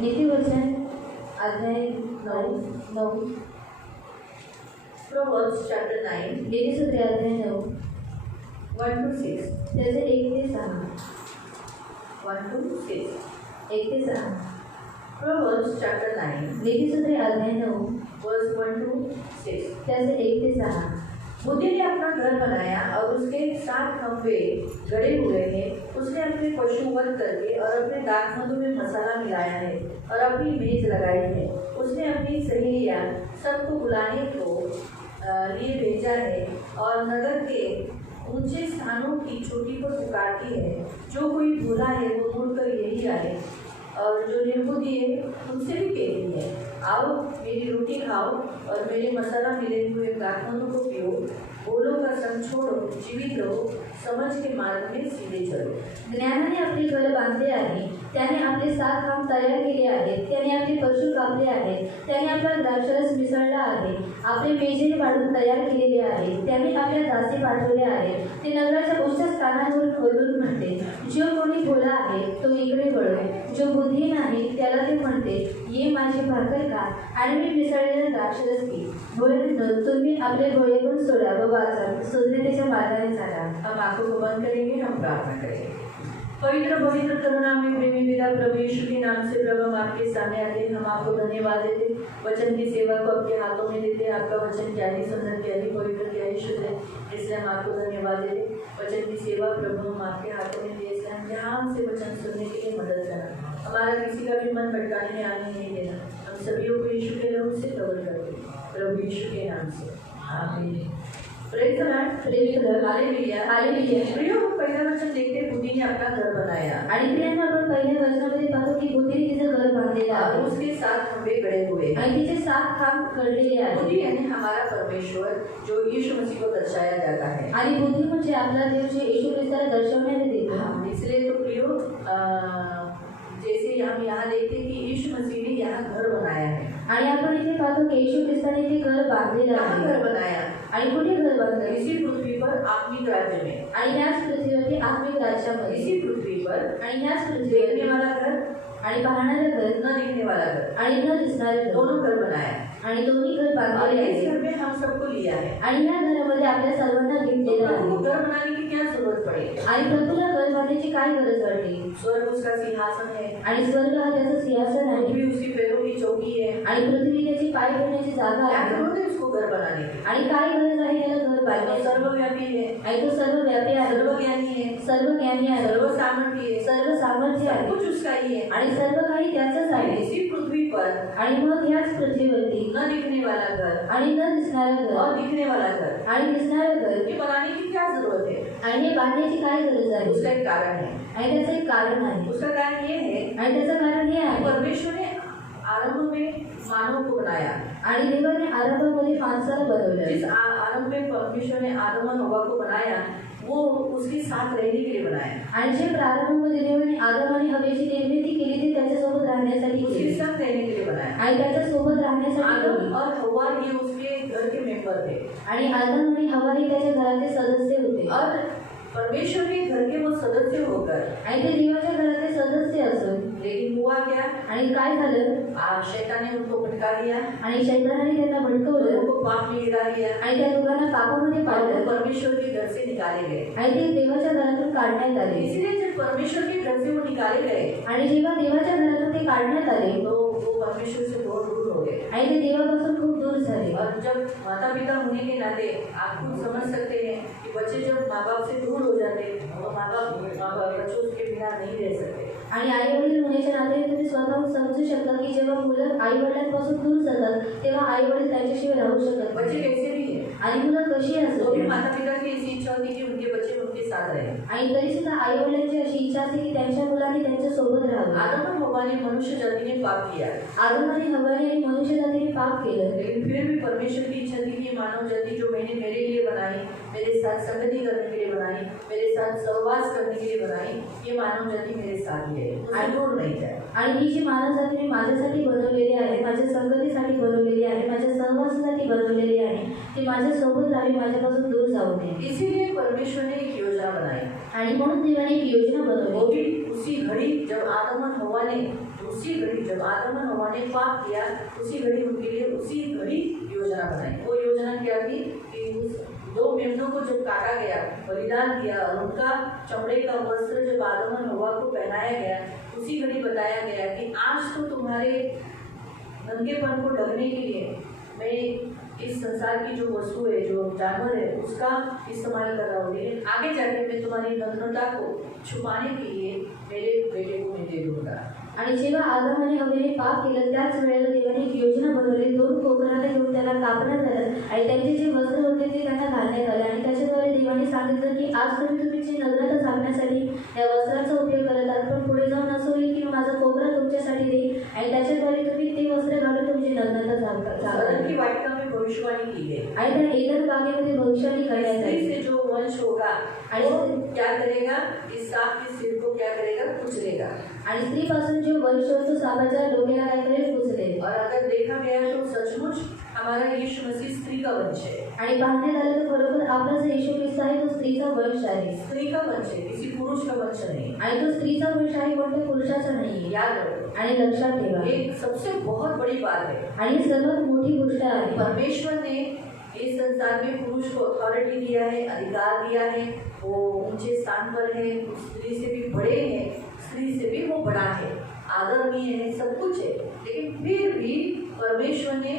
नीतिवचन अध्याय 9 Proverbs chapter 9, नीतिसूत्रे अध्याय 9 1 to 6. त्याचे 1 ते 6. 1 to 6. 1 ते 6. Proverbs chapter 9, नीतिसूत्रे अध्याय 9 verse 1 to 6. त्याचे 1 ते 6. बुद्धि ने अपना घर बनाया और उसके 7 खंभे गड़े हुए हैं। उसने अपने पशु वध करके और अपने दाखमधु में मसाला मिलाया है और अपनी मेज लगाई है। उसने अपनी सहेलियां सबको बुलाने को लिए भेजा है और नगर के ऊंचे स्थानों की चोटी को पुकारती है। जो कोई भूला है वो मुड़कर यही आए और जो निर्बुद्धि है उनसे भी कहती है, आओ मेरी रोटी खाओ और मेरे मसाला मिले हुए दाखमधु को पियो। बोलो का संग छोड़ो, जीवित रहो, समझ के मार्ग में सीधे चलो। ज्ञानाने आपले घर बांधले आहे, त्याने आपले 7 खांब तयार केले आहेत, त्याने आपले पशु कापले आहेत, त्याने आपला द्राक्षरस मिसळला आहे, आपले मेजे वाढून तयार केलेले आहे, त्याने आपल्या दासी पाठवले आहेत। ते नगराच्या उच्च स्थानावरून बोलून म्हणते, जो कोणी भोला आहे तो इकडे वळो, जो बुद्धिहीन आहे त्याला ते म्हणते, ये माझी भाकर खा आणि मी मिसळलेला द्राक्षरस पी। भोळ्यांनो, तुम्ही आपले भोळेपण सोडा व वाचा, सुधरतेच्या मार्गाने चाला। हम आंखों को बंद करेंगे, हम प्रार्थना करेंगे। पवित्र करुणामय प्रेमी पिता प्रभु यीशु के नाम से प्रभु हम आपके सामने आते हैं। हम आपको धन्यवाद देते, वचन की सेवा को आपके हाथों में देते हैं। आपका वचन क्या ही सुंदर, क्या ही पवित्र, क्या ही शुद्ध है, इसलिए हम आपको धन्यवाद देते। वचन की सेवा प्रभु हम आपके हाथों में दिए, इसलिए हम ध्यान से वचन सुनने के लिए मदद करना, हमारा किसी का भी मन भटकाने में आने नहीं देना। हम सभी को यीशु के नाम से कवर करते प्रभु यीशु के नाम से, आमीन। Praise the Lord, praise the Lord, hallelujah, hallelujah. प्रियो, पहिला वचन देखते, बुद्धि ने अपना घर बनाया। आणि प्रियांनो, आपण पहिल्या वचनामध्ये पाहतो की बुद्धीने तिचं घर बांधलेलं और आहे उसके 7 खंभे गड़े हुए आणि तिचे 7 खांब गडलेले आहेत। बुद्धि यानी हमारा परमेश्वर, जो यीशु मसीह को दर्शाया जाता है। आणि बुद्धी म्हणजे आपला देव जे येशू ख्रिस्ताला दर्शवण्याने देतो। इसलिए तो प्रियो, जैसे हम यहाँ देखते हैं कि यीशु मसीह ने यहाँ घर बनाया है। आणि आपण इथे पाहतो की येशू ख्रिस्ताने ते घर बांधलेलं यहाँ आहे। घर बनाया आणि कुठे घर बांधलं? इसी पृथ्वी पर आत्मिक राज्य में, आणि ह्याच पृथ्वीवरती आत्मिक राज्यामध्ये, इसी पृथ्वी पर आणि ह्याच देखने पृथ्वीवरती वाला घर, आणि पाहणारं घर, न दिखने वाला घर, आणि न दिसणारं घर, दोनों घर बनाया। आणि दोन्ही घर और बांधलेले इस घर आहेत। में हम सबको लिया है। आणि ह्या घरामध्ये आपल्या सर्वांना घेतलेलं प्रभु को आहे। घर बनाने की क्या जरूरत पड़ी? आणि प्रभूला घर बांधण्याची काय गरज वाटली? स्वर्ग उसका सिंहासन है, आणि स्वर्ग हा त्याचं सिंहासन आहे, पृथ्वी उसकी पैरों की चौकी है। आणि पृथ्वी त्याची पाय ठेवण्याची जागा क्या आहे। जरूरत है उसको घर बनाने की? आणि काय गरज आहे याला घर वो बांधण्याची? सर्वव्यापी है, आणि तो सर्वव्यापी आहे, सर्वज्ञानी है, सर्व ज्ञानी आहे, सर्व सामर्थ्य है, सर्व सामर्थ्य सब आहे, कुछ उसका ही है। आणि सर्व काही त्याचंच आहे। इसी पृथ्वी पर आणि मग ह्याच पृथ्वीवरती न दिखने वाला घर आणि न दिसणारं घर और दिखने वाला घर, आणि दिसणारं घर ये बनाने की क्या जरूरत है? आणि हे बांधण्याची काय गरज आहे? उसका एक कारण है। आणि त्याचं एक कारण आहे, उसका कारण ये है आणि त्याचं कारण हे कि आहे परमेश्वर ने आरंभ में मानव को बनाया। आणि देवाने आरंभामध्ये माणसाला जिस बनवलं। आरंभ में परमेश्वर ने आदम और हव्वा को बनाया, वो उसके साथ रहने के लिए बनाया, आणि जे प्रारंभामध्ये देवाने आदम आणि हवेची निर्मिती केली ती त्याच्यासोबत राहण्यासाठी उसके केली, साथ रहने के लिए बनाया। आणि त्याच्यासोबत राहण्यासाठी आदम केली। और हव्वा ये उसके घर के मेंबर थे, आणि आदम आणि हवा हे त्याच्या घराचे सदस्य होते। और परमेश्वर के घर के वो सदस्य होकर, आणि ते देवाच्या घराचे सदस्य असून, लेकिन हुआ क्या? आणि काय झालं? शैतान ने उनको भटका दिया, आणि शैतानाने त्यांना भटकवलं, उनको पाप में गिरा दिया, आणि त्या लोकांना पापामध्ये और वो पाडलं, परमेश्वर के घर से निकाले गए। आणि ते देवाच्या घरातून काढण्यात आले। इसलिए जब परमेश्वर के घर से वो निकाले गए, आणि जेव्हा देवाच्या घरातून ते काढण्यात आले, तो वो परमेश्वर से बहुत दूर हो गए। आणि ते देवापासून खूप दूर झाले। और जब माता पिता होने के नाते आप खुद समझ सकते हैं कि बच्चे जब माँ बाप से दूर हो जाते तो माँ बाप बच्चों के बिना नहीं रह सकते। आणि आई वडील होण्याच्या नात्याने तुम्ही स्वतःहून समजू शकता की जेव्हा मुलं आई वडिलांपासून दूर जातात तेव्हा आई वडील त्यांच्याशिवाय राहू शकत बच्चे नाही। कैसे भी हैं, आणि मुलं कशी तो भी असतात, माता पिता की ऐसी इच्छा होती कि उनके बच्चे उनके साथ रहे। आणि तरी सुद्धा आई वडिलांची अशी इच्छा असते की त्यांच्या मुलांनी त्यांच्या सोबत राहावं। आदम और हव्वा ने मनुष्य जाति ने पाप किया, आदम आणि हव्वाने आणि मनुष्य जातीने पाप केलं, लेकिन फिर भी परमेश्वर की इच्छा थी कि मानव जाति जो मैंने मेरे लिए बनाई, मेरे साथ संगति करने के लिए बनाई, मेरे साथ सहवास करने के लिए बनाई, ये मानव जाति मेरे साथ ही है, मुझसे दूर नहीं जाए। आणि ही जी मानव जातीने माझ्यासाठी बनवलेली आहे, माझ्या संगतीसाठी बनवलेली आहे, माझ्या सहवासासाठी बनवलेली आहे, ती माझ्यासोबत राहावी, माझ्यापासून दूर जाऊ नये। इसीलिए परमेश्वर ने एक योजना बनाई, आणि म्हणून देवाने एक योजना वो बनवली. भी उसी घड़ी जब आदम और हवा ने पाप किया, उसी घड़ी उनके लिए उसी घड़ी योजना बनाई. वो योजना क्या थी कि उस 2 मेमनों को जब काटा गया, बलिदान किया और उनका चमड़े का वस्त्र जब आदम और हवा को पहनाया गया, उसी घड़ी बताया गया कि आज तो तुम्हारे नंगेपन को ढकने के लिए मैं इस संसार की जो वस्तु है, जो जानवर है, उसका इस्तेमाल कर रहा हूँ. लेकिन आगे जाकर मैं तुम्हारी नग्नता को छुपाने के लिए मेरे बेटे को मैं दे दूंगा. आणि जेव्हा आदम आणि हवेने पाप केलं त्याच वेळेला देवाने एक योजना बनवली. 2 कोकणाला घेऊन त्याला कापण्यात आलं आणि त्यांचे जे वस्त्र होते ते त्यांना घालण्यात आले आणि त्याच्याद्वारे देवाने सांगितलं की आज तुम्ही जे नग्नता झाकण्यासाठी या वस्त्राचा उपयोग करत आहात, पण पुढे जाऊन असं होईल की माझा कोपरा तुमच्यासाठी देईल आणि त्याच्याद्वारे तुम्ही ते वस्त्र घालून तुमची नग्नता अदन की वाटिका में भविष्यवाणी की गई. आणि त्या एदन बागेमध्ये भविष्यवाणी करण्यात स्त्री आली. से जो वंश होगा वो क्या करेगा, इस सांप के सिर को क्या करेगा, कुचलेगा. आणि स्त्रीपासून जो वंश होतो सापाच्या डोक्याला काय करेल, कुचलेल. और अगर देखा गया तो सचमुच हमारा यीशु मसीह स्त्री का वंश है. आणि पाहण्यात आलं तर खरोखर आपला जो येशू ख्रिस्त आहे तो स्त्रीचा वंश आहे. स्त्री का वंश है, किसी पुरुष का वंश नहीं. आणि तो स्त्रीचा वंश आहे, कोणत्या पुरुषाचा नाही. याद रखो, आणि लक्षात ठेवा, एक सबसे बहुत बड़ी बात है. आणि ही सर्वात मोठी गोष्ट आहे. परमेश्वर ने इस संसार में पुरुष को अथॉरिटी दिया है, अधिकार दिया है, वो ऊंचे स्थान पर है, स्त्री से भी बड़े हैं, स्त्री से भी वो बड़ा है, आदरणीय है, सब कुछ है. लेकिन फिर भी परमेश्वर ने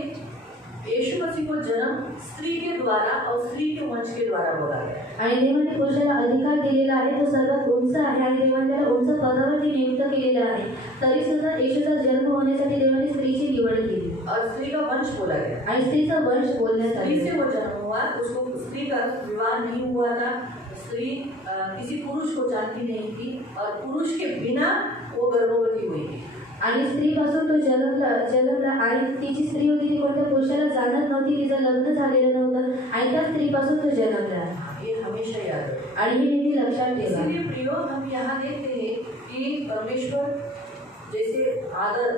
यीशु मसीह को जन्म स्त्री के द्वारा और स्त्री के वंश के द्वारा बोला गया. आणि देवाने पुरुषाला अधिकार दिलेला आहे, तो सर्वात उंच आहे आणि देवाने त्याला उंच पदावरती नियुक्त केलेला आहे. तरी सुद्धा येशूचा जन्म होण्यासाठी देवाने स्त्रीची निवड केली और स्त्री का वंश बोला गया. आणि स्त्रीचा वंश बोलण्यात स्त्री से आले. वो जन्म हुआ, उसको स्त्री का विवाह नहीं हुआ था. स्त्री किसी पुरुष को जानती नहीं थी और पुरुष के बिना वो गर्भवती हुई थी. आणि स्त्रीपासून तो जन्मला आणि तिची स्त्री होती ती कोणत्या पुरुषाला जाणत नव्हती, तिचं लग्न झालेलं नव्हतं आणि त्या स्त्रीपासून तो जन्मला. ये हमेशा याद रखो. आणि हे नेहमी लक्षात ठेवा. इसीलिए प्रियो, हम यहाँ देखते हैं कि परमेश्वर जैसे आदर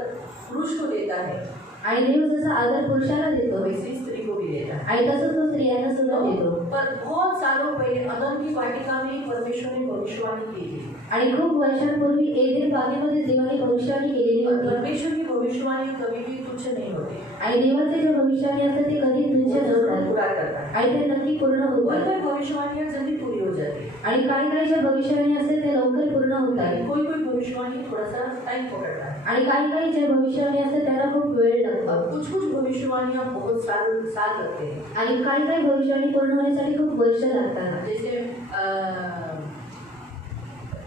पुरुष को देता है, आणि देव जसा आदर पुरुषाला देतो वैसे स्त्री को भी देता है. आणि तसंच तो स्त्रियांना सुद्धा देतो. पर बहुत सालों पहले अदन की वाटिका में परमेश्वर ने भविष्यवाणी की थी. आणि खूप वर्षांपूर्वी एदेन बागेमध्ये देवाने भविष्यवाणी केलेली और होती. परमेश्वर की भविष्यवाणी कभी भी तुच्छ नहीं होती. आणि देवाचे जे भविष्यवाणी असतात ते कधी तुच्छ वो जरूर नसतात पूरा करता है. आणि ते नक्की पूर्ण कोई होतात. कोई भविष्यवाणियां जल्दी पूरी हो जाती है, आणि काही काही ज्या भविष्यवाणी असतात त्या लवकर पूर्ण होतात कोई कोई भविष्यवाणी थोड़ा सा टाइम पकड़ता है. आणि काही काही ज्या भविष्यवाणी असतात त्यांना खूप वेळ लागतो और कुछ कुछ भविष्यवाणियां बहुत साल लगते हैं. आणि काही काही भविष्यवाणी पूर्ण होण्यासाठी खूप वर्ष लागतात. जैसे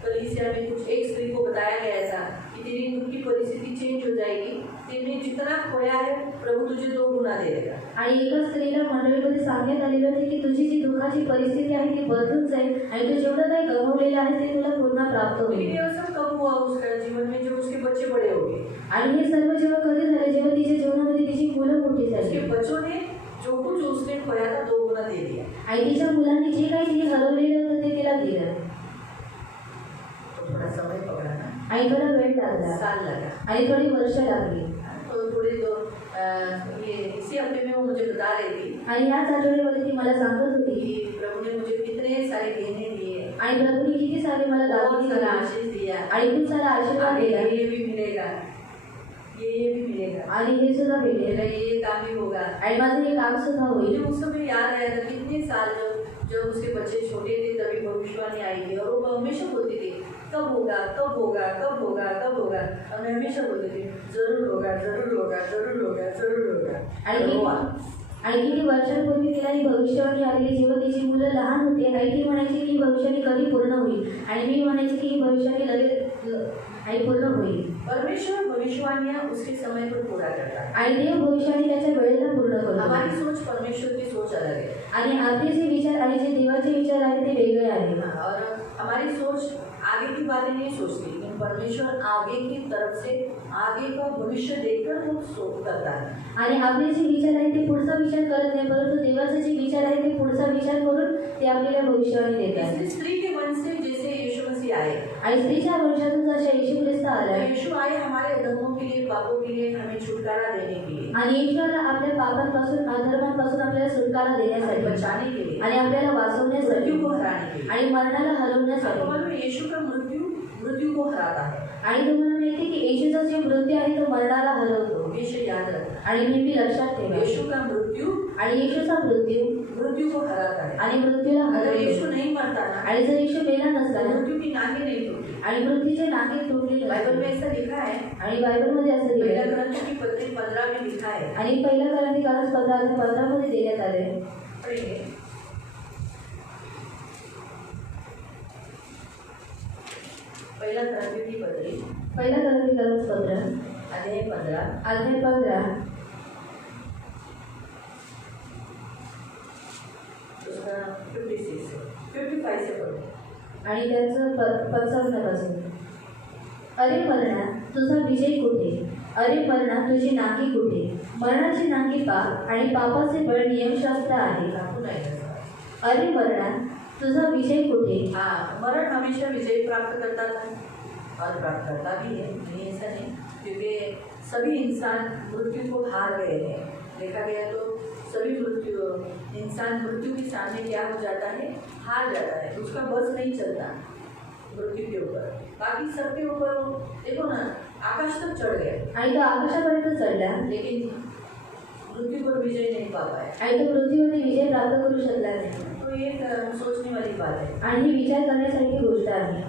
कलीसिया में कुछ एक स्त्री को बताया गया था कि तेरी दुख की परिस्थिति चेंज हो जाएगी, तेने जितना खोया है प्रभु तुझे 2 गुना दे देगा. आणि एका स्त्रीला मंडळीमध्ये सांगण्यात आलेलं होते की तुझी जी दुःखाची परिस्थिती आहे ती बदलून जाईल आणि तू जेवढं काही गमावलेलं आहे ते तुला पुन्हा प्राप्त लेकिन होईल. ये सब कब हुआ उसका जीवन में, जब उसके बच्चे बड़े हो गए. आणि हे सर्व जेव्हा कधी झाले, जेव्हा तिच्या जीवनामध्ये तिची मुलं मोठी उसके झाली बच्चों ने जो कुछ उसने खोया था 2 गुना दे दिया. आणि तिच्या मुलांनी जे काही तिने हरवलेलं होतं ते तिला दिलं. तो थोड़ा समय पकड़ा ना, आणि थोडा वेळ लागला साल लगा. आणि थोडी वर्ष लागली. तो थोड़े ये इसी हफ्ते में वो मुझे बता रही थी आणि याच आठवड्यामध्ये ती मला सांगत होती कि प्रभु ने मुझे कितने सारे गहने दिए, आणि प्रभूने किती सारे मला बहुत दागिने सारा दिले आशीष दिया, आणि खूप सारा आशीर्वाद आगे दिला ये भी मिलेगा, ये भी मिलेगा, आणि हे सुद्धा मेरा भेटेल ये काम भी होगा. आणि माझं हे काम सुद्धा मुझे होईल. उस समय याद आया था कितने साल जब उसके बच्चे छोटे थे तभी भविष्यवाणी आई थी और वो हमेशा बोलती थी कब होगा, कब होगा, कब होगा, कब होगा. और मैं हमेशा बोलती थी जरूर होगा, जरूर होगा, जरूर होगा, जरूर होगा. आणि हुआ. आणि किती वर्षांपूर्वी तिला ही भविष्यवाणी आलेली, जेव्हा तिची मुलं लहान होती आणि ती म्हणायची की ही भविष्यवाणी कधी पूर्ण होईल आणि मी म्हणायची की ही भविष्यवाणी लगेच आणि पूर्ण होईल. परमेश्वर भविष्यवाणियां उसके समय पर पूरा करता है. आणि देव भविष्यवाणी त्याच्या वेळेला पूर्ण करतो. हमारी सोच परमेश्वर की सोच अलग है. आणि आपले जे विचार आणि जे देवाचे विचार आहेत ते वेगळे आहेत. और हमारी सोच आगे की बातें नहीं सोचती, लेकिन परमेश्वर आगे की तरफ से आगे का भविष्य देखकर वो सोच करता है. आणि आपले जे विचार आहेत ते पुढचा विचार करत नाही, परंतु देवाचे जे विचार आहे ते पुढचा विचार करून ते आपल्याला भविष्यवाणी देतात. इसलिए स्त्री के वंश से जैसे यीशु मसीह आए, आणि स्त्रीच्या वंशातून जशा येशू ख्रिस्त आला, यीशु आए हमारे अधर्मों के लिए पापों के लिए हमें छुटकारा देने के लिए, आणि ईश्वर आपल्या पापांपासून अधर्मांपासून आपल्याला सुटकारा हमें देण्यासाठी बचाने के लिए, आणि आपल्याला वाचवण्यासाठी मृत्यु को हराने के लिए। आणि मरणाला आपको हरवण्यासाठी। मालूम है यीशु का मृत्यु को हराता है। आणि तुम्हाला माहिती की येशूचा जो मृत्यू आहे तो मरणाला हरवतो। हमेशा याद रखना, आणि नेहमी लक्षात ठेवा यीशु का मृत्यु आणि येशूचा मृत्यू मृत्यु को हराता है। आणि मृत्यूला अगर यीशु हरवतो। नहीं मरता ना, आणि जर येशू मेला नसता तो ना मृत्यु की नाके नहीं टूटती। आणि मृत्यूचे नाके तुटले बाइबल में नसते। ऐसा लिखा है, आणि बायबलमध्ये असं पहला दिलं ग्रंथ की पत्री 15 में लिखा है। आणि पहिल्या ग्रंथिकालाच 15 मध्ये देण्यात आले। पढ़ेंगे। पहिला ग्रंथ की पत्री पहिल्या ग्रंथिकालाच 15 अध्याय 15 अध्याय 15 उसका 55 से पढ़ो। आणि त्याचं 55 पासून। अरे मरणा तुझा विजय कुठे, अरे मरणा तुझी नाकी कुठे, मरणाची नाकी पाप आणि पापाचे बळ नियमशास्त्र आहे। आपको नहीं लगता? अरे मरणा तुझा विजय कुठे। हाँ, मरण हमेशा विजय प्राप्त करता था और प्राप्त करता भी है, नहीं ऐसा नहीं, क्योंकि सभी इंसान मृत्यु को हार गए हैं। देखा गया तो सभी इंसान मृत्यु के सामने क्या हो जाता है, हार जाता है, उसका बस नहीं चलता मृत्यू के ऊपर। बाकी सबके ऊपर वो देखो ना, आकाश तक चढ़ गया आणि तो आकाशापर्यंत चढला लेकिन मृत्यु पर विजय नहीं पा पाया। आणि तो पृथ्वीमध्ये विजय प्राप्त करू शकला नाही। तो ये सोचने वाली बात है। आणि ही विचार करण्यासारखी गोष्ट आहे।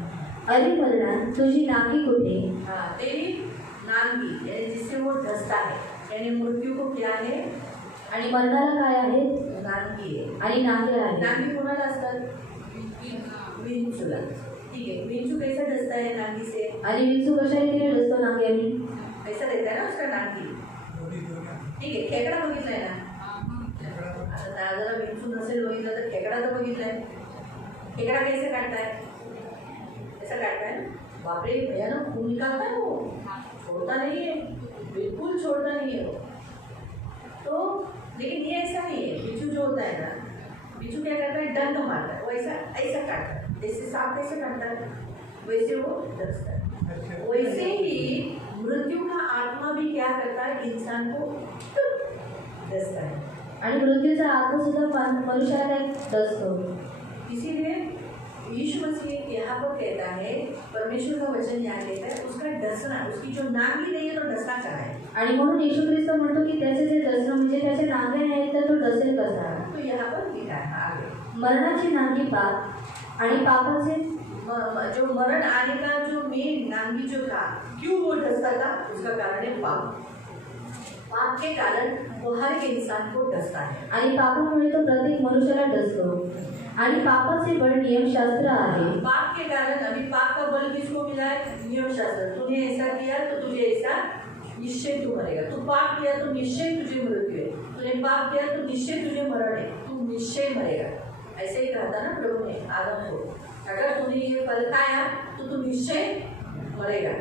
अरे मरणा तुझी नाकी कुठे। हाँ, तेरी नांगी यानी जिससे वो धसता है, यानी मृत्यु को क्या है, आणि मरणाला काय आहे, नांगी है। आणि नांगे आहे। नांगी कोणाला असतात, विंचूला। ठीक है, विंचू कैसा धसता है नांगी से, आणि विंचू कशा रीतीने डसतो नांग्याने, ऐसा रहता है ना उसका नांगी। ठीक है, खेकडा बघितलाय ना, आता जरा विंचू नसेल बघितलं तर खेकडा तर बघितलाय। खेकडा कैसे काटता है, ऐसा काटता है ना, बापरे भयानक खून निकालता है वो, छोड़ता नहीं है, बिल्कुल छोड़ता नहीं है वो। तो लेकिन ये ऐसा नहीं है, बिच्छू जो होता है ना, बिच्छू क्या करता है, डंक मारता है, वो ऐसा ऐसा काटता है, जैसे सांप कैसे काटता है वैसे वो डसता है। वैसे ही मृत्यु का आत्मा भी क्या करता है, इंसान को डसता है। आणि मृत्यूचा आत्मा सुद्धा मनुष्याला काय डसतो। इसीलिए यीशु मसीह यहाँ पर कहता है, परमेश्वर का वचन यहाँ कहता है, उसका डसना, उसकी जो नांगी नहीं है तो डसना कहाँ है। आणि म्हणून येशू ख्रिस्त म्हणतो की त्याचे जे डसणं म्हणजे त्याचे नांगे नाहीत तर तो डसेल कसा। तो यहाँ पर लिखा है आगे, मरणाची नांगी पाप आणि पापाचे जो मरण आने का जो मेन नांगी जो था, क्यों वो डसता था, उसका कारण है पाप। पाप के कारण वो हर एक इंसान को डसता है। आणि पापामुळे तो प्रत्येक मनुष्याला डसतो आणि पापाचे बळ नियमशास्त्र आहे। पाप के कारण अभी पाप का बल किसको मिला है, नियमशास्त्र। तूने ऐसा किया तो तुझे ऐसा निश्चय तू मरेगा, तू पाप किया तो निश्चय तुझे मृत्यु है, तूने पाप किया तो निश्चय तुझे मरण है, तू निश्चय मरेगा। ऐसे ही कहा था ना प्रभु ने आदम को, अगर तूने ये फल खाया तो तू निश्चय मरेगा,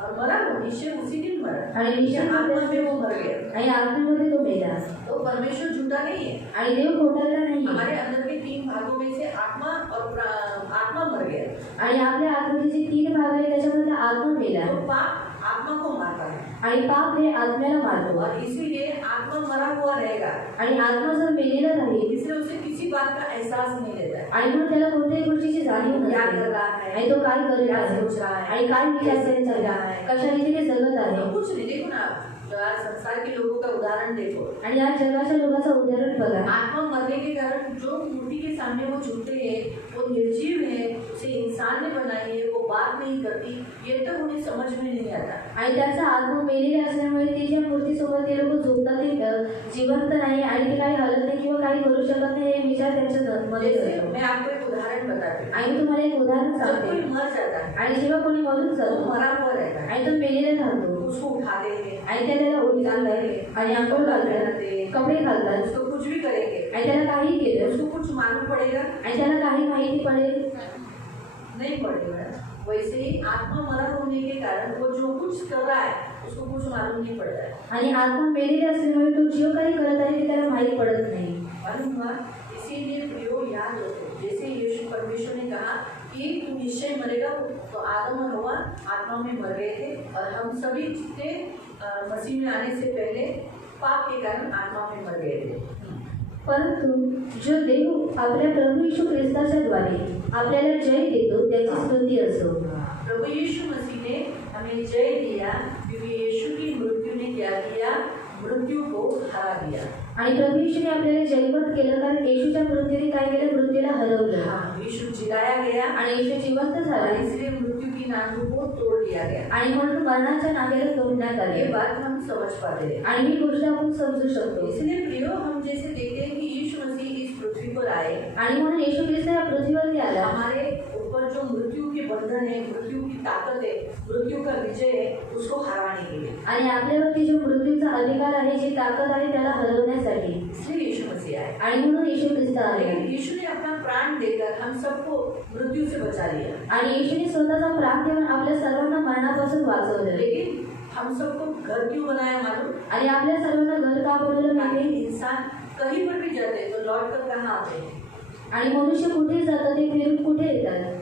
और मरा वो निश्चय उसी दिन मरा, आणि निश्चय आत्मा में वो मर गया। आणि आत्मेमध्ये तो मेला। तो परमेश्वर झूठा नहीं है, आणि देव खोटारला नाही। हमारे अंदर के 3 भागों में से आत्मा और आत्मा मर गया, आणि आपल्या आत्म्याचे जे 3 भाग आहेत त्याच्यामध्ये आत्मा मेला तो पाप आत्मा को मारता है, आणि पाप हे आत्म्याला मारतो और इसीलिए आत्मा मरा हुआ रहेगा, आणि आत्मा जर मेलेला राहील इसलिए उसे किसी बात का एहसास नहीं रहता है। आणि म्हणून त्याला कोणत्याही गोष्टीची जाणीव क्या नसते कर रहा है, आणि तो काय करत क्या आहे सोच रहा है, आणि काय विचार करत चल रहा आहे, है, कशा रीतीने जगत आहे। तो कुछ नहीं। देखो ना, तो आज संसार के लोगों का उदाहरण देखो, आणि आज जगाच्या लोकांचं उदाहरण बघा। आत्मा मरने के कारण जो मूर्ति के सामने वो झूठे हैं, वो निर्जीव है, उसे इंसान ने बनाई है, वो बात नहीं करती, ये तक उन्हें समझ में नहीं आता। आणि त्यांचा आत्मा मेलेला असल्यामुळे ते ज्या मूर्तीसोबत ते लोक झोपतात ते जिवंत नाही आणि ते काही हलत नाही किंवा काही करू शकत नाही हे विचार त्यांच्या मध्ये जैसे येतो। मैं आपको एक उदाहरण बताती हूँ, आणि तुम्हाला एक उदाहरण जब कोई सांगते। मर जाता है, आणि जेव्हा कोणी मरून तो जातो मरा हुआ रहता है, आणि तो मेलेला राहतो उसको उठाते हैं, आणि त्याला उठतात आणि अंघोळ घालतात, कपडे घालतात उसको कुछ भी करेंगे, आणि त्याला काही केलं उसको कुछ मालूम पड़ेगा आणि त्याला काही माहिती पडेल नहीं पड़ेगा। वैसे ही आत्मा मरा होने के कारण वो जो कुछ कर रहा है उसको कुछ मालूम नहीं पड़ता है। आणि आत्मा मेलेली असल्यामुळे तो जो काही करत आहे ते त्याला माहीत पडत नाही। मालूम हुआ, इसीलिए प्रियो याद रखो, जैसे यीशु परमेश्वर ने कहा कि तू निश्चय मरेगा। तो आदम और हवा आत्मा में मर गए थे और हम सभी जितने मसीह में आने से पहले पाप के कारण आत्मा में मर गए थे। परंतु जो देव आपल्या प्रभू येशू ख्रिस्ताच्या द्वारे आपल्याला जय देतो त्याची स्तुती असो। प्रभु यीशु मसीह ने हमें जय दिया क्योंकि यीशु की मृत्यु ने क्या किया, मृत्यु को हरा दिया। आणि प्रभू येशूने आपल्याला जयवंत केलं कारण येशूच्या मृत्यूने काय केलं, मृत्यूला हरवलं। हाँ, यीशु जिलाया गया आणि येशू जिवंत झाला और इसलिए मृत्यु की नांगों को तोड़ दिया गया। आणि म्हणून मरणाच्या नांग्याला तोडण्यात ये आले बात हम समझ पाते हैं। आणि ही गोष्ट आपण समजू शकतो। इसलिए प्रियो, हम जैसे देखते हैं कि यीशु मसीह इस पृथ्वी पर आए, आणि म्हणून येशू ख्रिस्त या पृथ्वीवरती आला। हमारे ऊपर जो मृत्यु के बंधन है, मृत्यु की ताकत है, मृत्यु का विजय है, उसको हराने के लिए। आणि आपल्यावरती जो मृत्यूचा अधिकार आहे, जी ताकद आहे त्याला हरवण्यासाठी इसलिए यीशु मसीह आए। आणि म्हणून येशू ख्रिस्त आले। लेकिन यीशु ने अपना प्राण देकर हम सबको मृत्यु से बचा लिया। आणि येशूने स्वतःचा प्राण देऊन आपल्या सर्वांना मरणापासून वाचवलं। लेकिन हम सबको घर क्यों बनाया मालूम? आणि आपल्या सर्वांना घर का बनवलं ताकि माहिती? इंसान कहीं पर भी जाते तो लौट कर कहाँ आते हैं? आणि मनुष्य कुठे जातात ते फिरून कुठे येतात?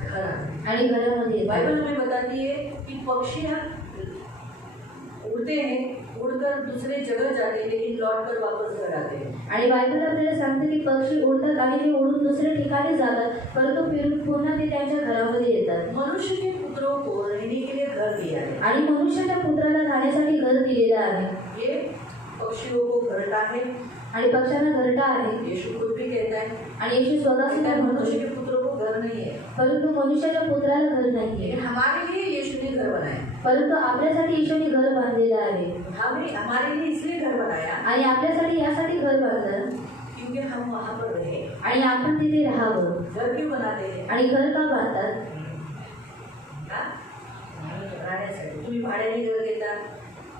घर आते। आणि घरामध्ये येतात। बाइबल हमें बताती है कि पक्षियाँ उड़ते हैं, उड़कर दूसरे जगह जाते हैं, लेकिन लौटकर वापस घर आते हैं। आणि बायबल आपल्याला सांगते की पक्षी उडतात आणि ते उडून दुसऱ्या ठिकाणी जातात, परंतु फिरून पुन्हा ते त्यांच्या घरामध्ये येतात। मनुष्य के पुत्रों को रहने के लिए घर दिया है। आणि मनुष्याच्या पुत्राला राहण्यासाठी घर दिलेलं आहे। ये पक्षियों को घरटा है। आणि पक्ष्यांना घरटा आहे। यीशु खुद भी कहता है, आणि येशू स्वतः कहता सुद्धा है म्हणतो, मनुष्य के पुत्रों को घर नहीं है, परंतु मनुष्याच्या पुत्राला घर नाहीये। लेकिन हमारे लिए यीशु ने घर बनाया। परंतु आपल्यासाठी येशूने घर बांधलेलं आहे। हमें हमारे लिए इसलिए घर बनाया आणि आपल्यासाठी यासाठी घर बांधलं क्योंकि हम वहाँ पर रहे। आणि आपण तिथे राहावं। घर क्यों बनाते हैं? आणि घर का बांधतात? हा? राहण्यासाठी। तुम्ही भाड्याने घर घेता,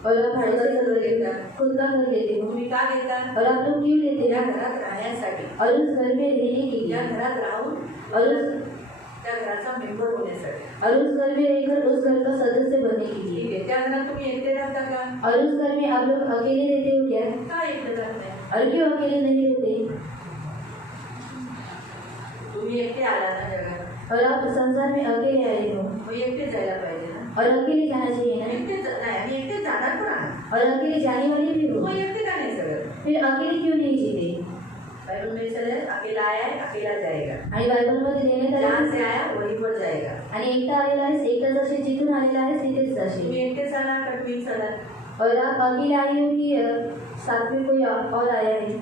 और आप भाड़े से घर लेते हो, खुद का घर लेते हो, तुम्ही का घेता? और आप लोग क्यों लेते या हो? घरात राहण्यासाठी, और उस घर में रहने के या लिए, घरात राहून और उस त्या घराचा मेंबर होण्यासाठी। और उस घर में रहकर उस घर का सदस्य बनने के लिए। ठीक है, त्या घरात तुम्ही एकटे राहता का? और उस घर में आप लोग अकेले रहते हो क्या? का एकटे राहत नाही? और क्यों अकेले नहीं रहते? तुम्ही एकटे आला ना जगात, और आप संसार में अकेले आए हो, मग एकटे जायला पाहिजे ना। और अकेले जाना चाहिए ना, नाही, आणि एकटे जाणार पण आहे, और अकेले जाने वाले भी हो, मग एकटे का नाही सगळं? फिर अकेले क्यों नहीं जीते? बाइबल में लिखा है, अकेला आया है अकेला जाएगा, आणि बायबलमध्ये देण्यात जहाँ आले से आया वहीं पर जाएगा। आणि एकटा आलेला आहेस, एकटा जसे जिथून आलेला आहेस तिथेच जाशील। तुम्ही एकटेच आला का तुम्ही चला? और आप अकेले आए हो कि साथ में कोई और आया है?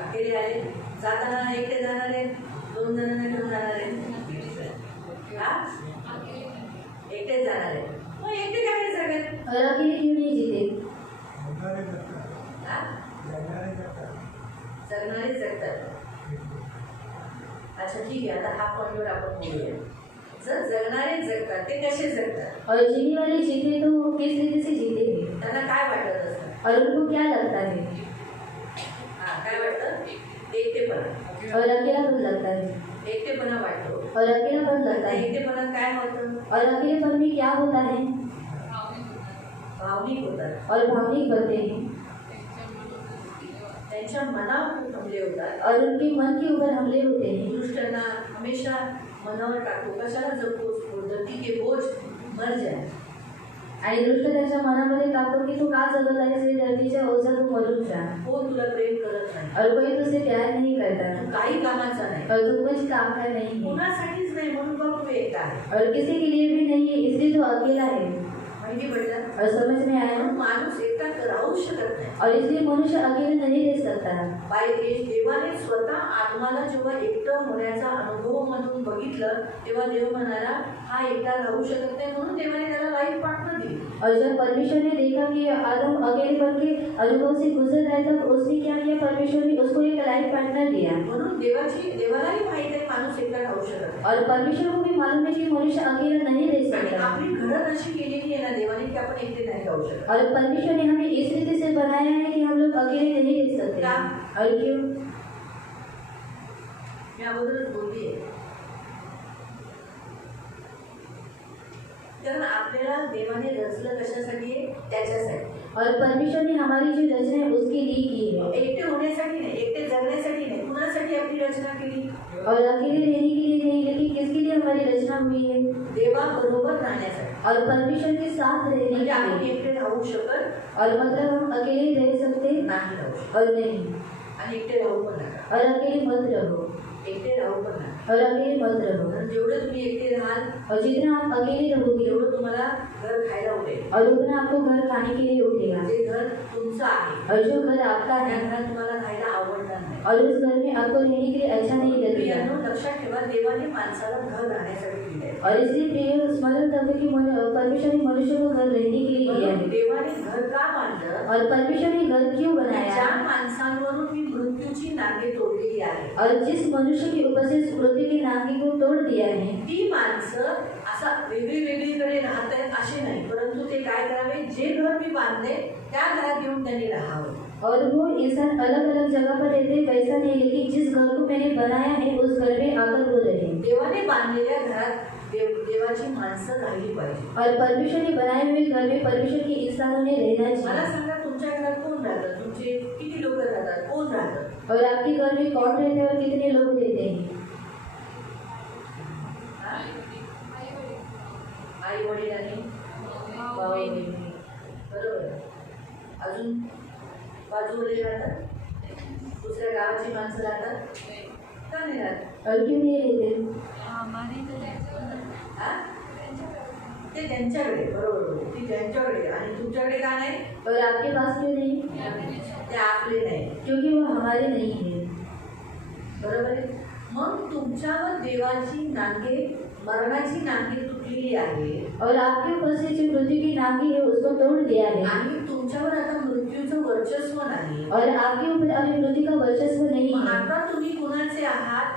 अकेले आले, जाताना एकटे जाणार आहे, दोन जणांना घेऊन जाणार आहे, हा? एकटेच जाणार आहे, मग एकटे काय नाही सगळ्यात? और अकेले क्यों नहीं जीते? हा? जगणारे जगतात। अच्छा ठीक आहे, आता हा पॉईंटवर आपण बोलूया। जर जगणारे जगतात ते कसे जगतात? और जीने वाले जीते तो वो किस रीति से जीते हैं? त्यांना काय वाटत असतं? और उनको क्या लगता है? हा, काय वाटतं? एकटेपणा। और अकेलापन लगता है, एकटेपणा वाटतो। और अकेलापन लगता आता है। एकटेपणात काय होतं? और अकेलेपन में क्या होता है? भावनिक होतात, और भावनिक बनते हैं, त्यांच्या मनावर खूप हमले होतात। और उनके मन के ऊपर हमले होते हैं। दुष्टांना हमेशा मनावर टाकतो, कशाला जगतोस, धरती के बोझ मर जाए। आणि दुष्ट त्याच्या मनामध्ये टाकतो की तू का जगत आहेस, हे धरतीच्या ओझा तू मरून जा। कोण तुला प्रेम करत नाही, और कोई तुझसे प्यार नहीं करता, तू काही कामाचा नाही, और तू कुछ काम का नहीं है, कोणासाठीच नाही, म्हणून बघ तू एकटा आहे। और किसी के लिए भी नहीं है, इसलिए तू अकेला है। माहिती पडलं? और समझ में आया? म्हणून माणूस एकटा राहूच शकत नाही। और इसलिए मनुष्य अकेले नहीं रह सकता। देवाने स्वतः आत्माला जेव्हा एकटं होण्याचा अनुभव मधून बघितलं, तेव्हा देव म्हणाला हा एकटा राहू शकत नाही, म्हणून देवाने त्याला लाईफ पार्टनर दिली। और जब परमेश्वर ने देखा कि आदम अकेलेपन के अनुभव से गुजर रहा था, तो उसने क्या किया, परमेश्वर ने उसको एक लाइफ पार्टनर दिया। म्हणून देवालाही माहित आहे माणूस एकटा राहू शकत नाही। और परमेश्वर को भी मालूम है कि मनुष्य अकेला नहीं रह आणि सकता। आपली घडण अशी केलेली आहे ना देवाने की आपण एकटे नाही राहू शकत। और परमेश्वर ने हमें इस रीति से बनाया है कि हम लोग अकेले नहीं रह सकते। क्या? और क्यों? मी अगोदरच बोलली आहे, कारण आपल्याला देवाने रचलं कशासाठी आहे? त्याच्यासाठी। और परमेश्वर ने हमारी जो रचना है उसके लिए की है एकटे होण्यासाठी नाही, एकटे जगण्यासाठी नाही, कुणासाठी आपली रचना केली? और अकेले रहने के लिए नहीं, लेकिन किसके लिए हमारी रचना हुई है? देवाबरोबर राहण्यासाठी. और परमेश्वर के साथ रहने म्हणजे के आपण लिए. एकटे राहू शकत और मतलब हम अकेले रह सकते नाही राहू शकत. और नहीं, आणि एकटे राहू पण नका. और अकेले मत रहो, एकटे राहू पण नका. और अकेले मत रहो. कारण जेवढे तुम्ही एकटे राहाल और जितना आप अकेले रहोगे तेवढं तुम्हाला घर खायला उठेल. और उतना आपको घर खाने के लिए उठेगा. जे घर तुमचं आहे और जो घर आपका त्या है घरात तुम्हाला राहायला आवडणार नाही. और उस घर में आपको रहने के लिए अच्छा नहीं तुम्ही लगेगा. यांना लक्षात ठेवा, देवाने माणसाला घर राहण्यासाठी दिले आहे. और इसलिए प्रिय स्मरण रखो कि परमेश्वर ने मनुष्य को घर रहने के लिए दिया है. देवाने घर का बांधलं? और परमेश्वर ने घर क्यों ज्या बनाया? माणसांवरून मी मृत्यूची नांगे तोडलेली आहे और जिस मनुष्य की ऊपर से पृथ्वी की नांगी को तोड़ दिया है, ती माणसं असा वेगळीकडे राहत आहेत असे नाही, परंतु ते काय करावे, जे घर मी बांधले त्या घरात येऊन त्यांनी राहावं. और वो इंसान अलग अलग जगह पर रहते वैसा नहीं, लेकिन जिस घर को मैंने बनाया है उस घर में आकर वो रहे. देवाने बांधलेल्या घरात देवाची माणसं राहिली पाहिजे. और परमेश्वर ने बनाए हुए घर में परमेश्वर के इंसानों ने रहना मला चाहिए. सांगा, तुमच्या घरात कोण राहतात? तुमचे किती लोक राहतात? कोण राहतात? और आपके घर में कौन रहते हैं और कितने लोग रहते हैं? आई वडील आणि भाऊ बहिणी. बरोबर. अजून बाजूवाले राहतात, दुसऱ्या गावाची माणसं राहतात, का नाही राहत? और क्यों नहीं रहते? हा? ते त्यांच्याकडे. बरोबर. ती त्यांच्याकडे आणि तुमच्याकडे का नाही? और आपके पास क्यों नहीं? ते आपले नाही. क्योंकि वो हमारे नहीं है. बरोबर आहे. मग तुमच्यावर देवाची नांगे, मरणाची नांगे तुटलेली आहे और आपके ऊपर से जो मृत्यु की नांगी है उसको तोड़ दिया है. आणि तुमच्यावर आता मृत्यूचं वर्चस्व नाही. और आपके ऊपर अभी मृत्यु का वर्चस्व नहीं मग है. आता तुम्ही कुणाचे आहात?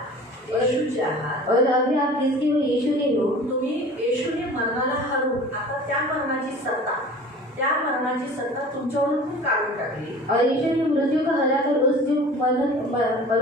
येशूचे आहात. और अभी आप किसके हो? यीशु के हो. तुम्ही येशूने मरणाला हरवून आता त्या मरणाची सत्ता तुमच्यावरून काढून टाकली. और यीशु ने मृत्यु को हराकर उस जो और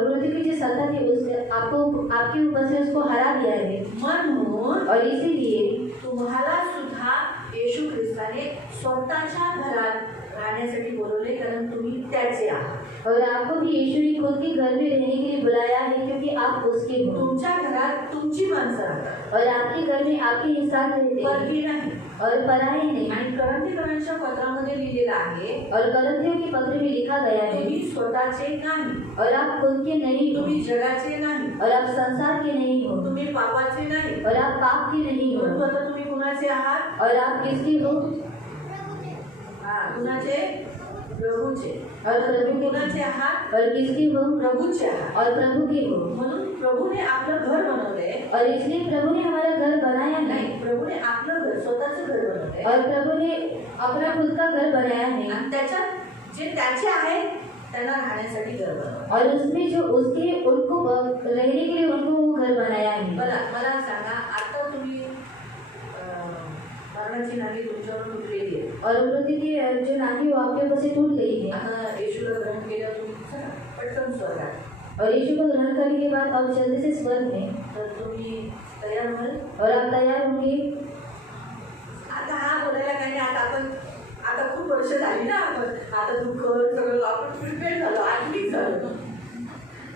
मृत्यु की जो सत्ता थी उससे आपको आपके ऊपर से उसको हरा दिया है. म्हणून और इसीलिए तुम्हाला सुद्धा येशू ख्रिस्ताने स्वतःच्या घरात राहण्यासाठी बोलवले, कारण तुम्ही त्याचे आहात. और आपको भी यीशु ने खुद के घर में रहने के लिए बुलाया है, क्योंकि आप उसके हो. तुमच्या घरात तुमची माणसं राहतात, और आपके घर में आपके इंसान रहते हैं परकी नाही. और पराये नहीं. आणि करंथीकरांच्या पत्रामध्ये लिहिलेलं आहे, और करंथियों के पत्र में लिखा गया है, तुम्ही स्वतःचे नाही, और आप खुद के नहीं हो, तुम्ही जगाचे नाही, और आप संसार के नहीं हो, तुम्ही पापाचे नाही. और आप पाप के नहीं हो. परंतु आता तुम्ही कुणाचे आहात? और आप किसके हो? कुणाचे? प्रभूचे. और प्रभु के. कुणाचे आहात? और किसके हो? प्रभूचे आहात. और प्रभु के हो. म्हणून प्रभूने आपलं घर बनवलंय. और इसलिए प्रभु ने हमारा घर बनाया है. नाही, प्रभूने आपलं घर, स्वतःचं घर बनवलंय. और प्रभु ने अपना खुद का घर बनाया है. आणि त्याच्यात जे त्याचे आहेत त्यांना राहण्यासाठी घर बनवलं. और उसमें जो उसके उनको रहने के लिए उनको वो घर बनाया है. मला सांगा, आता तुम्ही मरणाची नांगी तुमच्यावर तुटलेली आहे. और मृत्यु की जो नांगी वो आपके ऊपर से टूट गई है. आता येशूला ग्रहण केलं तुम्ही, चला पटकन स्वर्गात. और यीशु को ग्रहण करने के बाद अब जल्दी से स्वर्ग में. तर तुम्ही तयार व्हाल? और आप तैयार होंगे. आता हा बोलायला काही नाही. आता खूप वर्ष झाली ना, आता दुःख सगळं आपण प्रिपेअर झालो, आधीच झालो.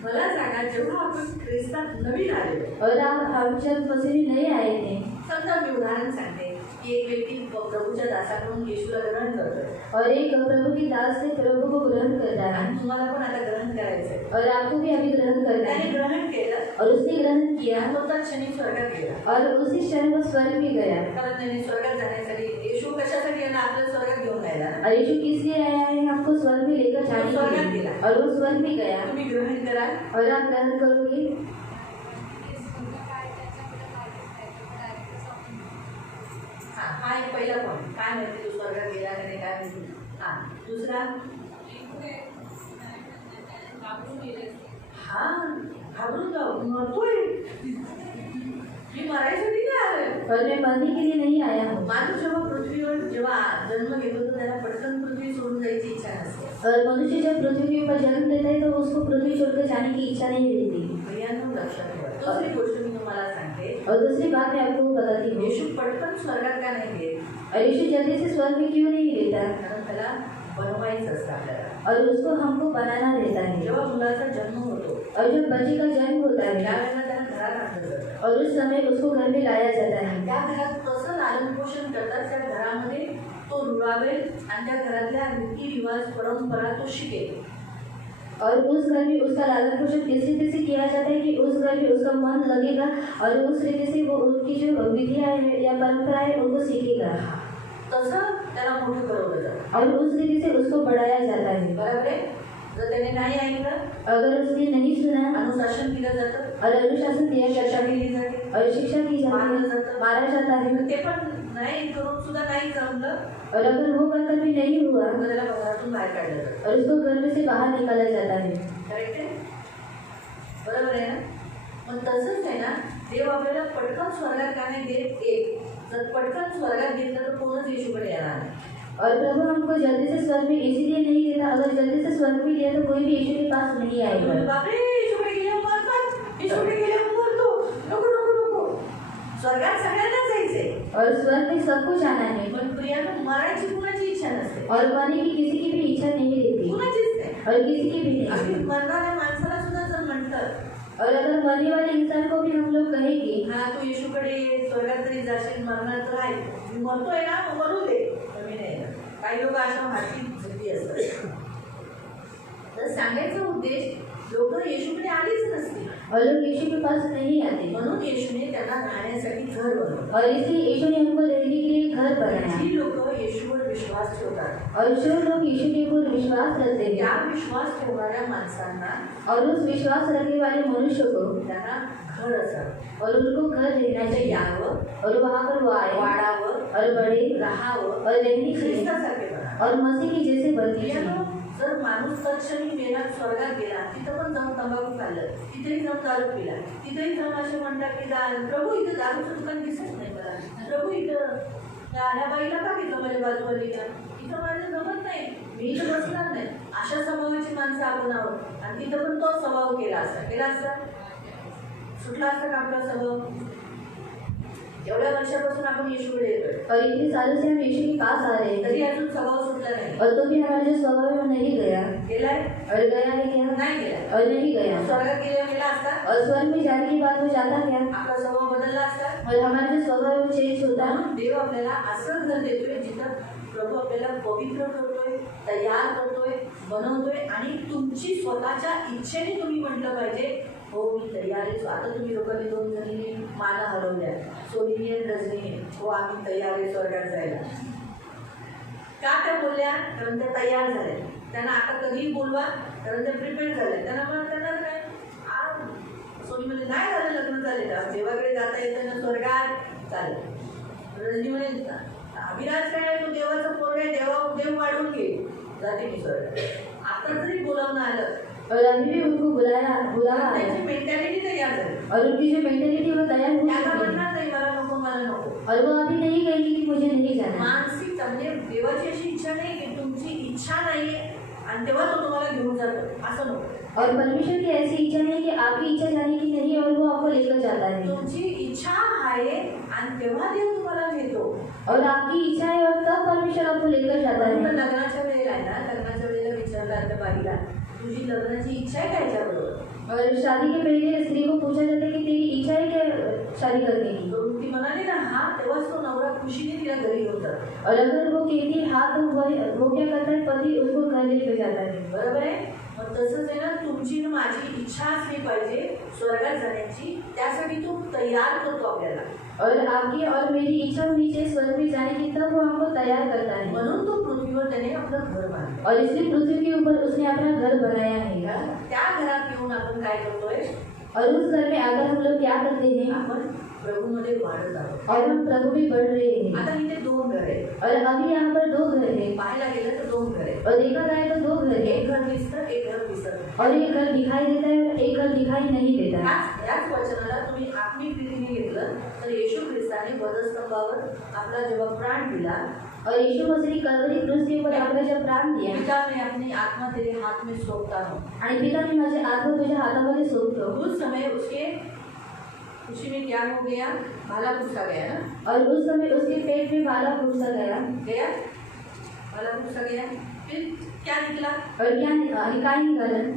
मला सांगा, जेव्हा आपण ख्रिस्तात नवीन आलेलो, और हम जब मसीह में नए आए थे, समजा मी उदाहरण सांगते की एक व्यक्ती प्रभूच्या दासाकडून येशूला ग्रहण करतोय और एक प्रभु की दास से प्रभु को ग्रहण कर रहा है. आणि तुम्हाला पण आता ग्रहण करायचंय. और आपको भी अभी ग्रहण करना त्याने है. ग्रहण केलं और उसने ग्रहण किया आणि तो त्या क्षणी स्वर्गात गेला. और उसी क्षण वो स्वर्ग में गया. कारण त्याने स्वर्गात जाण्यासाठी, येशू कशासाठी येणार? आपल्याला स्वर्गात घेऊन जायला. और यीशु किस लिए आया है? हमको स्वर्ग में लेकर जाने के लिए. और वो स्वर्ग में गया. तुम्ही ग्रहण कराल? और आप ग्रहण करोगे. हा एक पहिला पॉईंट. काय माहिती तू स्वर्गात गेला का नाही, काय माहिती. दुसरा, घाबरून जाऊ, मरतोय मी, मरायसाठी नाही आलोय. और मैं मरने के लिए नहीं आया हूँ. माणूस जेव्हा पृथ्वीवर जेव्हा जन्म घेतो तो त्याला पटकन पृथ्वी सोडून जायची इच्छा नसते. और मनुष्य जब पृथ्वी के ऊपर जन्म लेता है तो उसको पृथ्वी छोड़कर जाने की इच्छा नहीं रहती. भैयांनो लक्षात ठेवा. दुसरी गोष्ट मी तुम्हाला सांगते, और दूसरी बात मैं आपको बताती हूँ, येशू पटकन स्वर्गात का नाही गेले, और यीशु जल्दी से स्वर्ग में क्यों नहीं लेता, कारण त्याला बनवायचं असतं आपल्याला. और उसको हमको बनाना रहता है. जेव्हा मुलाचा जन्म होतो और जब बच्चे का जन्म होता है त्यावेळेला त्याला घरात आणलं जातं. और उस समय उसको घर में लाया जाता है. त्या घरात कसं लालन पोषण करतात, त्या घरामध्ये तो रुळावेल आणि त्या घरातल्या रीतिरिवाज परंपरा तो शिकेल. और उस घर में उसका लालन पोषण इस रीति से किया जाता है कि उस घर में उसका मन लगेगा और उस रीति से वो उनकी जो विधियाँ हैं या परंपराएं हैं उनको सीखेगा. तसं त्याला मोठं करवलं जातं. और उस रीति से उसको बढ़ाया जाता है. बरोबर आहे. जर त्याने नाही ऐकलं, अगर उसने नहीं सुना अनुशासन दिलं जातं, और अनुशासन दिया शिक्षा जाता है दिली जाते, और शिक्षा की जाती मारलं है, जातं, मारा जाता है. ते पण नाही करून सुद्धा नाही जमलं और अगर वो करकर भी नहीं हुआ तर त्याला घरातून बाहेर काढलं जातं. और उसको घर में से बाहर निकाला जाता है. करेक्ट आहे? बरोबर आहे ना? मग तसंच आहे ना, देव आपल्याला पटकन स्वर्गात का नाही देत? एक, जर पटकन स्वर्गात घेतलं तर कोणच येशूकडे येणार नाही. और प्रभु हमको जल्दी से स्वर्ग में इसीलिए नहीं देता, अगर जल्दी से स्वर्ग में लिया तो कोई भी यीशु के पास नहीं आएगा. बापरे, येशूकडे गेल्यावर मरतात, येशूकडे गेल्यावर मरतो, नको नको नको. स्वर्गात सगळ्यांना जायचंय. और स्वर्ग में सबको जाना है. पण प्रियानं मरायची कुणाची इच्छा नसते, और मरने की किसी की भी इच्छा नहीं रहती कुणाचीच नाही. और किसी की भी अगदी नहीं. मरणाऱ्या माणसाला सुद्धा जर म्हणतात, और अगर मरने वाले इंसान को भी हम लोग कहेंगे हा तू येशूकडे ये, स्वर्गात तरी जाशील, मरणार तर आहे, मी मरतोय ना, मग मरू दे, तर मी नाही येणार. काही लोक अशा हाती झुकी असतात. तर सांगायचा उद्देश, लोक येशूकडे आलीच नसती, और लोग यीशु के पास नहीं आते. म्हणून येशूने त्यांना राहण्यासाठी घर बनवलं. और इसलिए यीशु ने हमको रहने के लिए घर बनाया. जी लोक येशूवर विश्वास ठेवतात, और जो लोग यीशु के ऊपर विश्वास रखते त्या हैं विश्वास ठेवणाऱ्या माणसांना और उस विश्वास रखने वाले मनुष्य को त्यांना घर असावं, और उनको घर रहना म्हणजे चाहिए यावं, और वहाँ पर वो आए वाढावं, और बड़े राहावं, और रहने चाहिए ख्रिस्तासारखे बना. और मसीह की जैसे बनने प्रियानो, चाहिए. जर माणूस तत्क्षणी मेला स्वर्गात गेला, तिथं पण जाऊन तंबाखू खाल्लं, तिथेही जाऊन दारू पिला, तिथेही जाऊन असे म्हणतात की प्रभू इथं दारूचं दुकान दिसत नाही मला, प्रभू इथं ह्या बाईला का घेतो माझ्या बाजूवालीला, इथं माझं जमत नाही, मी इथं बसणार नाही. अशा स्वभावाची माणसं आपण आहोत. आणि तिथं पण तोच स्वभाव केला असता, सुटला असता का आपला स्वभाव? एवढ्या वर्षापासून आपण येशूकडे येतोय, और इतने सालों से हम यीशु के पास आ रहे तरी हैं अजून स्वभाव सुटला नाही. और तो भी हमारा जो स्वभाव है वो नहीं गया. गेलाय? और गया है क्या? नाही गेलाय. और नहीं गया. स्वर्गात गेला असता, और स्वर्ग में जाने के बाद वो जाता क्या? आपला स्वभाव बदलला असता. और हमारा जो स्वभाव है वो चेंज होता. म्हणून देव आपल्याला असं घर देतोय जिथं प्रभू आपल्याला पवित्र करतोय, तयार करतोय, बनवतोय. आणि तुमची स्वतःच्या इच्छेने तुम्ही म्हटलं पाहिजे, हो मी तयार आहे. आता तुम्ही लोकांनी 2 जणींनी माना हलवल्या, सोनीने आणि रजनीने, हो आम्ही तयार आहे स्वर्गात जायला. का त्या बोलल्या? कारण त्या तयार झाल्या. त्यांना आता कधीही बोलवा, कारण त्या प्रिपेअर झाल्या. त्यांना म्हणतात काय, सोनी म्हणजे नाही झालं, लग्न झाले का, देवाकडे जाता येतं ना स्वर्गात, चालेल. रजनी म्हणे अभिराज काय, तो देवाचा पोरगा आहे, देव वाढवून घे, जाते मी स्वर्गात. आता जरी बोलावणं आलं, और अभी भी उनको बुलावा आया त्यांची मेंटॅलिटी तयार झाली. और उनकी जो मेंटेलिटी वो तैयार हो त्यांना चुकी है. म्हणणार नाही मला नको, मला नको. और वो अभी नहीं कहेंगे कि मुझे नहीं जाना. मानसिकता म्हणजे देवाची अशी इच्छा नाही की तुमची इच्छा नाहीये आणि तेव्हा तो तुम्हाला घेऊन जातो, असं नको. और परमेश्वर की ऐसी इच्छा नहीं कि आपकी इच्छा जाने की नहीं और वो आपको लेकर जाता है. तुमची इच्छा आहे आणि तेव्हा देव तुम्हाला घेतो. और आपकी इच्छा है और तब परमेश्वर आपको लेकर जाता पण है. लग्नाच्या वेळेला आहे ना, लग्नाच्या वेळेला विचारतात त्या बाईला, तुझी लग्नाची इच्छा आहे का याच्याबरोबर? और शादी के पहले स्त्री को पूछा जाता है कि तेरी इच्छा है क्या शादी करने की. तो ती म्हणाली ना हा, तेव्हाच तो नवरा खुशीने तिला घरी घेऊन जातो. और अगर वो कहती है हाँ तो वो क्या करता है, पति उसको घर लेकर जाता है. बरोबर आहे. मग तसंच आहे ना, तुमची न माझी इच्छा असली पाहिजे स्वर्गात जाण्याची, त्यासाठी तो तयार करतो आपल्याला. और आपकी और मेरी इच्छा होनी चाहिए स्वर्ग में जाने की, तब वो हमको तैयार करता है. म्हणून तो पृथ्वीवर त्याने आपलं घर बांधलं. और इसलिए पृथ्वी के ऊपर उसने अपना घर बनाया है. त्या घरात येऊन आपण काय करतोय? और उस घर में आकर हम लोग क्या करते हैं, आपण प्रभूमध्ये वाढत आहोत. और हम प्रभु भी बढ़ रहे हैं. आता इथे 2 घर आहेत. और अभी यहाँ पर 2 घर हैं. पाहायला गेलं तर 2 घर आहेत. और देखा जाए तो 2 घर एक हैं. घर दिसतं, एक घर दिसत नाही. और एक घर दिखाई देता है और एक घर दिखाई नहीं देता है. याच वचनाला तुम्ही आत्मिक रीतीने घेतलं तर येशू ख्रिस्ताने वधस्तंभावर आपला जेव्हा प्राण दिला, और यीशु मसीह कलवरी क्रूस के ऊपर आपने जब प्राण दिया, पिता ने अपनी आत्मा तेरे हाथ में सौंपता हूँ. आणि पिता मी माझे आत्मा तुझ्या हातामध्ये सोडतो. उस समय उसके उसी में क्या हो गया, भाला घुसा गया ना, और उस समय उसके पेट में भाला घुसा गया। भाला घुसा गया, फिर क्या निकला, और क्या निघालं,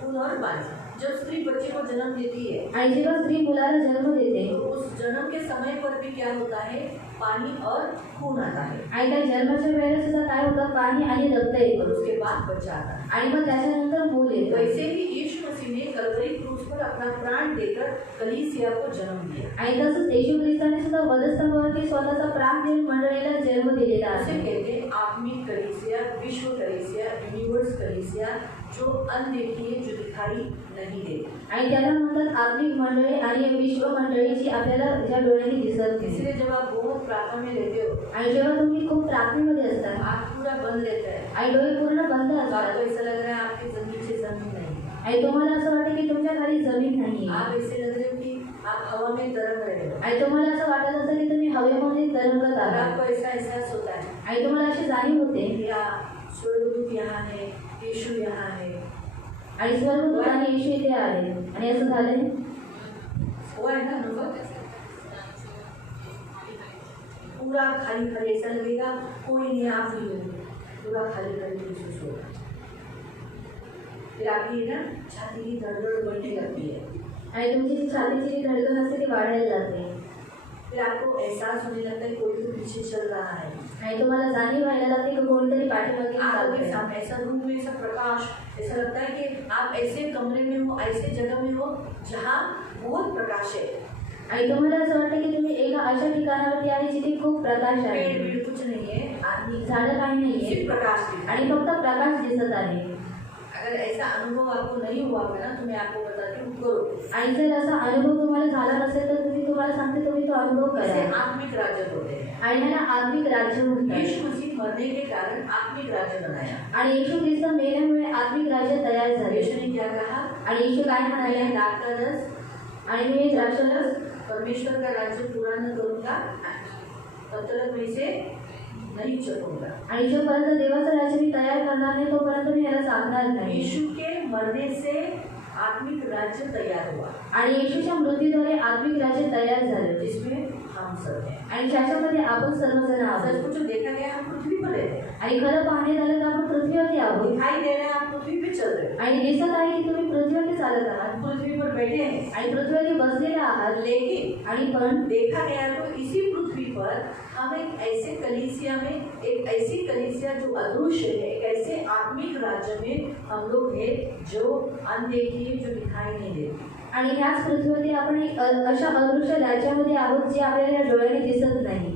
खून और पानी। जब स्त्री बच्चे को जन्म देती है आणि जेव्हा स्त्री मुलाला जन्म देते तो उस जन्म के समय पर भी क्या होता है, पानी और खून आता है, आणि त्या जन्माच्या वेळेला सुद्धा काय होतं, पाणी आणि रक्त और येतं उसके बाद बच्चा आता है। आणि मग त्याच्यानंतर मूल येतं। वैसे ही यीशु मसीह ने कलवरी क्रूस पर अपना प्राण देकर कलीसिया को जन्म दिया। आणि तसंच येशू ख्रिस्ताने सुद्धा वधस्तंभावरती स्वतःचा प्राण देऊन मंडळीला जन्म दिलेला उसे आहे। कहते हैं आत्मिक कलीसिया, विश्व कलीसिया, यूनिवर्स कलीसिया, जो अनदेखी है, जो दिखाई नहीं देती। आणि त्याला म्हणतात आत्मिक मंडळी आणि विश्व मंडळी जी आपल्याला ज्या डोळ्यांनी दिसत नाही। इसलिए जब आप बहुत प्रार्थना में रहते हो, आणि जेव्हा तुम्ही खूप प्रार्थनेमध्ये असता आँख पूरा बंद रहता है, आणि डोळे पूर्ण बंद तो असतात आपको ऐसा लग रहा है आपकी जमीन से जमीन नहीं है। आणि तुम्हाला असं वाटतं की तुमच्या खाली जमीन नाही आप ऐसे लग रहे हो कि आप हवा में तरंग रहे हो, आणि तुम्हाला असं वाटत असतं की तुम्ही हवेमध्ये तरंगत और आहात आपको ऐसा एहसास होता है आणि तुम्हाला अशी जाणीव होते या स्वर्गदूत यहाँ है, यीशु यहाँ है। आणि स्वर्गदूत आणि येशू इथे आले आणि असं झालंय। हुआ है ना अनुभव, पूरा खाली खाली ऐसा लगेगा कोई नहीं, आप ही हो, पूरा खाली खाली महसूस होगा। फिर आपकी ना छाती की धड़धड़ बढ़ने लगती है, आणि तुमची जी छातीची जी धडधड असते ती वाढायला लागते फिर आपको एहसास होने लगता है कोई तो पीछे चल रहा है, आणि तुम्हाला जाणीव व्हायला लागते की कोणतरी पाठीमागे आंखों के चालतंय सामने ऐसा रूम में ऐसा प्रकाश, ऐसा लगता है कि आप ऐसे कमरे में हो, ऐसे जगह में हो जहाँ बहुत प्रकाश है, आणि तुम्हाला असं वाटतं की तुम्ही एका अशा ठिकाणावरती आहे जिथे खूप प्रकाश पेड़ आहे, वेड़ कुछ नहीं है, आदमी झाडं काही नाहीये सिर्फ प्रकाश दिखता है। आणि फक्त प्रकाश दिसत आहे। अगर ऐसा अनुभव आपको नहीं हुआ होगा ना, तो मैं आपको बताती हूँ, करो। आणि जर असा अनुभव तुम्हाला झाला नसेल तर तुम्हाला सांगते तुम्ही तो अनुभव इसे करा। आत्मिक राज्य बोलते हैं। आणि ह्याला आत्मिक राज्य म्हणतात। यीशु मसीह मरने के कारण आत्मिक राज्य बनाया। आणि येशू ख्रिस्त मेल्यामुळे आत्मिक राज्य तयार झाले। यीशु ने क्या कहा, आणि येशू काय म्हणाले, मैं दाखला रस आणि मी द्राक्षरस परमेश्वर का राज्य पूरा न करूंगा तब तक मैं इसे नहीं चखूंगा। आणि जोपर्यंत देवाचं राज्य मी तयार करणार नाही तोपर्यंत मी याला सांगणार नाही। यीशु के मरने से आत्मिक राज्य तैयार हुआ आणि येशूच्या मृत्यूद्वारे आत्मिक राज्य तयार झालं, जिसमें हम सब हैं। आणि ज्याच्यामध्ये आपण सर्वजण आहोत। सच कुछ देखा गया, हम पृथ्वी पर रहते हैं, आणि खरं पाहण्यात आलं तर आपण पृथ्वीवरती आहोत दिखाई दे रहा है आप पृथ्वी पे चल रहे हो, आणि दिसत आहे की तुम्ही पृथ्वीवरती चालत आहात पृथ्वी पर बैठे हैं, आणि पृथ्वीवरती बसलेले आहात। लेकिन आणि पण देखा गया तो इसी पृथ्वी पर हम एक ऐसे कलीसिया में, एक ऐसी कलीसिया जो अदृश्य है, एक ऐसे आत्मिक राज्य में हम लोग हैं जो अनदेखी है, जो दिखाई नहीं देती। आणि ह्याच पृथ्वीवरती आपण एक अशा अदृश्य राज्यामध्ये आहोत जे आपल्याला या डोळ्याने दिसत नाही।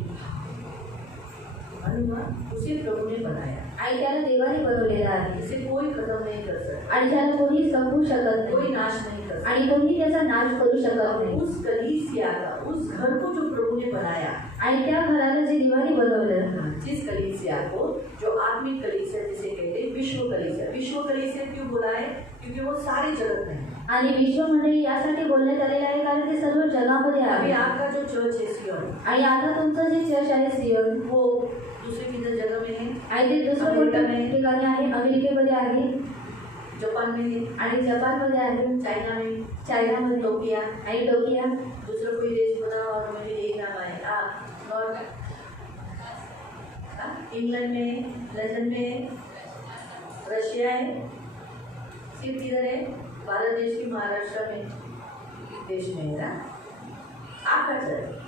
अनुमान उसे प्रभु ने बनाया, आणि त्याला देवाने बनवलेलं आहे इसे कोई खत्म नहीं कर सकता, आणि त्याला कोणी संपवू शकत कोई नाही नाश नहीं कर सकता। आणि कोणी त्याचा नाश करू शकत नाही। उस कलीसिया का, उस घर को जो प्रभु ने बनाया, आणि त्या घराला जे देवाने बनवलं, जिस कलीसिया को, जो आत्मिक कलीसिया जिसे कहते हैं विश्व कलीसिया। विश्व कलीसिया क्यों बोला है, क्योंकि वो सारी जगत में है। आणि विश्व मंडळी यासाठी बोलण्यात आलेलं आहे कारण ते सर्व जगामध्ये अभी आहे। आपका जो चर्च है सियोन, आणि आता तुमचं जे चर्च आहे सियोन, वो दूसरे किधर जगह में है, आणि ते दुसरं कोणत्या ठिकाणी आहे, अमेरिकेमध्ये आहे जापान में है, आणि जपानमध्ये आहे, चाइना में, चायनामध्ये टोकिया, आणि टोकिया, दूसरा कोई देश बना और मुझे एक नाम आए, नॉर्थ, इंग्लैंड में, लंदन में, रशिया है, सिर्फ इधर है भारत देश की महाराष्ट्र में, देश में है ना आपका चर्च।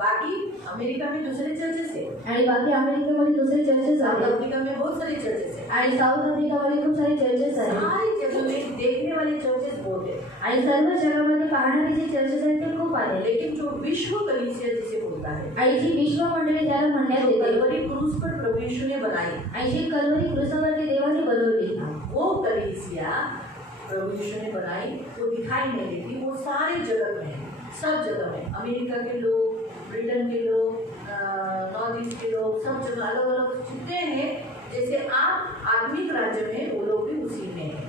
बाकी अमेरिका में दूसरे चर्चेस है, आणि बाकी अमेरिकेमध्ये दुसरे चर्चेस साउथ आहेत अफ्रीका में बहुत सारे चर्चेस है, आणि साऊथ आफ्रिकामध्ये खूप सारे चर्चेस आहेत सारी जगह में देखने वाले चर्चेस बहुत है। आणि सर्व जगामध्ये पाहणारे जे चर्चेस आहेत ते खूप आहेत। लेकिन जो विश्व कलीसिया जिसे बोलता है, आणि जी विश्व मंडळी ज्याला म्हणण्यात जो येते कलवरी क्रूस पर प्रभु यीशु ने बनाई, आणि जी कल्वरी क्रूसावरती देवाने बनवली, वो कलीसिया प्रभु यीशु ने बनाई, वो दिखाई नहीं देती, वो सारे जगत में है, सब जगह में। अमेरिका के लोग, ब्रिटेन के लोग, नॉर्थ ईस्ट के लोग, सब जगह अलग अलग जितने हैं, जैसे आप आत्मिक राज्य में, वो लोग भी उसी में हैं।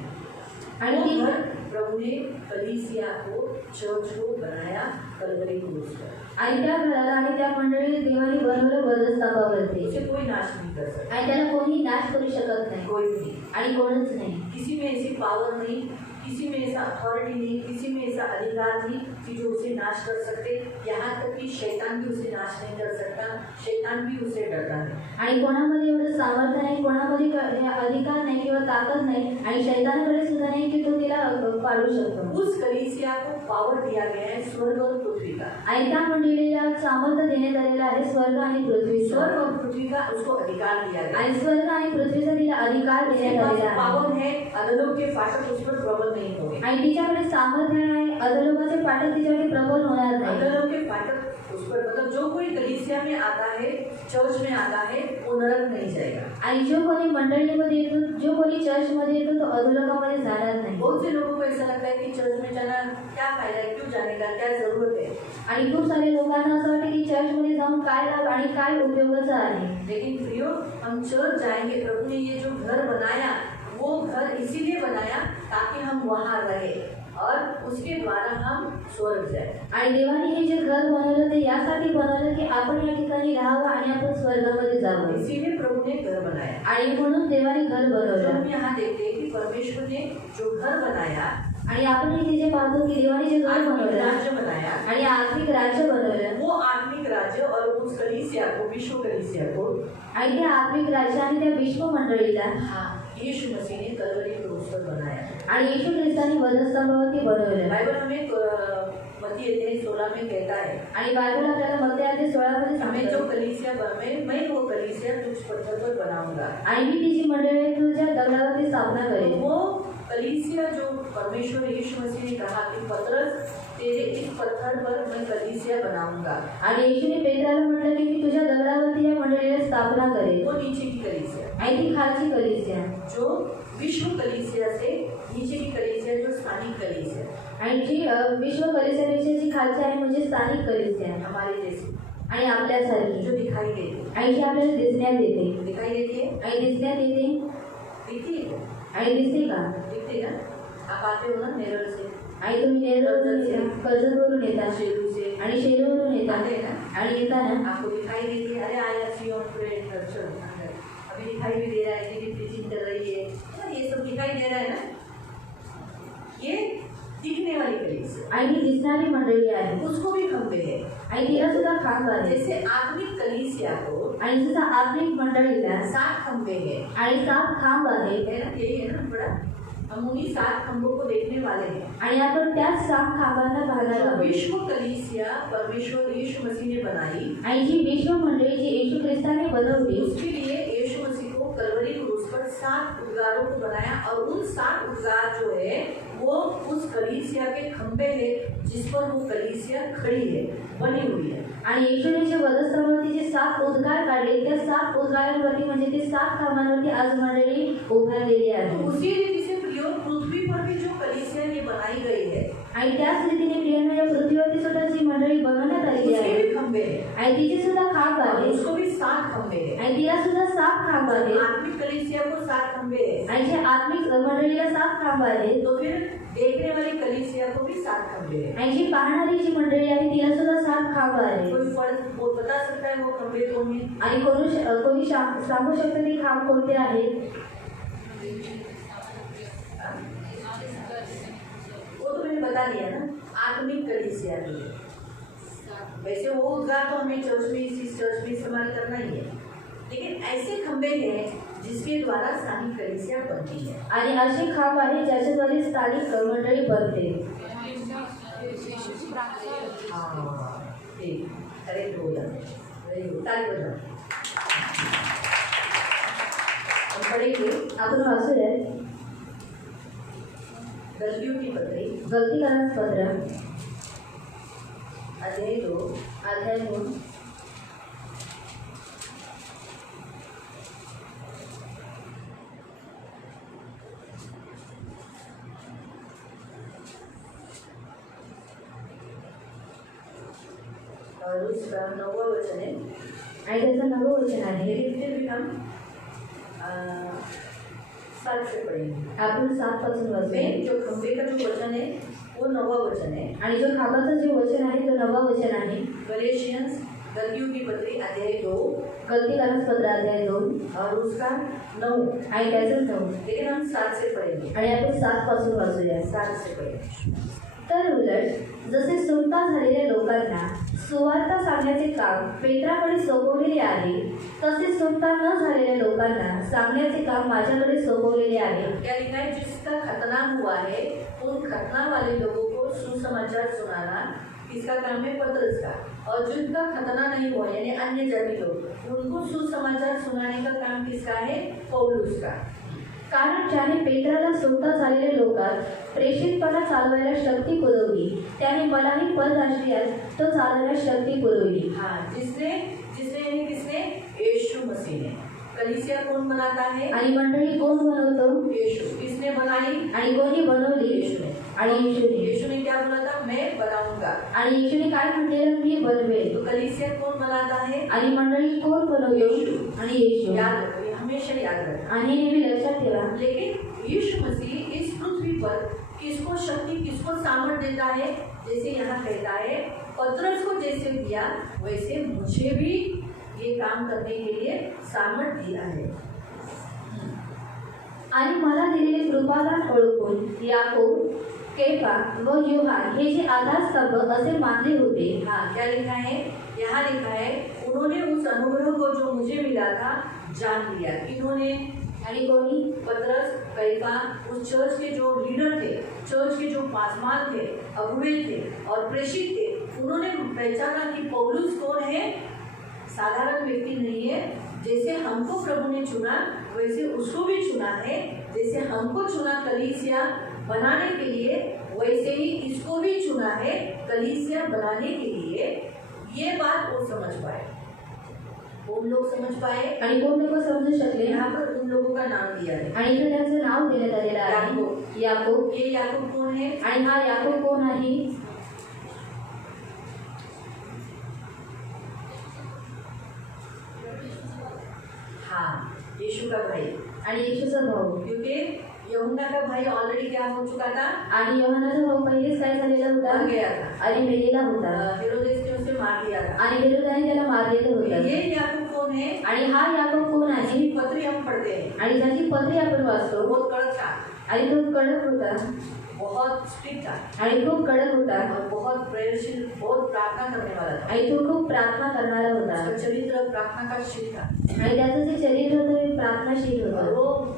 आणि वो ती घर प्रभु ने कलीसिया को, चर्च को बनाया कलवरी क्रूस पर, आणि त्या घराला आणि त्या मंडळीने देवाने बनवलं वधस्तंभावरती, उसे कोई नाश नहीं कर सकता, आणि त्याला कोणी नाश करू शकत नाही कोई नहीं, आणि कोणच नाही। किसी में ऐसी पावर नहीं, किसी में ऐसा अथॉरिटी नहीं, किसी में ऐसा अधिकार नहीं कि जो उसे नाश कर सकते। यहाँ तक कि शैतान भी उसे नाश नहीं कर सकता, शैतान भी उसे डरता है। आणि कोणामध्ये एवढं सामर्थ्य नाही, कोणामध्ये हे अधिकार नाही किंवा ताकद नाही आणि शैतानाकडे सुद्धा नाही की तो तिला पाडू शकतो। उस कलीसिया को पावर दिया गया है स्वर्ग और पृथ्वी का। आणि त्या मंडळीला सामर्थ्य देण्यात आलेला आहे स्वर्ग आणि पृथ्वीचा। स्वर्ग और पृथ्वी का उसको अधिकार दिया गया आणि स्वर्ग आणि पृथ्वीचा तिला अधिकार देण्यात आलेला आहे। पावन है, अधोलोक के फाटक उस पर प्रबल नहीं होंगे। आणि तिच्याकडे सामर्थ्य आहे, अधोलोकाचे फाटक तिच्याकडे प्रबल होणार नाही। अधोलोक के फाटक उस पर, मतलब जो कोई कलीसिया में आता है, चर्च में आता है, वो नरक नहीं जाएगा। आणि जो कोणी मंडळीमध्ये येतो, जो कोणी चर्चमध्ये येतो तो अधोलोकामध्ये जाणार नाही। बहुत से लोगों को ऐसा लगता है कि चर्च में जाना क्या फायदा है, क्यों जाने का, क्या जरूरत है। आणि खूप सारे लोकांना असं वाटतं की चर्चमध्ये जाऊन काय लाभ आणि काय उपयोगाचं आहे। लेकिन प्रियो, हम चर्च जाएंगे, प्रभु ने ये जो घर बनाया वो घर इसीलिए बनाया ताकि हम वहाँ रहे और उसके द्वारा हम स्वर्ग जाए। आणि देवाने हे जे घर बनवलं ते यासाठी बनवलं की आपण या ठिकाणी राहावं आणि आपण स्वर्गामध्ये जावं। इसीलिए प्रभु ने घर बनाया। आणि म्हणून देवाने घर जो बनवलं। हम यहाँ देखते हैं कि परमेश्वर ने जो घर बनाया, आणि आपण इथे जे पाहतो की देवाने जे घर आत्मिक बनवलं राज्य बनाया, आणि आत्मिक राज्य बनवलं, वो आत्मिक राज्य और उस कलीसिया को, विश्व कलीसिया को, आणि त्या आत्मिक राज्य आणि त्या विश्व मंडळीला हाँ, यीशु मसीह ने कलवरी क्रूस पर बनाया। आणि येशू ख्रिस्ताने वधस्तंभावरती बनवलं। बाइबल हमें मत्ती अध्याय 16 में कहता है, आणि बायबल आपल्याला मत्ती अध्याय 16 मध्ये हमें जो सांगतो, कलीसिया मैं वो कलीसिया तुझ पत्थर पर बनाऊंगा। आणि मी तिची मंडळी तुझ्या दगडावरती स्थापना तो करेन। वो कलीसिया जो परमेश्वर यीशु मसीह ने कहा कि पतरस, तेरे इस पत्थर पर मैं कलीसिया बनाऊंगा, आणि येशूने पेत्राला म्हटलं की मी तुझ्या दगडावरती या मंडळीला स्थापना करेन। वो नीचे की कलीसिया, आणि ती खालची कलीसिया, जो विश्व कलीसिया से नीचे की कलीसिया, जो स्थानिक कलीसिया, आणि जी विश्व कलीसियापेक्षा जी खालची आहे म्हणजे स्थानिक कलीसिया हमारी जैसी, आणि आपल्यासारखी, जो दिखाई देती आणि जी आपल्याला दिसण्यात येते, दिखाई देती है, आणि दिसण्यात येते, दिखती है, आणि दिसते का? दिखती है ना। आप आते हो ना नेरळ से, आणि तुम्ही नेरळवरून येता, कर्जतवरून येता, शेरू से आणि शेलूवरून येता, आते हैं ना, आणि येताना आपको दिखाई देती है, अरे आया सियोन फ्रेंड अभी दिखाई भी दे रहा है कि टीचिंग कर रही है ना, ये सब दिखाई दे रहा है ना, ये दिखने वाली कलीसिया, आणि ती दिसणारी मंडळी आहे, उसको भी खंभे है। आणि तिला सुद्धा खांब आहे। जैसे आत्मिक कलीसिया को आणि जसं आत्मिक मंडळीला 7 खंभे है आणि 7 खांब आहेत, ना, यही है ना बड़ा, हम उन्हीं 7 खंभों को देखने वाले हैं। आणि आपण त्याच 7 खांबांना पाहणार जो आहोत। विश्व कलीसिया परमेश्वर यीशु मसीह ने बनाई, आणि जी विश्व मंडळी जी येशू ख्रिस्ताने बनवली, उसके लिए यीशु मसीह को कलवरी क्रूस पर 7 उद्गारों को बनाया, और उन 7 उद्गार जो है वो उस कलीसिया के खंभे हैं जिस पर वो कलीसिया खड़ी है, बनी हुई है। आणि येशूने जे वधस्तंभावरती जे 7 उद्गार काढले, त्या 7 उद्गारांवरती म्हणजे ते 7 खांबांवरती आज मंडळी उभारलेली तो आहे। उसी रीति से प्रियो, पृथ्वी पर भी जो कलीसिया ये बनाई गई है, आणि त्याच रीतीने प्रियांनो या पृथ्वीवरती सुद्धा जी मंडळी बनवण्यात आलेली उसके आहे, भी खंभे हैं, आणि तिचे सुद्धा खांब और आहे, उसको भी 7 खंभे हैं। आणि तिला सुद्धा 7 खांब आहेत, आत्मिक कलीसिया को 7 खंभे हैं, आणि जे आत्मिक मंडळीला 7 खांब आहेत, तो फिर देखने वाली कलीसिया को भी 7 खंभे हैं। आणि जी पाहणारी जी मंडळी आहे तिला सुद्धा 7 खांब आहेत। कोई फर्क वो बता सकता है वो खंभे कौन है? आणि कोणी सांगू शकतं की खांब कोणते आहेत? वो तो मैंने बता दिया ना, आत्मिक कलीसिया के लिए। वैसे वो उद्गार तो हमें चर्च में, इसी चर्च में इस्तेमाल करना ही है, लेकिन ऐसे खंभे हैं जिसके द्वारा स्थानिक कलीसिया बनती है। आणि असे खांब आहे ज्याच्याद्वारे स्थानिक मंडळी बनते। हाँ, ठीक, करेक्ट बोला, वेरी गुड, ताली बजाओ। हम पढ़ेंगे आपण वाचूया गलतियों की पत्री, गलतीकरण पत्र अध्याय 2, अध्याय 2 और उसका 9वां वचन है। आणि त्याचं 9वं वचन आहे। लेकिन फिर भी हम 7 से पढ़ेंगे। आपण 7 पासून वाचूया। में जो खंभे का जो वचन है वो 9वां वचन है, आणि जो खांबाचं जे वचन आहे तो 9वं वचन आहे। गलेशियंस गलतियों की पत्री अध्याय 2 गलती का पत्र अध्याय 2 और उसका 9। आणि त्याचं 9. लेकिन हम 7 से पढ़ेंगे। आणि आपण 7 पासून वाचूया. 7 से पढ़ेंगे। तर उलट जसे सुटका झालेल्या लोकांना सुवार्ता सांगण्याचे काम पेत्राकडे सोपवलेले आहे, तसे सुटका न झालेल्या लोकांना सांगण्याचे काम माझ्याकडे सोपवलेले आहे. क्या लिखा है? जिसका खतना हुआ है उन खतना वाले लोगों को सुसमाचार सुनाना किसका काम है? पतरस का। और जिनका खतना नहीं हुआ यानी अन्य जाति लोग, उनको सुसमाचार सुनाने का काम किसका है? पौलुस का। कारण ज्याने पेत्राला सुटका झालेल्या लोकात प्रेषितपणा चालवायला शक्ती पुरवली, त्याने मलाही परराष्ट्रीयात तो चालवायला शक्ती पुरवली. हाँ, जिसने जिसने यानी किसने? यीशु मसीह ने। कलीसिया कौन बनाता है? आणि मंडळी कोण बनवतो? यीशु। किसने बनाई? आणि कोणी बनवली? यीशु ने। आणि येशूने. यीशु ने क्या बोला था? मैं बनाऊंगा। आणि येशूने काय म्हटलेलं? मी बनवेल. तो कलीसिया कौन बनाता है? आणि मंडळी कोण बनवतो? येशू. आणि येशू. याद रखो, ये हमेशा याद रखना। आणि हे नेहमी लक्षात ठेवा. लेकिन यीशु मसीह इस पृथ्वी पर किसको शक्ति, किसको सामर्थ देता है? जैसे यहाँ कहता है, पतरस को जैसे दिया वैसे मुझे भी ये काम करने के लिए सामर्थ दिया है। आणि मला दिलेले कृपादान ओळखून याकोब, केफा व योहान हे जे आधारस्तंभ असे मानले होते. हाँ, क्या लिखा है? यहाँ लिखा है, उन्होंने उस अनुग्रह को जो मुझे मिला था जान लिया। इन्होंने आणि कोणी? पतरस, कैफा, उस चर्च के जो लीडर थे, चर्च के जो पासमान थे, अगुवे थे और प्रेषित थे, उन्होंने पहचाना कि पौलुस कौन है? साधारण व्यक्ति नहीं है। जैसे हमको प्रभु ने चुना वैसे उसको भी चुना है। जैसे हमको चुना कलीसिया बनाने के लिए, वैसे ही इसको भी चुना है कलीसिया बनाने के लिए। ये बात वो समझ पाए, उन लोग समझ पाए। आणि कोण लोक समजू शकले? यहाँ पर उन लोगों का नाम दिया है। आणि इथे त्यांचं नाव देण्यात आलेलं आहे. याकोब. ये याकूब कौन है? आणि हा याकोब कोण आहे? हाँ, यीशु का भाई। आणि येशूचा भाऊ. क्योंकि यूहन्ना का भाई ऑलरेडी क्या हो चुका था? आणि योहानाचा भाऊ पहिलेच काय झालेला होता? मर गया था। आणि मेलेला होता. हेरोदेस ने उसे मार दिया था। आणि हेरोदाने त्याला मारलेलं होतं. ये याकूब कौन है? आणि हा याकोब कोण आहे? जिसकी पत्री हम पढ़ते हैं। आणि ज्याची पत्री आपण वाचतो. बहुत कड़क था, आणि तो कडक होता. बहुत स्ट्रिक्ट था आणि खूप कडक होता. और बहुत प्रेयरशील, बहुत प्रार्थना करने वाला था। आणि तो खूप प्रार्थना करणारा होता. उसका चरित्र प्रार्थना का शील था आणि त्याचं जे चरित्र होतं ते प्रार्थनाशील और होतं. वो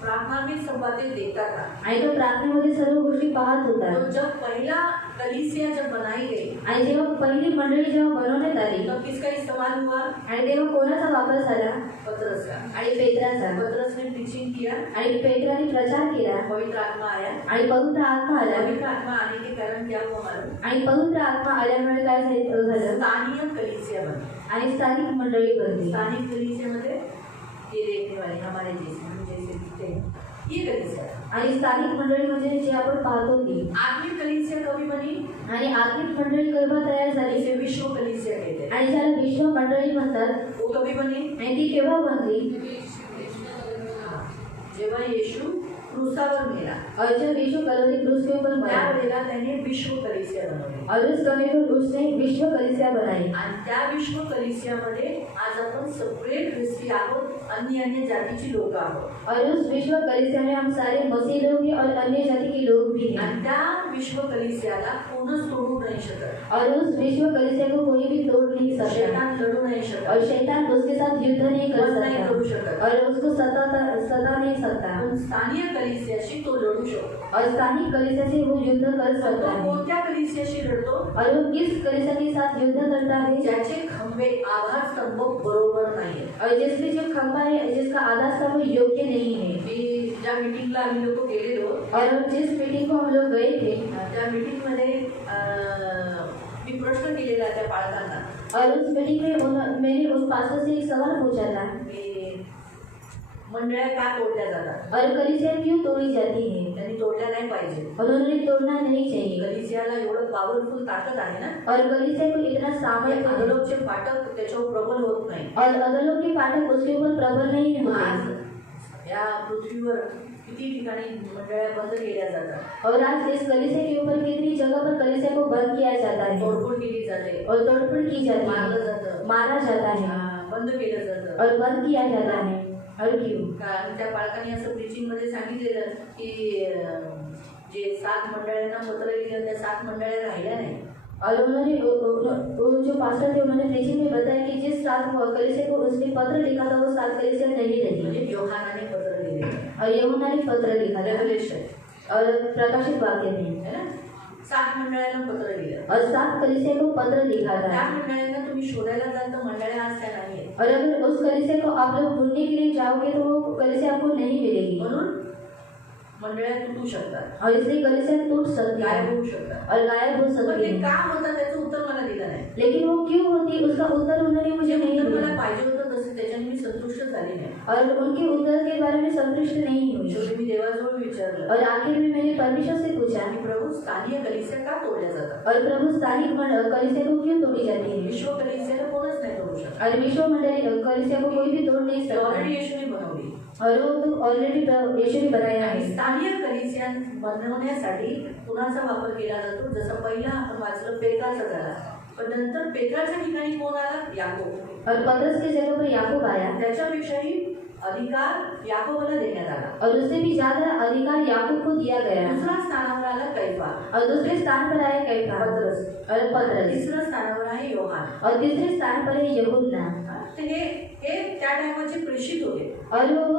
प्रार्थना में सब बातें देखता था। आणि तो प्रार्थनेमध्ये सर्व गोष्टी पाहत होता. तो जब पहला कलीसिया जब बनाई गई, आणि जेव्हा पहिली मंडळी जेव्हा बनवण्यात आली, तो किसका इस्तेमाल हुआ? आणि तेव्हा कोणाचा वापर झाला? पतरस का। आणि पेत्राचा. पतरस ने प्रीचिंग किया, आणि पेत्राने प्रचार केला. पवित्र आत्मा आया। आणि पवित्र आत्मा आला. पवित्र आत्मा आने के कारण क्या हुआ मालूम? आणि पवित्र आत्मा आल्यामुळे काय झालं? स्थानीय कलीसिया बनी। आणि स्थानिक मंडळी बनली. स्थानिक कलीसिया मध्ये ये देखने वाले हमारे जैसे, हम जैसे दिखते हैं, ये कलीसिया। आणि स्थानिक मंडळी म्हणजे जे आपण पाहतो ती. आत्मिक कलीसिया कभी बनी? आणि आत्मिक मंडळी केव्हा तयार झाली? इसे विश्व कलीसिया कहते हैं। आणि ज्याला विश्व मंडळी म्हणतात. वो कभी बनी? आणि ती केव्हा बनली? जेव्हा येशू क्रूसावर मेला, और जब यीशु कलवरी क्रूस के ऊपर मरा, त्यावेळेला त्याने विश्व कलीसिया बनवली। और उस समय पर उसने विश्व कलीसिया बनाई. आणि त्या विश्व कलीसियामध्ये आज आपण सगळे ख्रिस्ती आहोत, अन्य जातीची लोक आहोत। और उस विश्व कलीसिया में हम सारे मसीह लोग हैं और अन्य जाति के लोग भी हैं. आणि त्या विश्व कलीसियाला कोणच तोडू नाही शकत। और उस विश्व कलीसिया को कोई भी तोड़ नहीं सकता. शैतान लड़ू नहीं शकत और शैतान उसके साथ युद्ध नहीं कर वध नहीं करू सकता. शकत। और उसको सता नहीं सकता. पण स्थानीय कलीसियाशी तो लढू शकतो। और स्थानिक कलीसिया से वो युद्ध कर पण सकता तो है. कोणत्या कलीसियाशी लढतो? और वो किस कलीसिया के साथ युद्ध करता है? ज्याचे खंबे आधार स्तंभ बरोबर नाहीये। और जिसमें जो खंबा है, जिसका आधार स्तंभ योग्य नहीं है. मी ज्या मीटिंगला आम्ही लोक गेलेलो, और जिस मीटिंग को हम लोग गए थे, त्या मीटिंगमध्ये मी प्रश्न केलेला त्या पालकांना, और उस मीटिंग में मैंने उस पास्टर से एक सवाल पूछा था. की मंडळ्या का तोडल्या जातात? और कलीसिया क्यों तोड़ी जाती है? त्यांनी तोडल्या नाही पाहिजे। और उन्हें तोड़ना नहीं चाहिए. कलीसियाला एवढं पॉवरफुल ताकद आहे ना, और कलीसिया को इतना सामर्थ्य है. अधोलोकचे फाटक त्याच्यावर प्रबल होत नाही। और अधोलोक के फाटक उसके ऊपर प्रबल नहीं होते. आज या पृथ्वीवर किती ठिकाणी मंडळ्या बंद केल्या जातात, और आज इस कलीसिया के ऊपर कितनी जगह पर कलीसिया को बंद किया जाता है, तोडफोड केली जाते, और तोड़फोड़ की जाती मारलं है, जातं, मारा जाता है. बंद केलं जातं और बंद किया जाता है। और क्यों? कारण त्या बाळकाने असं प्रीचिंगमध्ये सांगितलेलं की जे 7 मंडळांना पत्र लिहिलं त्या 7 मंडळ्या राहिल्या नाही। और उन्होंने वो जो पास्टर थे उन्होंने प्रीचिंग में बताया कि जिस 7 कलीसिया को उसने पत्र लिखा था वो 7 कलीसिया नहीं रही। म्हणजे योहानाने पत्र लिहिले और यूहन्ना ने पत्र लिखा था रेव्हलेशन और प्रकाशित वाक्य में, है ना। 7 मंडळांना पत्र लिहिलं और 7 कलीसिया को पत्र लिखा त्या था। मंडळांना तुम्ही शोधायला जाल तर मंडळ्या आज त्या नाही आहेत। और अगर उस कलीसिया को आप लोग ढूंढने के लिए जाओगे तो वो कलीसिया आपको नहीं मिलेगी म्हणून मंडळ्या तुटू शकतात, और इसलिए कलीसिया टूट सकती है गायब होऊ शकतात। और गायब हो पण सकती ते है। का होतं त्याचं उत्तर मला दिलं नाही। लेकिन वो क्यों होती उसका उत्तर उन्होंने मुझे नहीं उत्तर मला दिया पाहिजे होतं तसं त्याच्याने मी संतुष्ट झाले नाही। और उनके उत्तर के बारे में संतुष्ट नहीं हुई। शेवटी मी देवाजवळ विचारलं और आखिर में मैंने परमेश्वर से पूछा की प्रभू स्थानीय कलिसिया का तोडल्या जातात? और प्रभु स्थानिक कलीसिया को क्यों तोड़ी जाती है? विश्व कलिसियाला कोणच नाही तोडू शकत। और विश्व मंडली कलीसिया को कोई भी तोड़ नहीं ती सकता ऑलरेडी येशूने बनवली और वो तो ऑलरेडी यीशु ने बनाया आणि है। स्थानीय कलिसिया बनवण्यासाठी कुणाचा वापर केला जातो? जसं पहिला आपण वाचलं पेत्राचा झाला, पण नंतर पेत्राच्या ठिकाणी कोण आला? याकोब। और पतरस की जगह पर याकूब आया त्याच्यापेक्षाही अधिकार याकोबला देण्यात आला। और उससे भी ज्यादा अधिकार याकूब को दिया गया। दुसऱ्या स्थानावर आला कैफा और दूसरे स्थान पर आया कैफा पतरस, और पतरस तिसऱ्या स्थानावर आहे योहान। और तीसरे स्थान पर है यूहन्ना। तर हे त्या टायमाचे प्रेषित होते और वो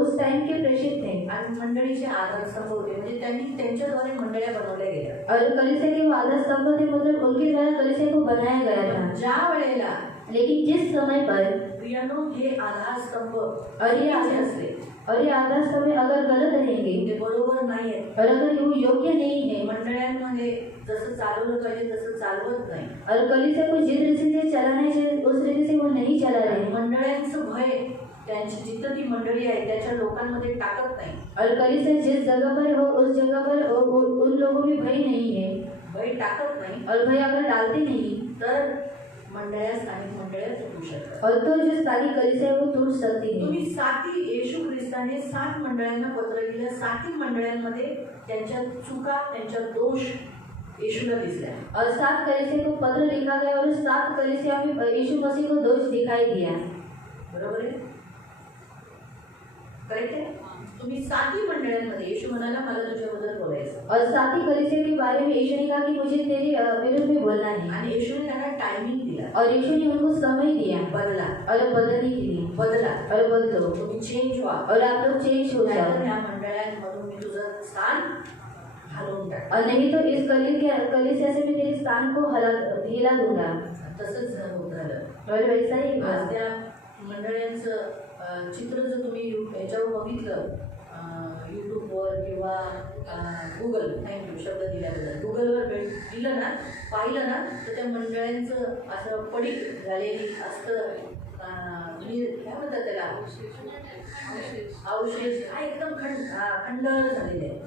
उस टाइम के प्रेषित थे आणि मंडळीचे आधारस्तंभ होते, म्हणजे त्यांनी त्यांच्याद्वारे मंडळ्या बनवल्या गेल्या। और कलीसिया के वो आधार स्तंभ थे, मतलब उनके द्वारा कलीसिया को बनाया गया था। ज्या वेळेला लेकिन जिस समय पर प्रियानो हे आधारस्तंभ और ये चुकीचे असले, और ये आधार स्तंभ अगर गलत रहेंगे ते बरोबर नाही आहेत, और अगर वो योग्य नहीं है मंडळांमध्ये जसं चालवलं पाहिजे तसं चालवत नाही, और कलीसिया को जिस रीति से चलाना चाहिए उस रीति से वो नहीं चला रहे, मंडळांचं भय त्यांची जिथं ती मंडळी आहे त्याच्या लोकांमध्ये टाकत नाही, और कलीसिया जिस जगह पर हो उस जगह पर उन लोगों में भय नहीं है, भय टाकत नाही, और भय अगर डालते नहीं तर मंडळ्या स्थानिक मंडळ्या तुटू शकतात। और तो जो स्थानिक कलीसिया है वो टूट सकती है। तुम्ही 7 येशू ख्रिस्ताने 7 मंडळांना पत्र लिहिलं, 7 मंडळांमध्ये त्यांच्या चुका त्यांच्या दोष येशूला दिसल्या और 7 कलीसिया को पत्र लिखा गया और उस 7 कलीसिया में यीशु मसीह को दोष दिखाई दिया। बरोबर आहे, करेक्ट आहे। तुम्ही 7 मंडळांमध्ये येशू म्हणाला मला तुझ्याबद्दल बोलायचं, और 7 कलीसिया के बारे में यीशु ने कहा कि मुझे तेरे विरुद्ध में बोलना है, आणि येशूने त्यांना टायमिंग दिला, और यीशु ने उनको समय दिया बदला और बदलने के लिए, बदला और बदलो तुम्ही चेंज व्हा, और आप लोग चेंज हो नाहीतर जाओ, या मंडळांमधून मी तुझं स्थान हलवून टाक। और नहीं तो इस कलीसिया से मैं तेरे स्थान को हिला दूंगा। तसंच होत झालं। और वैसा ही हुआ। आज त्या मंडळांचं चित्र जर तुम्ही याच्यावर बघितलं यूट्यूबवर किंवा गुगल, थँक्यू शब्द दिल्याबद्दल, गुगलवर दिलं ना, पाहिलं ना, तर त्या मंडळांचं असं पडीक झालेली असतं, काय म्हणतात त्याला, अवशेष हा एकदम खंडर झालेले आहे।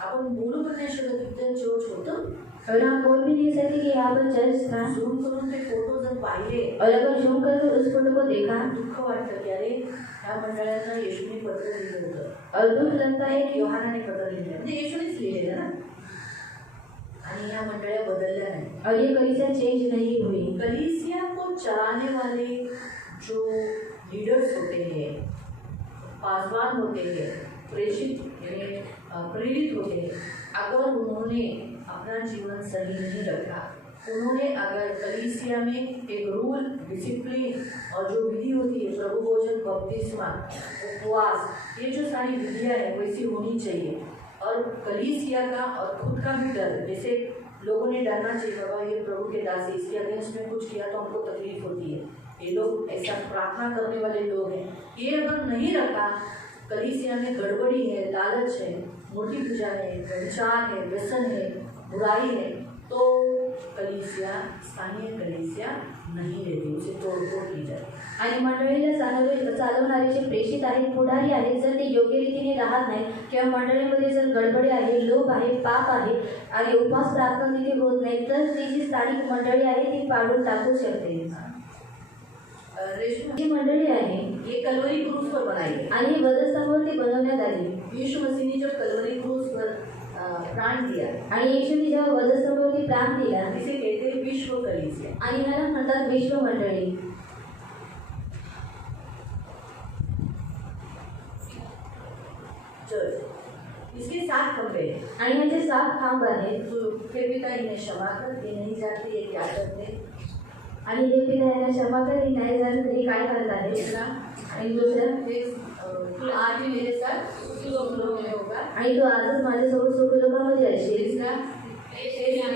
आपण बोलू पण नाही शकत इतकं चर्च होतं, और हम बोल भी नहीं सकते कि यहाँ पर चर्च था। झूम करून ते फोटो जर पाहिले और अगर झूम करके उस फोटो को देखा दुःख वाटतं की अरे ह्या मंडळांना येशूने पत्र लिहिलं होतं, और दुख लगता है कि योहानाने पत्र लिहिलं, म्हणजे येशूनेच लिहिलेलं ना, आणि ह्या मंडळ्या बदलल्या नाही। और ये कलीसिया चेंज नहीं हुई। कलीसिया को चलाने वाले जो लीडर्स होते हैं, पासवान होते हैं, प्रेषित यानी प्रेरित होते हैं, अगर उन्होंने अपना जीवन सही नहीं रखा, उन्होंने अगर कलीसिया में एक रूल डिसिप्लिन और जो विधि होती है प्रभु भोजन बपतिस्मा उपवास, ये जो सारी विधियाँ हैं वैसी होनी चाहिए, और कलीसिया का और खुद का भी डर, जैसे लोगों ने डरना चाहिए बाबा ये प्रभु के दास है, इसके अगेंस्ट में कुछ किया तो हमको तकलीफ होती है, ये लोग ऐसा प्रार्थना करने वाले लोग हैं, ये अगर नहीं रखा, कलीसिया में गड़बड़ी है, लालच है, मूर्ति पूजा है, व्यभिचार है, व्यसन है, बुराई है, तो कलीसिया स्थानीय कलीसिया नहीं रहती, उसे तोड़फोड़ की जाते। आणि मंडळीला चालवणारे जे प्रेषित आहेत, पुढारी आहेत, जर ते योग्य रीतीने राहत नाही किंवा मंडळीमध्ये जर गडबडी आहे, लोभ आहे, पाप आहे आणि उपवास प्रार्थना तिथे होत नाही, तर ती जी स्थानिक मंडळी आहे ती पाडून टाकू शकते। जी मंडळी आहे ये कलवरी क्रूज पर बनाई गई, आणि वधस्तंभावरती बनवण्यात आली। यीशु मसीह ने जब कलवरी क्रूज पर प्राण दिया, आणि येशूने जेव्हा वधस्तंभावरती प्राण दिला इसे कहते हैं विश्व कलीसिया। आणि ह्याला म्हणतात विश्व मंडळी। चर्च इसके 7 खंभे हैं आणि ह्याचे 7 खांब आहेत। तो फिर पिता इन्हें क्षमा कर, ये नहीं जानते ये क्या करते। आणि हे पिता यांना क्षमा कर, हे नाही जाणत तरी काय करत आहेत। दूसरा आणि दुसरं, तू आज ही मेरे साथ सुखलोक में होगा। आणि तू आजच माझ्यासोबत सुखलोकामध्ये असशील। तीसरा ये तेरा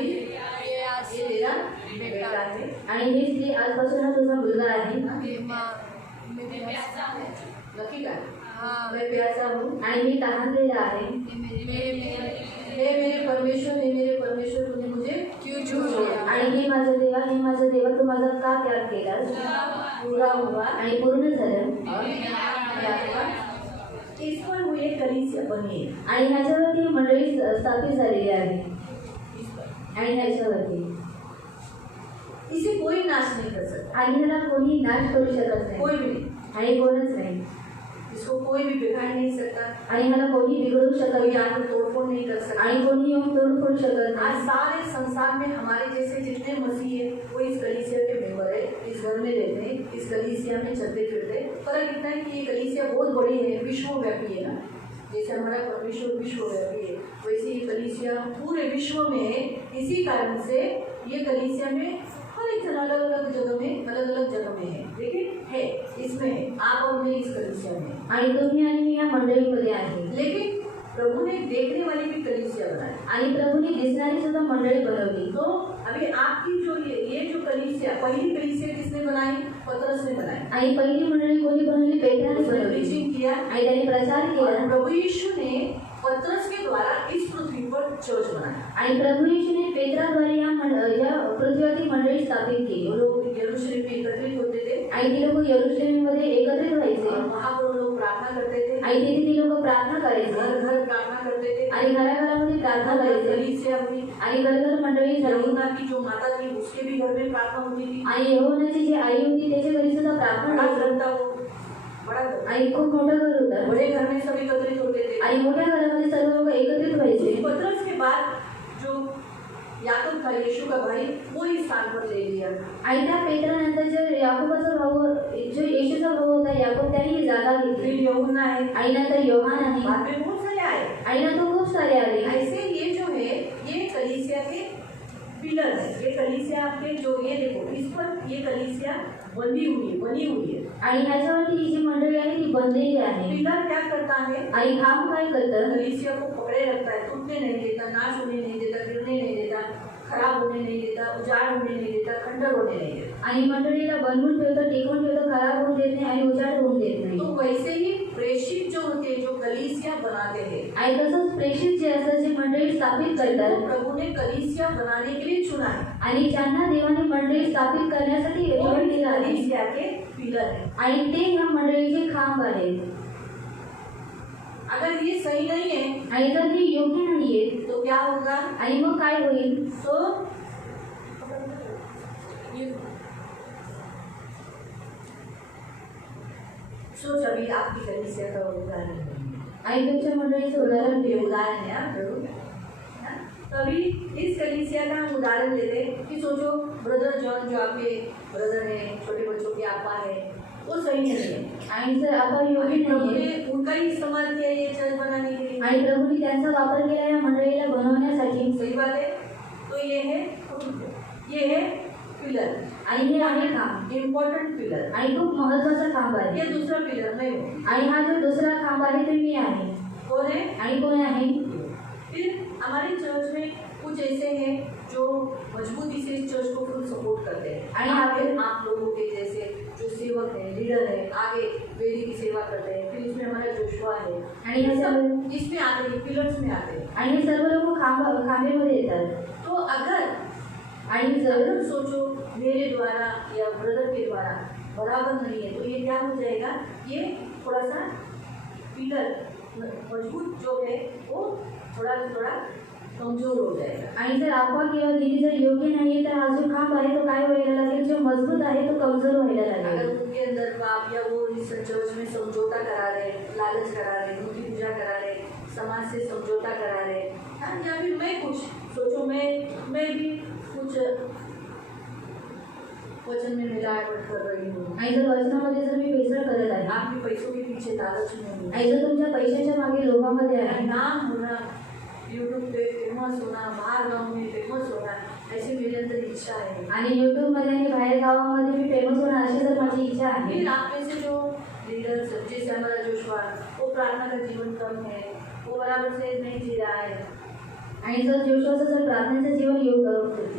बेटा है। आणि ही स्त्री आजपासून हा तुझा मुलगा आहे। लकी का मैं प्यासा हूँ आणि मी तहानलेला आहे। हे मेरे परमेश्वर तूने मुझे क्यों छोड़ा। आणि हे माझा देवा तू माझा का त्याग केलास। पूरा हुआ आणि पूर्ण झालं। इस पर वो एक कलीसिया बनी है। आणि ह्याच्यावरती ही मंडळी स्थापित झालेली आहे। इस पर आणि ह्याच्यावरती इसे कोई नाश नहीं कर सकता, आणि ह्याला कोणी नाश करू शकत नाही। कोई भी नहीं। आणि कोणच नाही। इसको कोई भी बिगाड़ नहीं सकता, आणि ह्याला कोणी बिघडू शकत कोई नाही। आकर तोड़फोड़ नहीं कर सकता। आणि कोणी येऊन तोडफोड शकत आज नाही। सारे संसार में हमारे जैसे जितने मसीह है वो इस कलीसिया के मेंबर है, इस घर में रहते हैं, इस कलीसिया में चलते फिरते। फर्क इतना है कि ये कलीसिया बहुत बड़ी है, विश्वव्यापी है ना। जैसे हमारा परमेश्वर विश्वव्यापी है, वैसे ये कलीसिया पूरे विश्व में है। इसी कारण से ये कलीसिया में हर एक अलग अलग जगह में है, लेकिन है इसमें है। आप और मैं इस कलीसिया में है। आणि तुम्ही आणि मी या मंडळीमध्ये आहे। लेकिन प्रभु ने देखने वाली भी कलीसिया बनाई आणि प्रभूने दिसणारी सुद्धा मंडळी बनवली। तो अभी आपकी जो ये जो कलीसिया, पहली कलीसिया किसने बनाई? पतरस ने बनाई। आणि पहिली मंडळी कोणी बनवली? पेत्राने उसने बनवली। प्रीचिंग किया आणि त्याने प्रचार और केला। प्रभु यीशु ने पतरस के द्वारा इस पृथ्वी पर चर्च बनाया। आणि प्रभू येशूने पेत्राद्वारे या पृथ्वीवरती मंडळी स्थापित केली। वो लोग यरूशलेम में एकत्रित होते थे आणि ती लोक यरूशलेममध्ये एकत्रित व्हायचे। और वहाँ पर वो लोग प्रार्थना करते थे, आणि तिथे ती लोक प्रार्थना करायचे। घर घर प्रार्थना करते थे। आणि घराघरामध्ये प्रार्थना करायचे। कलीसिया हुई। आणि घर मंडळी झाली। यहुन्ना की जो माता थी उसके भी घर में प्रार्थना होती थी। आणि यहोवाची जी आई होती त्याच्या घरी सुद्धा प्रार्थना बड़ा व्हायची। घर था वो, बड़ा घर। आणि खूप मोठं घर होतं। बड़े घर में सब एकत्रित होते थे। आणि मोठ्या घरामध्ये सर्व लोक एकत्रित व्हायचे। पतरस के बाद जो याकूब था, यीशु का भाई, वो इस स्थान पर ले लिया। आणि त्या पेत्रानंतर जो याकोबाचा भाऊ, जो येशूचा भाऊ होता याकोब, त्याने ही जागा फिर घेतली। यूहन्ना है, आणि नंतर योहान आहे। बाद में बहुत सारे आए। आणि नंतर खूप सारे आले। ऐसे ये जो है ये कलीसिया के पिलर है। ये कलीसिया आपके जो ये देखो इस पर ये कलीसिया बनी हुई है। आणि ह्याच्यावरती ही जी मंडळी आहे ती बनलेली आहे। पिलर क्या करता है? आणि खांब काय करतं? कलीसिया को पकड़े रखता है, टूटने नहीं देता, नाश होने नहीं देता, गिरने नहीं देता, खराब होने नहीं देता, उजाड़ होने नहीं देता, खंडर होने नहीं देता। आणि मंडळीला बनवून ठेवतं, टिकवून ठेवतं, खराब होऊन देत नाही आणि उजाड होऊन देत नाही। तो वैसे ही प्रेषित जो होते हैं, जो कलीसिया बनाते हैं, आणि तसंच प्रेषित जे असतात, जे मंडळी स्थापित जिनको करतात प्रभु ने कलीसिया बनाने के लिए चुना है, आणि ज्यांना देवाने मंडळी स्थापित करण्यासाठी वो निवड दिला आहे, कलीसिया के पिलर है। आणि ते ह्या मंडळीचे खांब आहेत। अगर ये सही नहीं है आणि जर हे योग्य नाहीये तो क्या होगा? आणि मग काय होईल? सोच अभी आपकी कलीसिया का उदाहरण है। आणि तुमच्या मंडळीचं उदाहरण ये घेऊ। उदाहरण है, आप जरूर। तभी इस कलीसिया का हम उदाहरण लेते हैं कि सोचो ब्रदर जॉन जो आपके ब्रदर है, छोटे बच्चों के आपा है, वो सही नहीं है। आणि जर आपण योग्य प्रभु नाहीये ने उनका ही इस्तेमाल किया ये चर्च बनाने के लिए। आणि प्रभूने त्यांचा वापर केला या मंडळीला बनवण्यासाठी। सही बात है। तो ये है पिलर, आणि हे आहे खांब, इम्पोर्टेंट पिलर। आणि खूप महत्वाचा खांब आहे। ये दूसरा पिलर मैं हूँ। आणि हा जो दुसरा खांब आहे ते मी आहे। कौन है? आणि कोण आहे? फिर हमारे चर्च में कुछ ऐसे हैं जो मजबूती से इस चर्च को फुल सपोर्ट करते हैं। आणि आप लोगों के जैसे जो सेवक हैं, लीडर हैं, आगे वेदी की सेवा करते हैं। फिर इसमें हमारा जोशुआ है, आणि हे सर्व इसमें आते हैं, पिलर्स में आते हैं। आणि हे सर्व लोक खांबेमध्ये येतात। तो अगर आणि जर सोचो मेरे द्वारा या ब्रदर के द्वारा बराबर नहीं है तो ये क्या हो जाएगा? ये थोड़ा सा पिलर मजबूत जो है वो थोड़ा कमजोर हो जाएगा। आणि जर आपण किंवा दिदी जर योग्य नाहीये तर हा जो खांब आहे तो काय व्हायला लागेल? जो मजबूत आहे तो कमजोर व्हायला अगर लागेल। उनके अंदर पाप या वो इस चर्च में समझौता करा रहे, लालच करा रहे, मूर्ति पूजा करा रहे, समाज से समझौता करा रहे, हाँ, या फिर मैं कुछ सोचो, मैं भी कुछ वचन में मिलावट कर रही हूँ। आणि जर वचनामध्ये जर मी भेसळ करत आहे आपके पैसों के पीछे लालच में हूँ, आणि जर तुमच्या पैशाच्या मागे लोभामध्ये मेरा आहे नाम होना, यूट्यूब पे फेमस होना, बाहर गाँव में फेमस होना, ऐसी मेरे अंदर इच्छा है। आणि यूट्यूबमध्ये आणि बाहेर गावामध्ये मी फेमस होणार अशी जर माझी इच्छा आहे फिर आप में से जो लीडर्स, जैसे हमारा जोशुआ, वो प्रार्थना का जीवन कम है, वो बराबर से नहीं जी रहा है, आणि जर जोशुआचं जर प्रार्थनेचं जीवन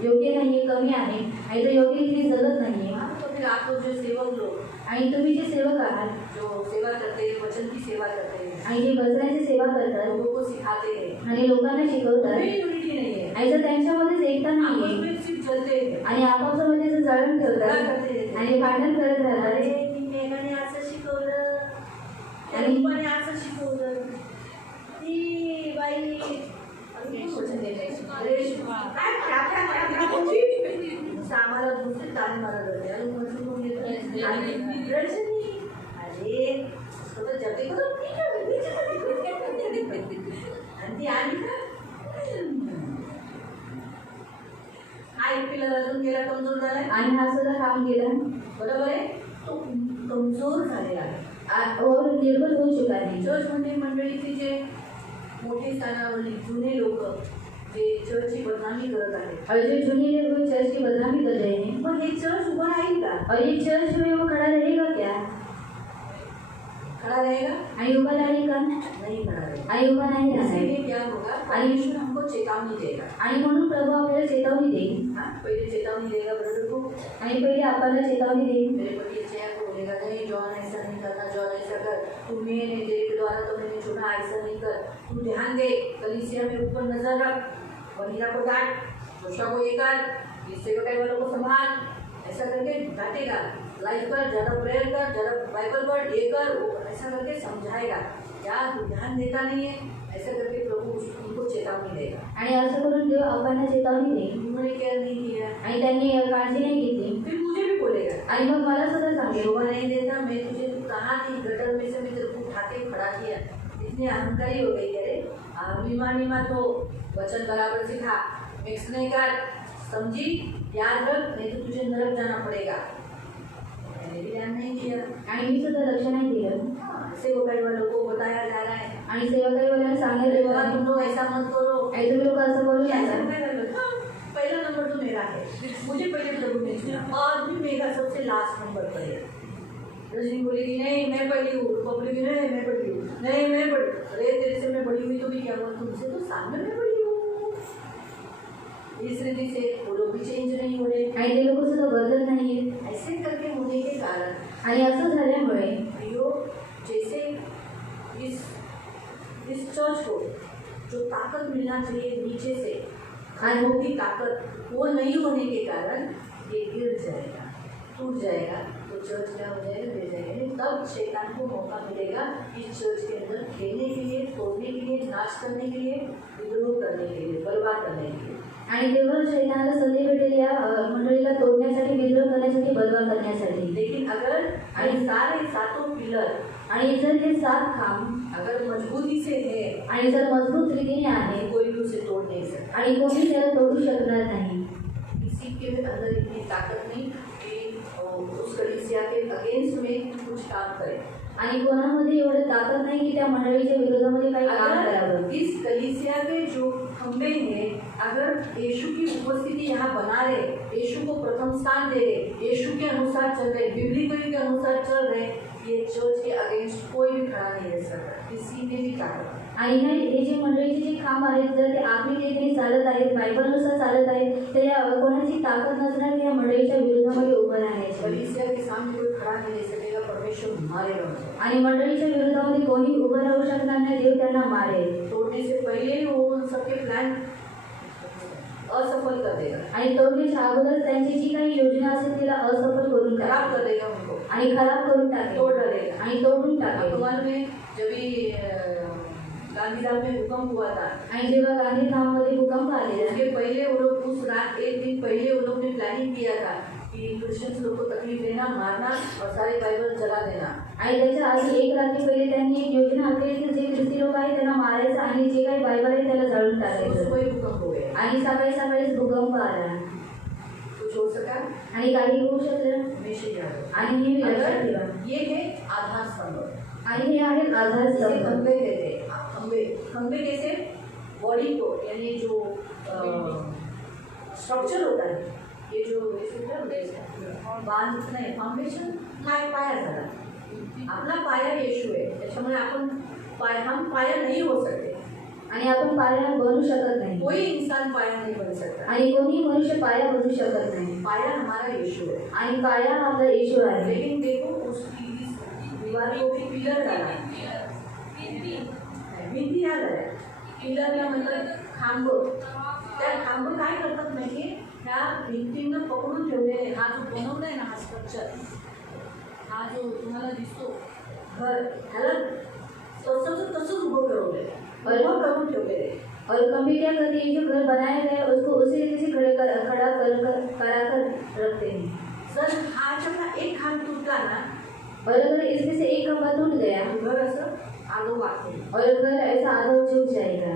योग्य नाहीये, कमी आहे आणि तो योग्य रीतीने जगत नाहीये हाँ, तो फिर आप लोग जो सेवक लोग आणि तुम्ही जे सेवक आहात जो सेवा करते हैं, वचन की सेवा करते हैं, आणि जे वचनाची सेवा करतात लोगों को सिखाते हैं, आणि लोकांना शिकवतात उनमें यूनिटी नहीं है, आणि जर त्यांच्यामध्येच एकता आपस नाहीये में सिर्फ जलते हैं, आणि आपापसामध्ये जर जळण झगडा ठेवतात करते रहते हैं। आणि भांडण करत राहतात अरे ती मेघाने असं शिकवलं, त्या रूपाने असं शिकवलं, ती बाई अरे काय बोलली? आम्हाला दुसरी ताली मारत होते आणि म्हणून येतो आणि रजनी अरे स्वतः जगते करू आणि ती आली का आई पिलर अजून गेला, कमजोर झालाय आणि हा सुद्धा काम केलं बरोबर आहे, तो कमजोर झालेला आहे। और निर्बल होऊ चुका आहे चर्च मंडळीचे जे मोठे स्थानावरील जुने लोक जे चर्चची बदनामी करत आहेत, और जो जुने लोग चर्च की बदनामी कर रहे हैं मग हे चर्च उभं राहील का? और ये चर्च में वो खड़ा रहेगा क्या खड़ा रहेगा? आणि उभा राहील का नहीं खड़ा रहेगा। आणि उभा नाही राहणार इसीलिए क्या होगा, परमेश्वर हमको चेतावनी देगा। आणि म्हणून प्रभू आपल्याला चेतावणी देईल हाँ, पहले चेतावनी देगा ब्रदर को, आणि पहिले आपल्याला चेतावनी देईल मेरे पति जया को बोलेगा नहीं जॉन ऐसा नहीं करना, जॉन ऐसा कर, तू मैंने तेरे द्वारा तो मैंने चुना, ऐसा नहीं कर, तू ध्यान दे, कलीसिया में ऊपर नजर रख, वनीला को डांट, जोशा को ये कर, इससे को कई वालों को संभाल, ऐसा करके डांटेगा, लाइफ कर, ज़्यादा प्रेयर कर, ज़्यादा बाइबल पढ़, ये कर, वो ऐसा करके समझाएगा। क्या तू ध्यान देता नहीं है, ऐसा करके प्रभु उनको चेतावनी देगा। आणि असं करून देव आपल्याला चेतावणी देईल उन्होंने केयर नहीं किया, आणि त्यांनी काळजी नाही घेतली फिर मुझे भी बोलेगा, आणि मग मला सुद्धा सांगेल शोभा नहीं देता, मैं तुझे कहा थी गटर में से मैं तेरे को उठा के खड़ा किया, इतनी अहंकारी हो गई अरे अभिमानी मत हो, वचन बराबर सिखा, मिक्स नहीं कर, समझी, याद रख, नहीं तो तुझे नरक जाना पड़ेगा। मैंने भी ध्यान नहीं किया, आणि मी सुद्धा लक्ष नाही दिलं सेवकाई वालों को बताया जा रहा है, आणि सेवकाईवाल्यांना अरे सांगितलं बाबा तुम लोग ऐसा मत करो, आणि तुम्ही लोक असं बोलू ऐसा नका मैं कर लो। हाँ, पहला नंबर तो मेरा है, मुझे पहले प्रभु ने चुना और भी मेरा सबसे लास्ट नंबर पर है। रजनी बोलेगी नहीं मैं बड़ी हूँ, बोलेगी नहीं मैं बड़ी हूँ, नहीं मैं बड़ी, अरे तेरे से मैं बड़ी हुई तो भी क्या हुआ, तुमसे तो सामने मैं बड़ी हूँ। इस रीति से वो लोग भी चेंज नहीं हो रहे, आणि ते लोक सुद्धा बदलत नाहीये ऐसे करके होने के कारण आणि असं झाल्यामुळे प्रियो जैसे इस चर्च को जो ताकत मिलना चाहिए नीचे से, खानों की ताकत वो नहीं होने के कारण ये गिर जाएगा, टूट जाएगा, तो चर्च क्या हो जाएगा, गिर जाएगा। नहीं, तब शैतान को मौका मिलेगा इस चर्च के अंदर खेलने के लिए, तोड़ने के लिए, नाश करने के लिए, विद्रोह करने के लिए, बर्बाद करने के लिए। आणि तेव्हा शैतानाला संधी भेटेल या मंडळीला तोडण्यासाठी, विद्रोह करण्यासाठी, बदला करण्यासाठी। लेकिन अगर ये सारे सातों पिलर आणि जर हे 7 खांब अगर मजबूती से है, आणि जर मजबूत रीतीने आहे कोई भी उसे तोड़ नहीं सकता। आणि कोणी त्याला तोडू शकणार नाही। किसी के अंदर इतनी ताकत नहीं कि उस कलीसिया के अगेंस्ट में कुछ काम करे। आणि कोणामध्ये एवढं ताकद नाही की त्या मंडळीच्या विरोधामध्ये काही काम अगर करावं। इस कलीसिया के जो खंबे हैं, अगर यीशु की उपस्थिति यहाँ बना रहे, यीशु को प्रथम स्थान दे रहे, यीशु के अनुसार चल रहे, बिब्लिकली के अनुसार चल रहे, ये चर्च के अगेंस्ट कोई भी खड़ा नहीं रह सकता, किसी में भी ताकत। आणि हे जे मंडळीचे जे खांब आहेत, जर ते आत्मिक रीतीने चालत आहेत, बायबलनुसार चालत आहेत, तर या कोणाची ताकद नसणार की या मंडळीच्या विरोधामध्ये उभं राहण्याची। कलीसिया के सामने कोई खड़ा नहीं रह सकेगा, परमेश्वर मारेगा उनको। आणि मंडळीच्या विरोधामध्ये कोणी उभं राहू शकणार नाही, देव त्यांना मारेल। तोड़ने से पहले वो उन सबके प्लान असफल कर देगा आणि तोडण्याच्या अगोदर त्यांची जी काही योजना असेल तिला असफल करून खराब टाकेल कर देगा उनको, आणि खराब करून टाकेल, तोड़ डालेगा। आणि तोडून टाकेल। वर्तमान में जब भी गांधीधाम में भूकंप हुआ था, आणि जेव्हा गांधीधाममध्ये भूकंप आलेला उसके पहले वो लोग उस रात एक दिन पहले वो लोग ने प्लानिंग किया था कि क्रिश्चियंस लोग को तकलीफ देना, मारना और सारे बाइबल जला देना। आणि त्याच्या आधी एक रात्री पहिले त्यांनी एक योजना आखली की जे ख्रिस्ती लोक आहेत त्यांना मारायचं आणि जे काही बायबल आहे त्याला जाळून टाकायचं. सुबह ही भूकंप हो गया। आणि सकाळी सकाळीच भूकंप आला कुछ हो सका? आणि काही होऊ शकलं. हमेशा याद रखो। आणि हे लक्षात ठेवा. ये है आधार स्तंभ। आणि हे आहेत आधार इसे स्तंभ. खंबे कहते हैं। खंबे खंबे कैसे? बॉडी को यानी जो स्ट्रक्चर होता है, ये जो बांध नाही फाउंडेशन पाया झाला। आपला पाया येशू आहे, त्याच्यामुळे हम पाया नहीं हो सकते आणि आपण पाया बनू शकत नाही. कोई इंसान पाया नहीं बन सकता। आणि कोणी मनुष्य पाया बनू शकत नाही. पाया हमारा यीशु है। आणि पाया आपला येशू आहे. लेकिन देखो उसकी इस दीवार को भी पिलर डाला, भिंती याद आहे। पिलर का मतलब खांब। त्या खांब काय करतात माहिती? ह्या भिंतींना पकडून ठेवलेले। हा जो बनवलाय ना हा स्ट्रक्चर, हा जो तुम्हाला दिसतो घर, ह्याला तसंच उभं करून ठेवलेले। और खंबे क्या करते हैं? जो घर बनाया गया है उसको उसी रीति से खड़ा कर रखते हैं. जर हा एक खांब टूटला ना, और अगर इसमें से एक खंभा टूट गया घर असं आलो वाकते और घर ऐसा आधा झुक जाएगा.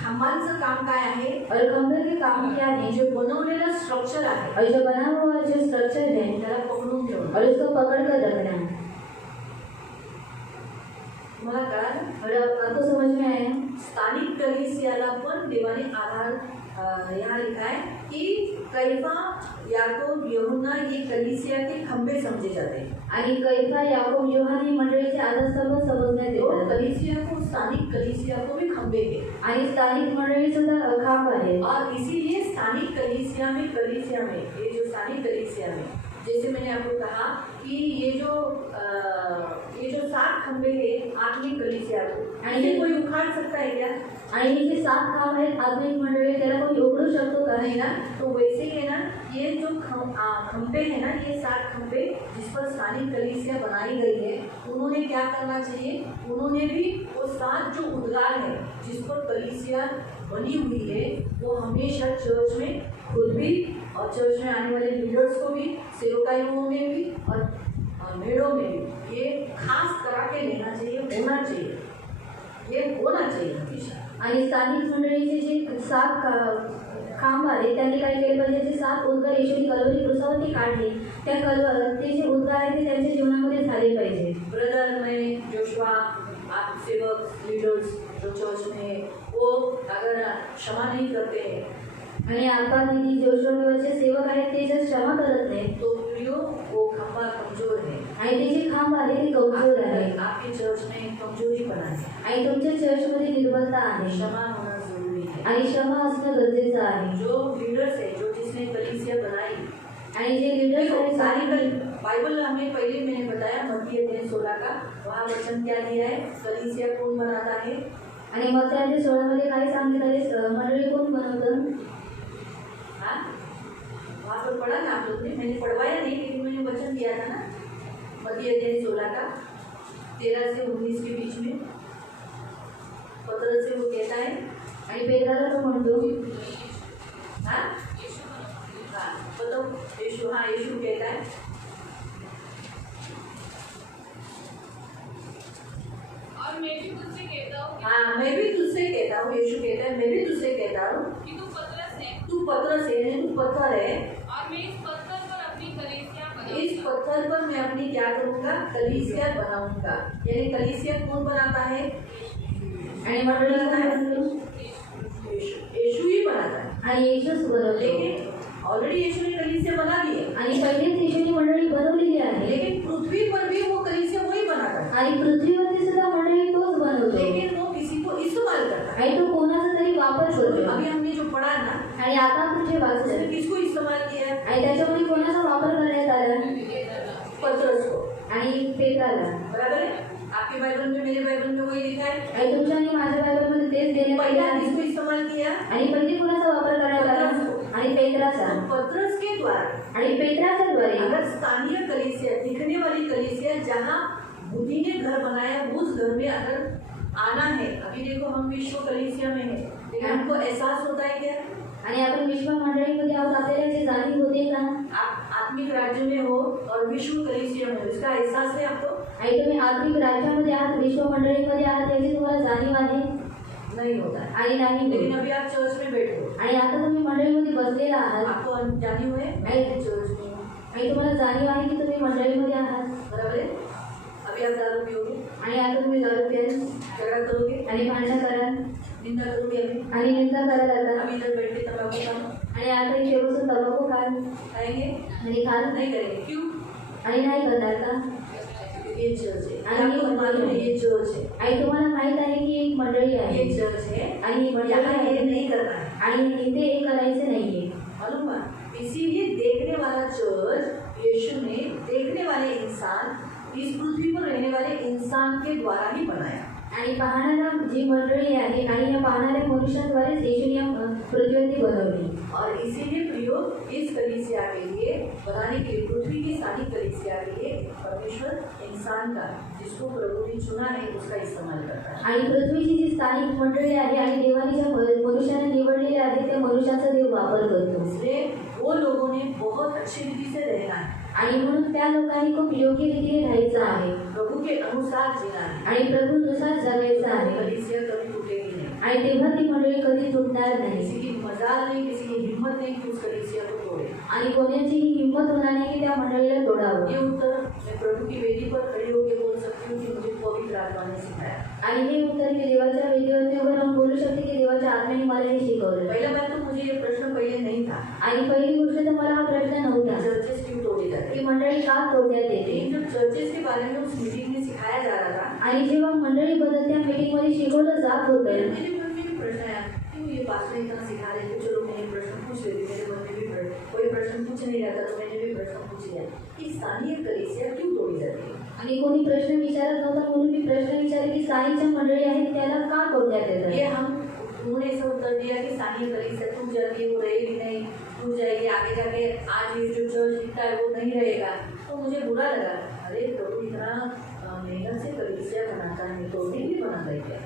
खांबांचं काम काय आहे? और खंभे के काम क्या है? जो बनवलेलं स्ट्रक्चर आहे और जो बना हुआ जो स्ट्रक्चर है त्याला पकडून ठेवणं और उसको पकड़ कर रखना. तुम्हाला कळालं? और आपको समझ में आया? स्थानिक कलीसियाला पण देवाने आधार यहाँ लिखा है कि कैफा याकूब यूहन्ना ये कलीसिया के खंबे समझे जाते हैं. आणि कैफा याकूब यूहन्ना ही मंडळीचे आधारस्तंभ समजण्यात तो येतात. कलीसिया को स्थानिक कलीसिया को भी खंबे हैं आणि स्थानिक मंडळी सुद्धा खांब आहे. और इसीलिए स्थानिक कलीसिया में ये जो स्थानिक कलीसिया में जैसे मैंने आपको कहा कि ये जो 7 खंबे हैं आत्मिक कलीसिया को, इसे कोई उखाड़ सकता है क्या? आणि हे जे 7 खांब आहेत आत्मिक मंडळी त्याला कोणी उघडू शकतो का? नहीं ना. तो वैसे ही है ना, ये जो खंबे हैं ना, ये 7 खंबे जिस पर स्थानिक कलीसिया बनाई गई है, उन्होंने क्या करना चाहिए? उन्होंने भी वो 7 जो उद्गार है जिस पर कलीसिया बनी हुई है वो हमेशा चर्च में खुद भी और चर्च में आने वाले लीडर्स को भी, सेवकाइयों में भी और मेड़ों में भी ये खास करा के लेना चाहिए, होना चाहिए, ये होना चाहिए हमेशा. आणि स्थानिक मंडळीचे जे 7 खांब आले त्यांनी काय केलं पाहिजे? जे 7 उद्गार येशूने कल्वरी क्रूसावरती काढले ते जे उद्गार आहेत ते त्यांच्या जीवनामध्ये झाले पाहिजे. ब्रदर में जोशुआ आप सेवक लीडर्स जो चर्च में वो अगर क्षमा नहीं करते हैं आणि आता दीदी जोशुआचे सेवक आहेत ते जर क्षमा करत नाही तो प्रियो वो खंबा कमजोर है आणि ते जे खांब आहे ते कमजोर आहे. आपके चर्च में कमजोरी बना है आणि तुमच्या चर्चमध्ये निर्बलता आहे क्षमा होना जरूरी है. आणि क्षमा असणं गरजेचं आहे. जो लीडर्स है जो जिसने कलीसिया बनाई आणि जे लीडर्स आहेत सारी बाइबल हमें पहले मैंने बताया मत्ती अध्याय 16 का, वहाँ वचन क्या दिया है? कलीसिया कौन बनाता है? आणि मग त्या 16 मध्ये काय सांगितलं? मंडळी कोण बनवतं? हाँ वहाँ पर पढ़ा ना आप लोग ने? मैंने पढ़वाया नहीं लेकिन मैंने वचन दिया था ना, मत्ती अध्याय 16 का 13 से 19 के बीच में पत्रस से वो कहता है आणि पेत्राला तो म्हणतो हाँ मतलब यीशु कहता है और मैं भी तुझसे कहता हूँ हाँ मैं भी तुझसे कहता हूँ, यीशु कहता है मैं भी तुझसे कहता हूँ कि तू पतरस है तू पत्थर से यानी तू पत्थर है, और मैं इस पत्थर पर अपनी कलीसिया बनाऊंगा. इस पत्थर पर मैं अपनी क्या करूँगा? कलीसिया बनाऊंगा. यानी कलीसिया कौन बनाता है? आणि मंडळी काय बनवतो? यीशु ही बनाता है. आणि येशूच बनवतो. लेकिन ऑलरेडी यीशु ने कलीसिया बना दी है, आणि पहिलेच येशूने मंडळी बनवलेली आहे. लेकिन पृथ्वी पर भी वो कलीसिया वही बनाता है. आणि पृथ्वीवरती सुद्धा मंडळी तोच बनवतो. लेकिन वो किसी को इस्तेमाल करता है. आणि तो कोणाचा तरी वापर करतो. अभी हमने जो पढ़ा ना, आणि आता आपण जे उसने वाचलं किसको इस्तेमाल किया? आणि त्याच्यामुळे कोणाचा वापर करण्यात आला? पत्रस को. आणि पेत्राला. बराबर है. आपके बाइबल में मेरे बाइबल में वही लिखा है. आणि तुमच्या आणि माझ्या बायबलमध्ये तेच देण्यात आले पहला आहे. किसको इस्तेमाल किया? आणि पहिले कोणाचा वापर करण्यात आला? आणि पेत्राचा. तो पत्रस के द्वारा आणि पेत्राच्या द्वारे अगर स्थानीय कलीसिया, दिखने वाली कलीसिया जहाँ बुद्धि ने घर बनाया उस घर में अगर आना है, अभी देखो हम विश्व कलीसिया में है, लेकिन हमको एहसास होता है क्या? आणि आपण विश्व मंडळीमध्ये आहोत आपल्याला याची जाणीव होते का? आप आत्मिक राज्य में हो और विश्व कलीसिया में हो, इसका एहसास है आपको? आणि तुम्ही आत्मिक राज्यामध्ये आहात विश्व मंडळीमध्ये आहात याची तुम्हाला जाणीव आहे? नहीं होता है। आणि नाही लेकिन होत. अभी आप चर्च में बैठे हो, आणि आता तुम्ही मंडळीमध्ये बसलेला आहात आपको जानी हुए मैं चर्च में हूँ, आणि तुम्हाला जाणीव आहे की तुम्ही मंडळीमध्ये आहात. बराबर है? अभी आप दारू पियोगे, आणि आता तुम्ही दारू प्याल झगड़ा करोगे, आणि भांडण कराल निंदा करोगे, अभी आणि निंदा कराल आता. अभी इधर बैठ के तंबाकू खाओ, आणि आता इथे बसून तंबाखू खाल खाएंगे? आणि खाल नहीं करेंगे। क्यों? आणि नाही करणार का? ये चर्च है, आणि आपको मालूम है ये चर्च है, आणि तुम्हाला माहित आहे की एक मंडळी आहे ये चर्च है, आणि ही मंडळी यहाँ ये आहे नहीं करना है, आणि इथे हे करायचं नाहीये. मालूम है? इसीलिए देखने वाला चर्च यीशु ने देखने वाले इंसान, इस पृथ्वी पर रहने वाले इंसान के द्वारा ही बनाया। आणि पाहणारा जी मंडळी आहे आणि या पाहणाऱ्या मनुष्यांद्वारेच येशूने या पृथ्वीवरती बनवली. और इसीलिए प्रियो इस कलीसिया के लिए बनाने के लिए, पृथ्वी की सारी कलीसिया के लिए परमेश्वर इंसान का, जिसको प्रभु ने चुना है, उसका इस्तेमाल करता है। आणि पृथ्वीची जी स्थानिक मंडळी आहे आणि देवाने ज्या मनुष्याने निवडलेले आहे त्या मनुष्याचा देव वापर करतो. इसलिए वो लोगों ने बहुत अच्छी रीति से रहना है, आणि म्हणून त्या लोकांनी खूप योग्य रीतीने राहायचं आहे प्रभु के अनुसार जीना है, आणि प्रभूनुसार जगायचं आहे. कलीसिया कभी टूटेगी नहीं, आणि तेव्हा ती मंडळी कधी तुटणार नाही किसी की मजाल नहीं, किसी की हिम्मत नहीं कि उस कलीसिया को तोड़े। आणि कोणाचीही हिंमत होणार नाही की त्या मंडळीला तोडावं. ये उत्तर मैं प्रभु की वेदी पर खड़ी होकर बोल सकती हूँ कि मुझे पवित्र आत्मा ने सिखाया। आणि हे उत्तर मी देवाच्या वेदीवरती उभं राहून बोलू शकते की देवाच्या आत्म्याने मला हे शिकवलं. पहला बात तो मुझे ये प्रश्न पहले नहीं था, आणि पहिली गोष्ट तर मला हा प्रश्न नव्हता चर्चेस क्यों तोड़े जाते की मंडळी का तोडण्यात येते. लेकिन जब चर्चेस के बारे में उस मीटिंग में सिखाया जा रहा था, आणि जेव्हा मंडळी बद्दल त्या मीटिंगमध्ये शिकवलं जात होतं मेरे मन में भी प्रश्न आया, क्यों ये पास्टर इतना सिखा रहे थे, चलो मैंने प्रश्न पूछ लेती, मेरे मन में भी कोई प्रश्न पूछ नहीं रहा था तो मैंने भी प्रश्न पूछ लिया कि स्थानीय कलीसिया क्यों तोड़ी जाती है। आणि कोणी प्रश्न विचारत नव्हता म्हणून मी प्रश्न विचारले की स्थानिक ज्या मंडळी आहेत त्याला का तोडण्यात ये येतं. हम उन्होंने ऐसा उत्तर दिया कि स्थानीय कलीसिया टूट जाती है, वो रहेगी नहीं, टूट जाएगी, आगे जाके आज ये जो चर्च दिखता है वो नहीं रहेगा। तो मुझे बुरा लगा, अरे प्रभु इतना मेहनत से कलीसिया बनाता है, तोड़ने के लिए बनाता है क्या?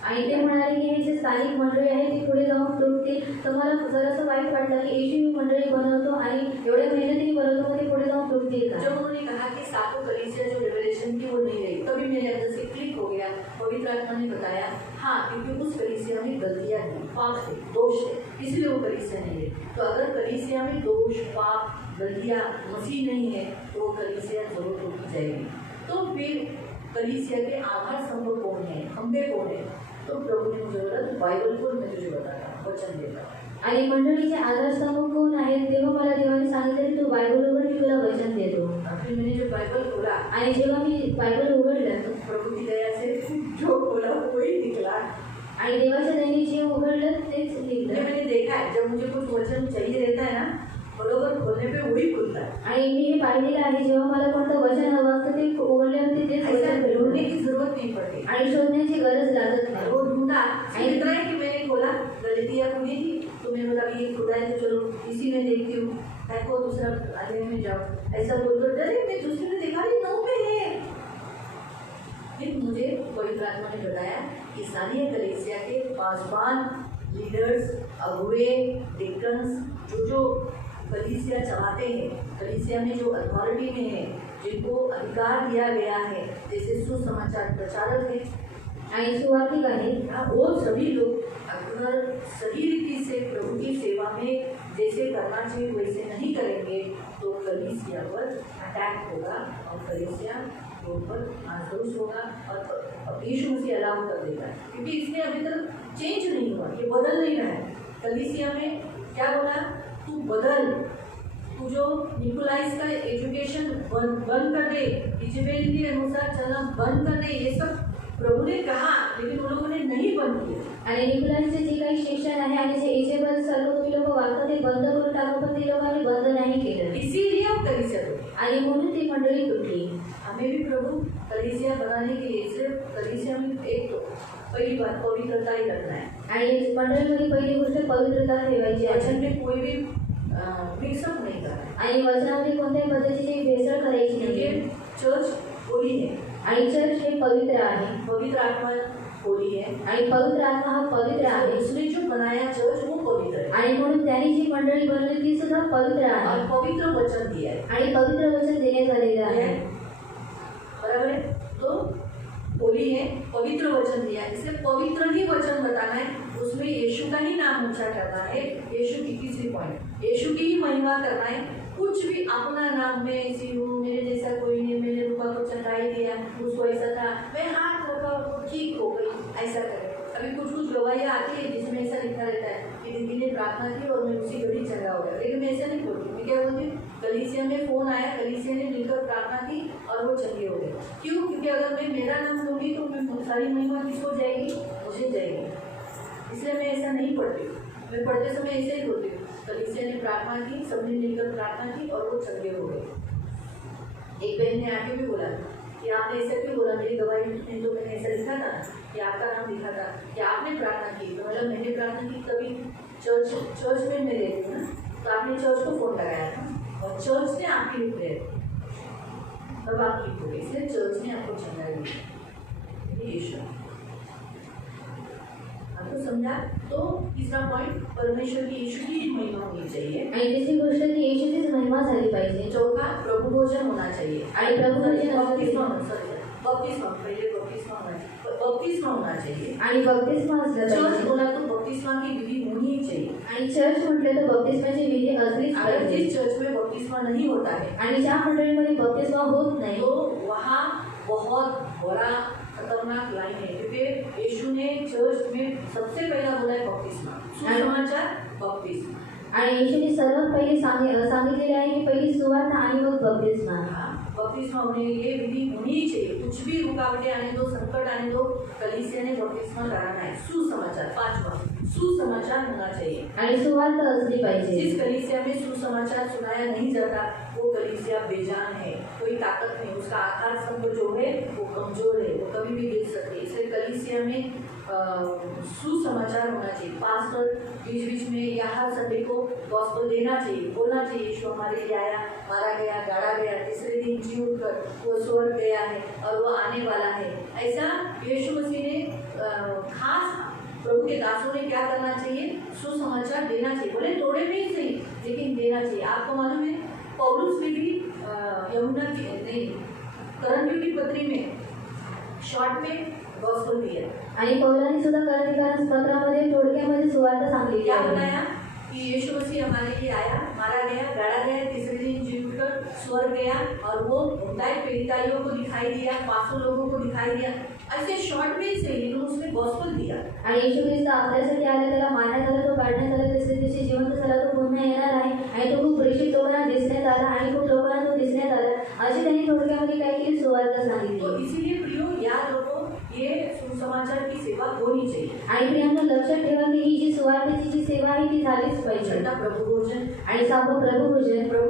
आणि ते म्हणाले की हे जे स्थानिक मंडळी आहे ती पुढे जाऊन तुटतील. तर मला जरासं वाईट वाटलं की येशू ही मंडळी बनवतो आणि एवढ्या मेहनतीने बनवतो मग ते पुढे जाऊन तुटतील का. जब उन्होंने कहा कि सातों कलीसिया जो रेवलेशन की वो नहीं रही, तभी मेरे अंदर से क्लिक हो गया। पवित्र आत्मा ने बताया, हाँ क्योंकि उस कलीसिया में गलतियाँ थी, पाप थे, दोष थे, इसलिए वो कलीसिया नहीं रही। तो अगर कलीसिया में दोष, पाप, गलतियाँ, मसीह नहीं है तो वो कलीसिया जरूर टूट जाएगी। तो फिर कलीसिया के आधार स्तंभ कौन है, खंबे कौन है? तो प्रभु ने मुझे बोला तू बाइबल खोल, मैं तुझे बताता वचन देता। आणि मंडळीचे आधारस्तंभ कोण आहेत तेव्हा मला देवाने सांगितलं की तू बायबल उघड मी तुला वचन देतो. फिर मैंने जो बाइबल खोला, आणि जेव्हा मी बायबल उघडलं तो प्रभु की दया से जो खोला वही निकला। आणि देवाच्या दयेने जे उघडलं तेच ये लिहिलं. मैंने देखा है, जब मुझे कुछ वचन चाहिए रहता है ना, बरोबर खोलने पे वही खुलता है। आणि मी हे पाहिलेलं आहे जेव्हा मला कोणतं वचन हवं असतं ते उघडल्यावरती तेच ऐसा वचन ढूंढने भेटतं की जरूरत नहीं पड़ती। आणि शोधण्याची गरज लागत नाही. वो ढूंढा, सिर्फ इतना है कि मैंने खोला, गलतियाँ खुली थी, तो मैंने बोला कि ये खुदा है तो चलो इसी में देखती हूँ, देखो दूसरा अध्याय में जाओ, ऐसा बोल कर डरे मैं दूसरे में देखा नहीं 9 पे है। फिर मुझे पवित्र आत्मा ने बताया कि स्थानीय कलीसिया के पासवान, लीडर्स, अगुए, डिकन्स, जो कलीसिया चलाते हैं, कलीसिया में जो अथॉरिटी में है, जिनको अधिकार दिया गया है, जैसे सुसमाचार प्रचारक है आणि सुवार्थिक आहेत वो सभी लोग अगर सही रीति से प्रभु की सेवा में जैसे करना चाहिए वैसे नहीं करेंगे तो कलीसिया पर अटैक होगा और कलीसिया के ऊपर नासरूस होगा और यीशु मसीह अलाउ कर देगा, क्योंकि इसने अभी तक चेंज नहीं हुआ, ये बदल नहीं रहा है। कलीसिया में क्या बोला, तू बदल, तू जो निकोलाइस का एजुकेशन बंद कर दे, इजेबेल के अनुसार चलना बंद कर दे, ये सब प्रभु ने कहा, लेकिन उन लोगों ने नहीं बंद किया। आणि निकोलासचे जे काही शिक्षण आहे आणि जे इजेबल सर्व तुम्ही लोक वागतात ते बंद करून टाकू पण ते लोकांनी बंद नाही केलं इसीलिए वो कलीसिया टूटी। आणि म्हणून ती मंडळी तुटली. हमें भी प्रभु कलीसिया बनाने के लिए सिर्फ कलीसिया में एक तो पहली बात पवित्रता ही रखना है, आणि मंडळीमध्ये पहिली गोष्ट पवित्रता ठेवायची आहे वचन में कोई भी मिक्सअप नहीं करना है, आणि वचनामध्ये कोणत्याही पद्धतीची भेसळ करायची क्योंकि नाही. चर्च होली है, आणि चर्च हे पवित्र आहे. पवित्र आत्मा होली है, आणि पवित्र आत्मा हा पवित्र आहे उसने जो बनाया चर्च वो पवित्र है आणि म्हणून त्यांनी जी मंडळी बनवली ती सुद्धा पवित्र आहे और पवित्र वचन दिया है, आणि पवित्र वचन देण्यात आलेलं आहे बराबर है। तो होली है, पवित्र वचन दिया है, इसलिए पवित्र ही वचन बताना है, उसमें यीशु का ही नाम ऊंचा करना है। यीशु की तीसरी पॉइंट, यीशु की ही महिमा करना है। कुछ भी अपना नाम में ऐसी हूँ, मेरे जैसा कोई नहीं, मैंने रूपा को चढ़ाई दिया, उसको ऐसा था, मैं हाथ रखा वो ठीक हो गई, ऐसा करे। अभी कुछ कुछ गवाहियाँ आती है जिसमें ऐसा लिखा रहता है कि दीदी ने प्रार्थना की और मैं उसी घड़ी चंगा हो गया, लेकिन मैं ऐसा नहीं बोलती। मैं क्या बोलती हूँ, कलीसिया में फोन आया, कलीसिया ने मिलकर प्रार्थना की और वो चंगे हो गए। क्यों? क्योंकि अगर मैं मेरा नाम लूँगी तो मैं सारी महिमा किसको जाएगी? मुझे जाएगी। इसलिए मैं ऐसा नहीं पढ़ती हूँ, मैं पढ़ते समय ऐसे ही बोलती हूँ, कलीसिया ने प्रार्थना की, सबने मिलकर प्रार्थना की और वो चंगे हो गए। एक बहन ने आके भी बोला कि आपने ऐसा क्यों बोला, मेरी गवाही में तो मैंने ऐसा लिखा था कि आपका नाम लिखा था कि आपने प्रार्थना की। तो मतलब मैंने प्रार्थना की, कभी चर्च में मैं रहती हूँ ना, तो आपने चर्च को फोन लगाया था और चर्च ने आपकी लिख रहे तब आप ठीक हो गए, इसलिए चर्च ने आपको चंगा दिया। यीशु आपको समझा? तो तीसरा पॉइंट, परमेश्वर की यीशु की महिमा होनी चाहिए। आणि तिसरी गोष्ट की येशूचीच महिमा झाली पाहिजे चौथा, प्रभु भोजन होना चाहिए। आणि प्रभू भोजन बपतिस्मा पहले बपतिस्मा होना चाहिए। आणि बपतिस्मा असलं चर्च पाहिजे बोला तो बपतिस्मा की विधि होनी ही चाहिए। आणि चर्च म्हटलं तर बपतिस्माची विधी असलीच अगर पाहिजे जिस चर्च में बपतिस्मा नहीं होता है आणि ज्या मंडळीमध्ये बपतिस्मा होत नाही तो वहाँ बहुत बड़ा खतरनाक लाइन है, क्योंकि यीशु ने चर्च में सबसे पहला बोला है बपतिस्मा, सुसमाचार बपतिस्मा। आणि येशूने सर्वात पहिले सांगितलेले आहे की पहिली सुवार्ता आणि मग बपतिस्मा। बपतिस्मा होने ये विधि होनी ही चाहिए। कुछ भी रुकावटें आने दो, संकट आने दो, कलीसिया ने बपतिस्मा कराना है। सुसमाचार, पांचवा, सुसमाचार होना चाहिए आणि सुवार्ता असली पाहिजे। जिस कलीसिया में सुसमाचार सुनाया नहीं जाता वो कलीसिया बेजान है, कोई ताकत नहीं, उसका आधार स्तंभ जो है वो कमजोर है, वो कभी भी गिर सकते हैं। इसलिए कलीसिया में सुसमाचार होना चाहिए। पास्टर बीच बीच में या हर संडे को गॉस्पेल देना चाहिए, बोलना चाहिए यीशु हमारे लिए आया, मारा गया, गाड़ा गया, तीसरे दिन जी उठकर वो स्वर्ग गया है और वो आने वाला है। ऐसा यीशु मसीह ने खास प्रभु के दासों ने क्या करना चाहिए? सुसमाचार देना चाहिए, बोले थोड़े में ही सही लेकिन देना चाहिए। आपको मालूम है पौलुस ने भी यमुना की नहीं करंथियों की पत्री में शॉर्ट में गॉस्पेल दिया आणि पौलांनी सुद्धा करंथिकांस पत्रामध्ये थोडक्यामध्ये सुवार्ता सांगितली क्या आहे। बताया कि यीशु मसीह हमारे लिए आया, मारा गया, गाड़ा गया, तीसरे दिन जी उठकर स्वर्ग गया और वो उनताई पीड़िताइयों को दिखाई दिया, 500 लोगों को दिखाई दिया। ऐसे शॉर्ट में सही लेकिन उसने गॉस्पेल दिया। आणि येशू ख्रिस्त आपल्यासाठी आला, त्याला मारण्यात आलं, तो काढण्यात आला, तिसऱ्या दिवशी जिवंत झाला, तो पुन्हा येणार आहे आणि तो खूप प्रेषित लोकांना दिसण्यात आला आणि खूप लोकांना तो दिसण्यात आला, अशी त्यांनी थोडक्यामध्ये काय केली? सुवार्ता सांगितली। तो इसीलिए प्रियो याद रखो ये सुसमाचार की सेवा होनी चाहिए। आणि प्रियांनो लक्षात ठेवा की ही जी सुवार्तेची जी सेवा आहे ती झालीच पाहिजे। छठा प्रभु भोजन, आणि सातवं प्रभु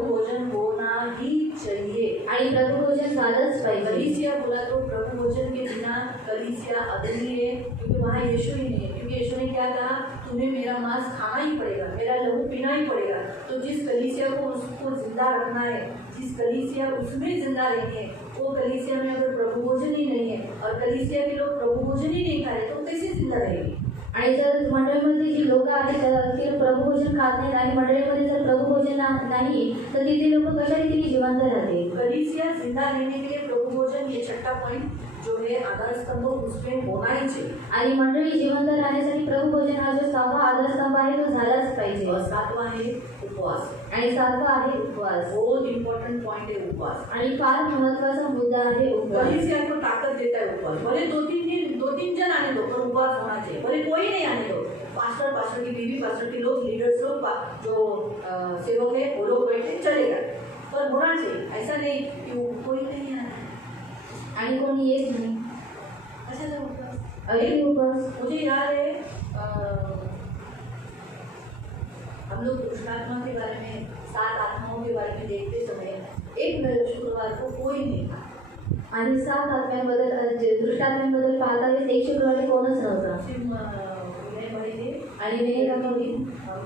भोजन होना ही चाहिए आणि प्रभु भोजन झालंच पाहिजे। कलीसिया बोला तो प्रभु भोजन के बिना कलीसिया अधूरी है, क्योंकि वहाँ यीशु ही नहीं है। क्योंकि यीशु ने क्या कहा? तुम्हें मेरा मांस खाना ही पड़ेगा, मेरा लहू पीना ही पड़ेगा। तो जिस कलीसिया को उसको जिंदा रखना है, जिस कलीसिया उसमें जिंदा रहनी है, वो कलीसिया में अगर प्रभु भोजन ही नहीं है और कलीसिया के लोग प्रभु भोजन ही नहीं खा रहे तो कैसे जिंदा रहेगी? आणि जर मंडळीमध्ये जी लोक आहेत ते प्रभु भोजन खात नाहीत आणि मंडळीमध्ये जर प्रभु भोजन नाही तर तिथे लोक कशा रीतीने जिवंत राहते? कलीसिया जिंदा रहने के लिए प्रभु भोजन ये छठा पॉइंट जो है आधार स्तंभ उसमें होना ही चाहिए। आणि मंडळी जिवंत राहण्यासाठी प्रभु भोजन हा जो सहावा आधार स्तंभ आहे तो झालाच पाहिजे। और सातवां है उपवास, आणि सातवा आहे उपवास। बहुत इम्पोर्टेंट पॉइंट है उपवास आणि फार महत्त्वाचा मुद्दा आहे उपवास। कलीसिया को ताकत देता है उपवास। भले दो तीन जन आने दो पर उपवास होना चाहिए, भले कोई नहीं आने दो, पास्टर की बीवी, पास्टर के लोग, लीडर्स लोग, जो सेवक है वो लोग बैठे चलेगा, पर होना चाहिए। ऐसा नहीं कि कोई नहीं आना आणि कोणी येत नाही ऐसा नहीं उपवास। अरे उपवास मुझे याद है हम लोग दुष्टात्मा के बारे में, 7 आत्माओं के बारे में देखते समय एक शुक्रवार को कोई नहीं था आणि 7 आत्म्यांबद्दल दृष्टात्म्यांबद्दल पाहता वेळेस एक शुक्रवारी कोणच नव्हता। सिर्फ विनय भाई थे आणि विनय भाई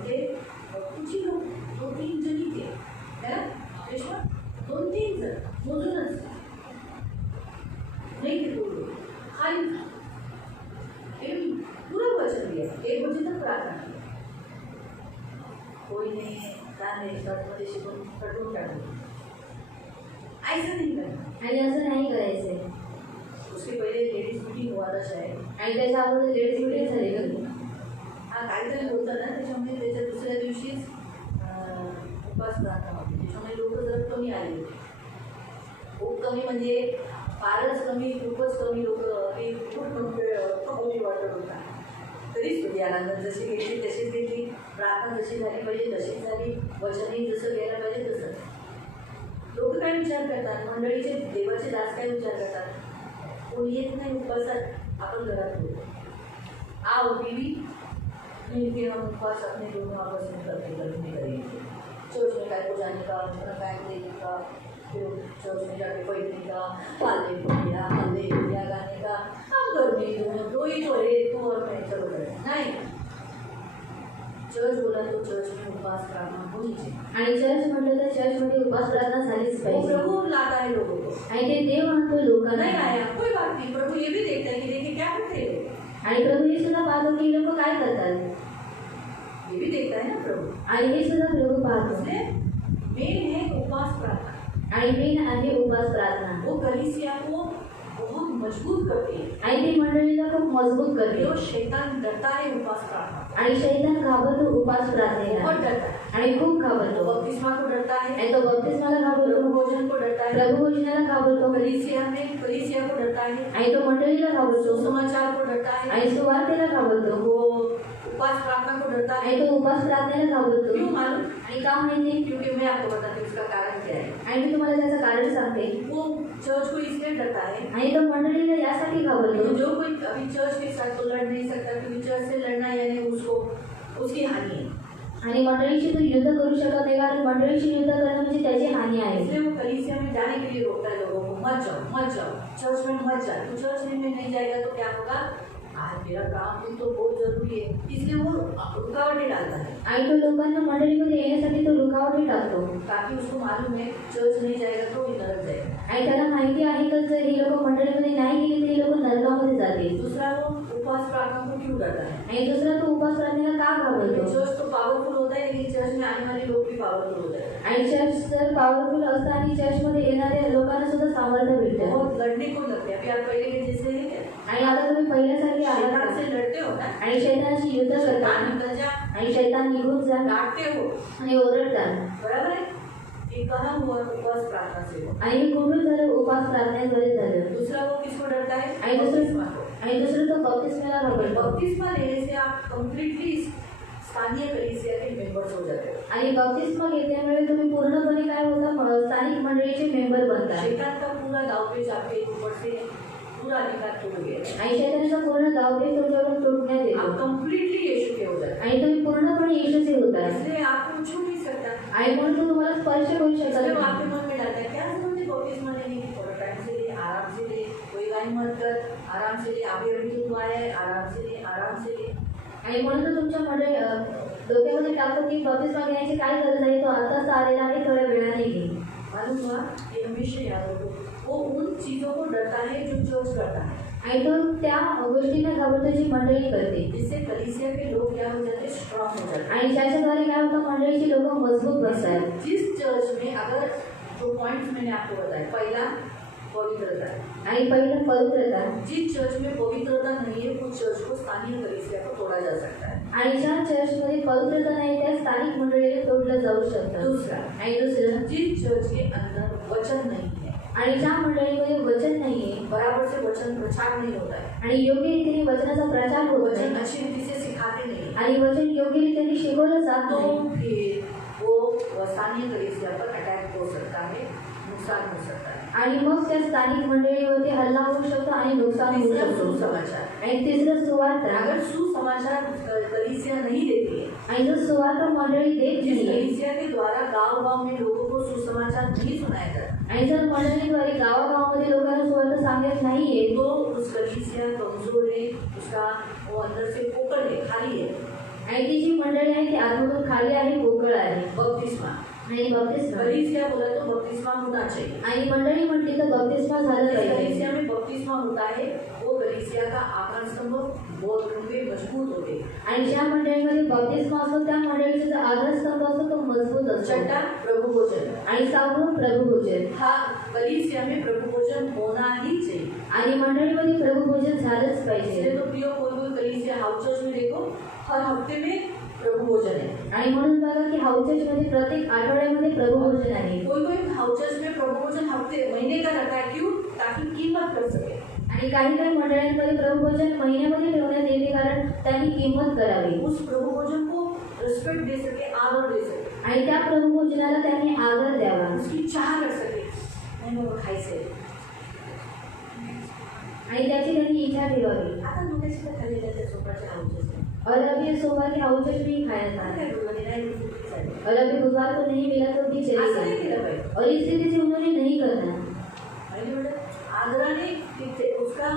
थे कुछ ही लोग, 2-3 जन ही थे, है ना रेश्मा? 2-3 जन मोजूनच नहीं थे, 2 लोग खाली था। दिया, 1 बजे तक प्रार्थना की. कोई नहीं है, क्या नहीं, शर्टमध्ये शिकून कटून टाकली. ऐसा नहीं करना. आणि असं नाही करायचंय. उसके पहिले लेडीज मीटिंग हुआ था शायद. आणि त्याच्या अगोदर लेडीज मीटिंग झाली का? हा काहीतरी होतं ना, त्याच्यामुळे त्याच्या दुसऱ्या दिवशीच उपास प्रार्थना होती. त्याच्यामुळे लोक जरा कमी आले होते. खूप कमी म्हणजे फारच कमी, खूपच कमी लोक कमी वाटत होता. तरीच होती आनंद. जशी घेतली तशीच घेतली, प्रार्थना जशी झाली पाहिजे तशीच झाली, वचनही जसं घ्यायला पाहिजे तसं. लोक काय विचार करतात, मंडळीचे देवाचे दास काय विचार करतात, कोणी येत नाही उपवासात, आपण घरात होतो. आओ बीवी, मिलके हम उपवास अपने दोनों आपस में करते करेंगे. चर्च में काय को जाने का, अपना काय देने का, फिर चर्च में जाके बैठने का, हालेलुया गाने का, हम घर में दो ही तो है, तू और मैं, चलो करें. नहीं, चर्च बोला तो चर्च में उपवास प्रार्थना होनी चाहिए. आणि चर्च म्हटलं तर चर्चमध्ये उपास प्रार्थना झालीच वो पाहिजे. प्रभु लाता है लोगों को. आणि ते देव आणतो लोकांना. नहीं आया कोई बात नहीं, प्रभु ये भी देखता है कि देखिए क्या करते हैं लोग. आणि प्रभू हे सुद्धा पाहतो की लोक काय करतात. ये भी देखता है ना प्रभु. आणि हे सुद्धा प्रभू पाहतो. इसलिए मेन है उपवास प्रार्थना. आणि मेन आहे उपास प्रार्थना. वो कलीसिया को बहुत मजबूत करती है. आणि ती मंडळीला खूप मजबूत करते. जो शैतान डरता है उपवास प्रार्थना. आणि शैतान घाबरतो उपास प्रार्थनेला. बहुत डरता है. आणि खूप तो घाबरतो. बपतिस्मा को डरता है. आणि तो बपतिस्माला प्रभु घाबरतो. भोजन को डरता है. प्रभू भोजनाला घाबरतो. कलीसिया को डरता है. आणि तो मंडळीला घाबरतो. सुसमाचार को डरता है. आणि सुवार्तेला घाबरतो. वो उपवास प्रार्थना को डरता है. आणि तो उपास प्रार्थनेला घाबरतो. क्यों मालूम? आणि का माहिती? क्योंकि मैं आपको बताती हूँ उसका कारण क्या है. आणि मी तुम्हाला त्याचं कारण सांगते. वो चर्च को इसलिए डरता है. आणि तो मंडळीला यासाठी घाबरतो. जो कोई अभी चर्च के साथ तो लड़ नहीं सकता, क्योंकि चर्च से लड़ना यानी उसको उसकी हानि है. आणि मंडळीशी तो युद्ध करू शकत नाही, कारण मंडळीशी युद्ध करणं म्हणजे त्याची हानी आहे. इसलिए वो कलीसिया में जाने के लिए रोकता है लोगों को. मत जाओ चर्च में मत जा. तो चर्च में नहीं जाएगा तो क्या होगा, आज मेरा काम तो बहुत जरूरी है, इसलिए वो रुकावटें डालता है. आणि तो लोकांना मंडळीमध्ये येण्यासाठी तो रुकावटी टाकतो. ताकि उसको मालूम है चर्च नहीं जाएगा तो ये नरक जाएगा. आणि त्याला माहिती आहे की जर ही लोक मंडळीमध्ये नाही गेली तर ही लोक नरकामध्ये जातील. दूसरा वो उपवास प्रार्थना को क्यों डरता है. आणि दुसरा तो उपास प्रार्थनेला का घाबरतो. चर्च तो पावरफुल होता है, लेकिन चर्च में आने वाले लोग भी पावरफुल होते हैं. आणि चर्च जर पॉवरफुल असतं आणि चर्चमध्ये येणाऱ्या लोकांना सुद्धा सामर्थ्य भेटतं. बहुत लड़ने को लगते हैं. अभी आप पहले के जैसे हैं क्या? आणि आता तुम्ही पहिल्यासारखे आहात शैतान का? से लड़ते हो ना. आणि शैतानाशी युद्ध शैतान करतात. निकल जा, आणि शैतान निघून जा डांटते हो. आणि ओरडतात. बराबर है. ये कहाँ हुआ उपवास प्रार्थना से. आणि हे कुठून झालं, उपास प्रार्थनेद्वारे झालं. दूसरा वो किसको डरता है, आणि बपतिस्मा दुसरं को. आणि दुसरं तो बपतिस्माला घाबरतो. बपतिस्मा लेने से आप कंप्लीटली स्थानीय कलीसिया के मेंबर्स हो जाते हो. आणि बपतिस्मा घेतल्यामुळे तुम्ही पूर्णपणे काय होता, स्थानिक मंडळीचे मेंबर बनता. शैतान का पूरा दावपेच आपके ऊपर से पूरा अधिकार टूट गया. आणि शैतानाचा पूर्ण दावपेच तुमच्यावरून तुटण्यात आप येतो. कंप्लीटली यीशु के हो जाते. आणि तुम्ही पूर्णपणे येशूचे होता. इसलिए आपको छू नहीं सकता. आणि म्हणून तो तुम्हाला स्पर्श करू शकत इसलिए वो नाही. आपके मन में डालता है, क्या समझे बपतिस्मा लेने की, थोड़ा टाइम से ले, आराम से ले, कोई गाली मत कर, आराम से ले, अभी तो आया है, आराम से ले, आराम से ले. आणि म्हणून तो तुमच्या डोक्यामध्ये टाकतो की बपतिस्मा घेण्याची काय गरज आहे, तो आताच आलेला आहे, थोड्या वेळाने घे. मालूम हुआ, ये हमेशा याद रखो. वो उन चीज़ों को डरता है जो चर्च करता है. आणि तो त्या गोष्टींना घाबरतो जी मंडळी करते. इससे कलीसिया के लोग क्या हो जाते, स्ट्रांग हो जाते. आणि त्याच्याद्वारे काय होतं, मंडळीची लोक मजबूत बनतात. जिस चर्च में अगर जो पॉइंट्स मैंने आपको बताया, पहला पवित्रता. आणि पहिलं पवित्रता. जिस चर्च में पवित्रता नहीं है, उस चर्च को स्थानीय कलीसिया को तोड़ा जा सकता है. आणि ज्या चर्चमध्ये पवित्रता नाही त्या स्थानिक मंडळीला तोडलं जाऊ शकतं. दूसरा, आणि दुसरं, जिस चर्च के अंदर वचन नहीं है, आणि ज्या मंडळीमध्ये वचन नाहीये, बराबर से वचन प्रचार नहीं होता है, आणि योग्य रीतीने वचनाचा प्रचार होत वचन नाही, अच्छी रीति से सिखाते नहीं है, आणि वचन योग्य रीतीने शिकवलं जात तो नाही, फिर वो स्थानीय कलीसिया पर अटैक हो सकता है, नुकसान हो सकता है. आणि मग त्या स्थानिक मंडळीवरती हल्ला होऊ शकतो आणि नुकसान होऊ तीसरा शकतो. सुसमाचार. आणि तिसरं सुवार्थ. अगर सुसमाचार कलीसिया नहीं देती है, आणि जर सुवार्थ मंडळी देत जिस नाहीये, कलीसिया के द्वारा गांव-गांव में लोगों को सुसमाचार नहीं सुनाया जाता, आणि जर मंडळीद्वारे गावागावामध्ये लोकांना सुवार्थ सांगत नाहीये, तो उस कलीसिया कमजोर है, उसका वो अंदर से पोकळ है, खाली है. आणि ती जी मंडळी आहे ती आतमधून खाली आहे, पोकळ आहे. बपतिस्मा. आणि बपतिस्मा. कलीसिया बोला तो बपतिस्मा होना चाहिए. आणि मंडळी म्हटली तर बपतिस्मा झालं जिस पाहिजे. कलीसिया में बपतिस्मा बपतिस्मा होता है वो कलीसिया का आधार स्तंभ बहुत लंबे मजबूत होते। आणि ज्या मंडळीमध्ये बप्तिस्मा असतो त्या मंडळीचा जो आधारस्तंभ असतो तो मजबूत असतो। छठा प्रभु भोजन आणि सातवं प्रभु भोजन। हा कलीसिया में प्रभु भोजन होना ही चाहिए आणि मंडळीमध्ये प्रभु भोजन झालंच पाहिजे। इसलिए तो प्रियो कोई कलीसिया हाउस चर्च में देखो हर हफ्ते में प्रभु भोजन है आणि म्हणून बघा की हाऊस चर्चमध्ये प्रत्येक आठवड्यामध्ये प्रभु भोजन आहे। कोई हाउस चर्च में प्रभु भोजन हफ्ते महीने का रखा है क्यों ताकि कीमत कर सके आणि काही काही मंडळांमध्ये प्रभु भोजन महिन्यामध्ये ठेवण्यात येते कारण त्यांनी किंमत करावी। उस प्रभु भोजन को रिस्पेक्ट दे सके आदर दे सके आणि त्या प्रभु भोजनाला त्यांनी आदर द्यावा उसकी चाह कर सके नहीं बाबा खायचे आणि त्याची त्यांनी इच्छा ठेवावी। आता लोकांची तर खाली जाते सोपाच्या हाउस और अभी सोमवार की हाउस चर्च में ही खाया था और अभी बुधवार को नहीं मिला तो भी चलेगा और इस रीति से उन्होंने नहीं करना। आदराने उसका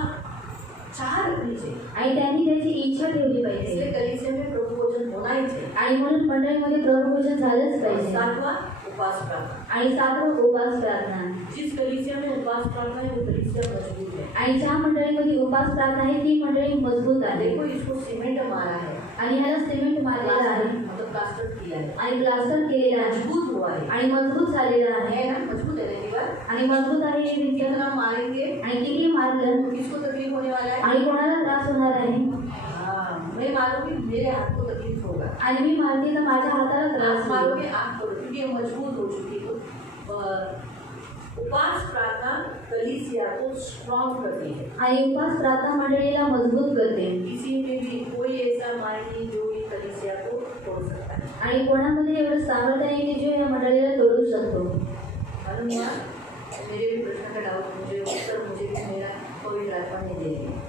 चाह रखनी चाहिए आणि त्यांनी त्याची इच्छा ठेवली पाहिजे। इसलिए कलीसिया में प्रभु भोजन होना ही चाहिए आणि म्हणून मंडळीमध्ये प्रभु भोजन झालंच पाहिजे। सातवां उपवास प्रार्थना आणि सातवं उपवास प्रार्थना। जिस कलीसिया में उपवास प्रार्थना है वो कलीसिया मजबूत है आणि ज्या मंडळीमध्ये उपवास प्रार्थना आहे ती मंडळी मजबूत आहे। देखो इसको सीमेंट मारा है आणि ह्याला सिमेंट मारलेला आहे मतलब प्लास्टर किया है आणि प्लास्टर केलेला आहे मजबूत हुआ है आणि मजबूत झालेला आहे है ना मजबूत है ना ये बात आणि मजबूत आहे हे भिंत कितना मारेंगे आणि किती मारलं तो किसको तकलीफ होने वाला है आणि कोणाला त्रास होणार आहे। मैं मारूंगी मेरे हाथ को तकलीफ होगा आणि मी मारते तर माझ्या हाताला त्रास आप होईल। मारोगे आप करो क्योंकि ये मजबूत हो चुकी है उपवास प्रार्थना कलीसिया को स्ट्रॉन्ग करती है आणि उपवास प्रार्थना मंडळीला मजबूत करते किसी में भी कोई ऐसा माइंड नहीं जो ये कलीसिया को तोड़ सकता है आणि कोणामध्ये एवढं सामर्थ्य आहे की जो या मंडळीला तोडू शकतो। मालूम हुआ मेरे भी प्रश्न का डाउट मुझे उत्तर मुझे भी मेरा पवित्र आत्मा ने दे दिया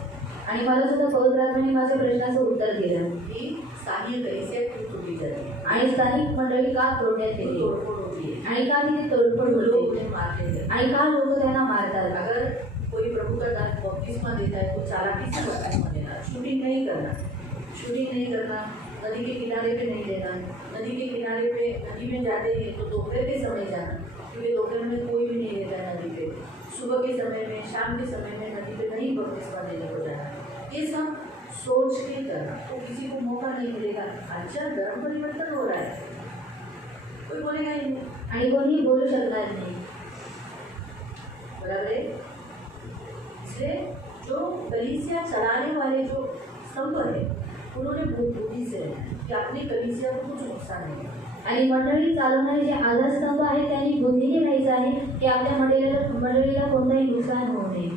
आणि मला सुद्धा पवित्र आत्म्याने माझ्या प्रश्नाचं उत्तर दिलं कि स्थानीय कलीसिया क्यों टूटी जाती है आणि स्थानिक मंडळी का तोडण्यात येते तोड़फोड़ होती है आणि का तिथे तोडफोड लोग होते उन्हें मारते हैं आणि का लोक त्यांना मारतात। अगर कोई प्रभु का दान बपतिस्मा देता है तो चालाकी से बपतिस्मा देना शूटिंग नहीं करना नदी के किनारे पे नहीं देना नदी के किनारे पे नदी में जाते हैं तो दोपहर के समय जाना क्योंकि दोपहर में कोई भी नहीं रहता है नदी पे सुबह के समय में शाम के समय में नदी पे नहीं बपतिस्मा देने को जाना ये सब सोच के करना तो किसी को मौका नहीं मिलेगा अच्छा धर्म परिवर्तन हो रहा है कोई बोलेगा ही नहीं आणि कोणी बोलू शकणार नाही बराबर है इसलिए जो कलीसिया चलाने वाले जो स्तंभ है उन्होंने बहुत बुद्धि से रहना है कि अपनी कलीसिया को कुछ नुकसान नहीं है आणि मंडळी चालवणारे जे आधारस्तंभ आहेत त्यांनी बुद्धीने राहायचं आहे की आपल्या मंडळीला कोणताही नुकसान होऊ नये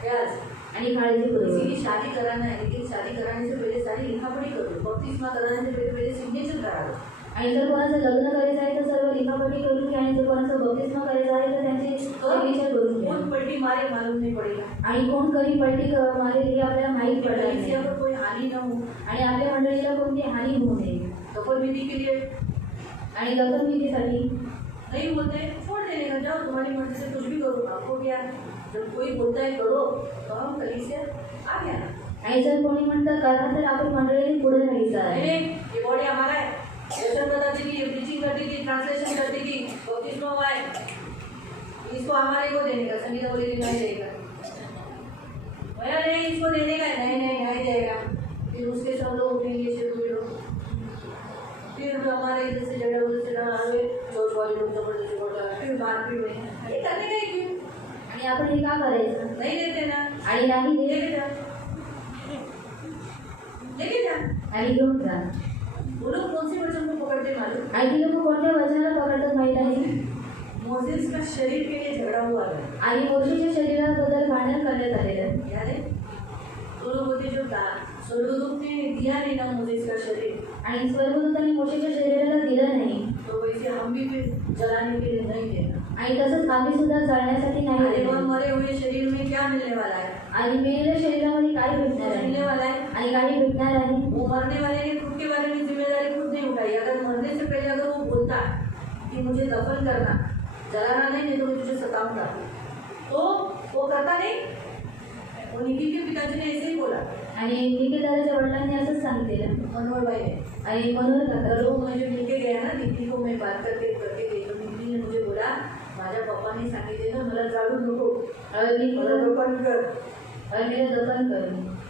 प्रयास आणि काळजीपूर्वक। किसी की शादी कराना है लेकिन शादी कराने से पहले सारी लिखापढ़ी करो बपतिस्मा कराने से पहले सिग्नेचर करा दो आणि जर कोणाचं लग्न करायचं आहे तर सर्व लिखापटी करून घ्या आणि जर कोणाचं बपतिस्मा करायचं आहे तर त्यांचे सिग्नेचर करून घ्या कौन पलटी मारे मालूम नहीं पड़ेगा आणि कोण कधी पलटी मारेल हे आपल्याला माहीत पडणार नाही कलीसिया को कोई हानि न हो आणि आपल्या मंडळीला कोणती हानी होऊ नये। दफन विधि के लिए आणि दफनविधीसाठी नहीं बोलते छोड़ देने का जाओ तुम्हारी मर्जी से कुछ भी करो आपको क्या जब कोई बोलता है करो तो हम कलीसिया आ गया आणि जर कोणी म्हणतं करा तर आपण मंडळीने पुढे राहायचं आहे। नहीं ये बॉडी हमारा है दर्शन बताती थी प्रीचिंग करती थी ट्रांसलेशन करती थी बपतिस्मा हुआ है इसको हमारे को देने का संगीता बोलेगी नहीं देगा भैया नहीं इसको देने का है नहीं देगा फिर उसके सब लोग उठेंगे फिर हमारे इधर से जगह उधर से आवे चौथ वाले लोग जबरदस्ती बोल रहा है फिर मारपीट में ये करने का ही क्यों आणि आपण हे का करायचं नहीं देते ना आणि नाही दिले लेके जा आणि घेऊन जा। वो लोग कौन से वचन को पकड़ते मालूम आणि ती लोक कोणत्या वचनाला पकडतात माहीत आहे मोसेस का शरीर के लिए झगड़ा हुआ है आणि मोशेच्या शरीराबद्दल भांडण करण्यात आलेलं याद है तो लोग होते जो स्वर्गदूत ने दिया नहीं ना मोसेस का शरीर आणि स्वर्गदूतांनी मोशेच्या शरीराला दिलं नाही तो वैसे हम भी फिर जलाने के लिए नहीं देना आणि तसंच आम्ही सुद्धा जळण्यासाठी नाही अरे वह दिलं। मरे हुए शरीर में क्या मिलने वाला है आणि मेलेल्या शरीरामध्ये काय भेटणार मिलने आहे वाला है आणि काही भेटणार आहे। वो मरने वाले ने खुद के बारे में जिम्मेदारी खुद नहीं उठाई अगर मरने से पहले अगर वो बोलता कि मुझे दफन करना जलाना नहीं तो मैं तुझे सताऊंगा तो वो करता नहीं वो निकी के पिताजी ने ऐसे ही बोला आणि निकेताच्या वडिलांनी असंच सांगितलेलं मनोहर भाई ने आणि मनोहर काका लोग मुझे मिलके गया ना दीदी को मैं बात करके गई तो दीदी ने मुझे बोला माझ्या पप्पाने सांगितले ना मला जाळू नको मी मला दफन कर और मेरा दफन कर,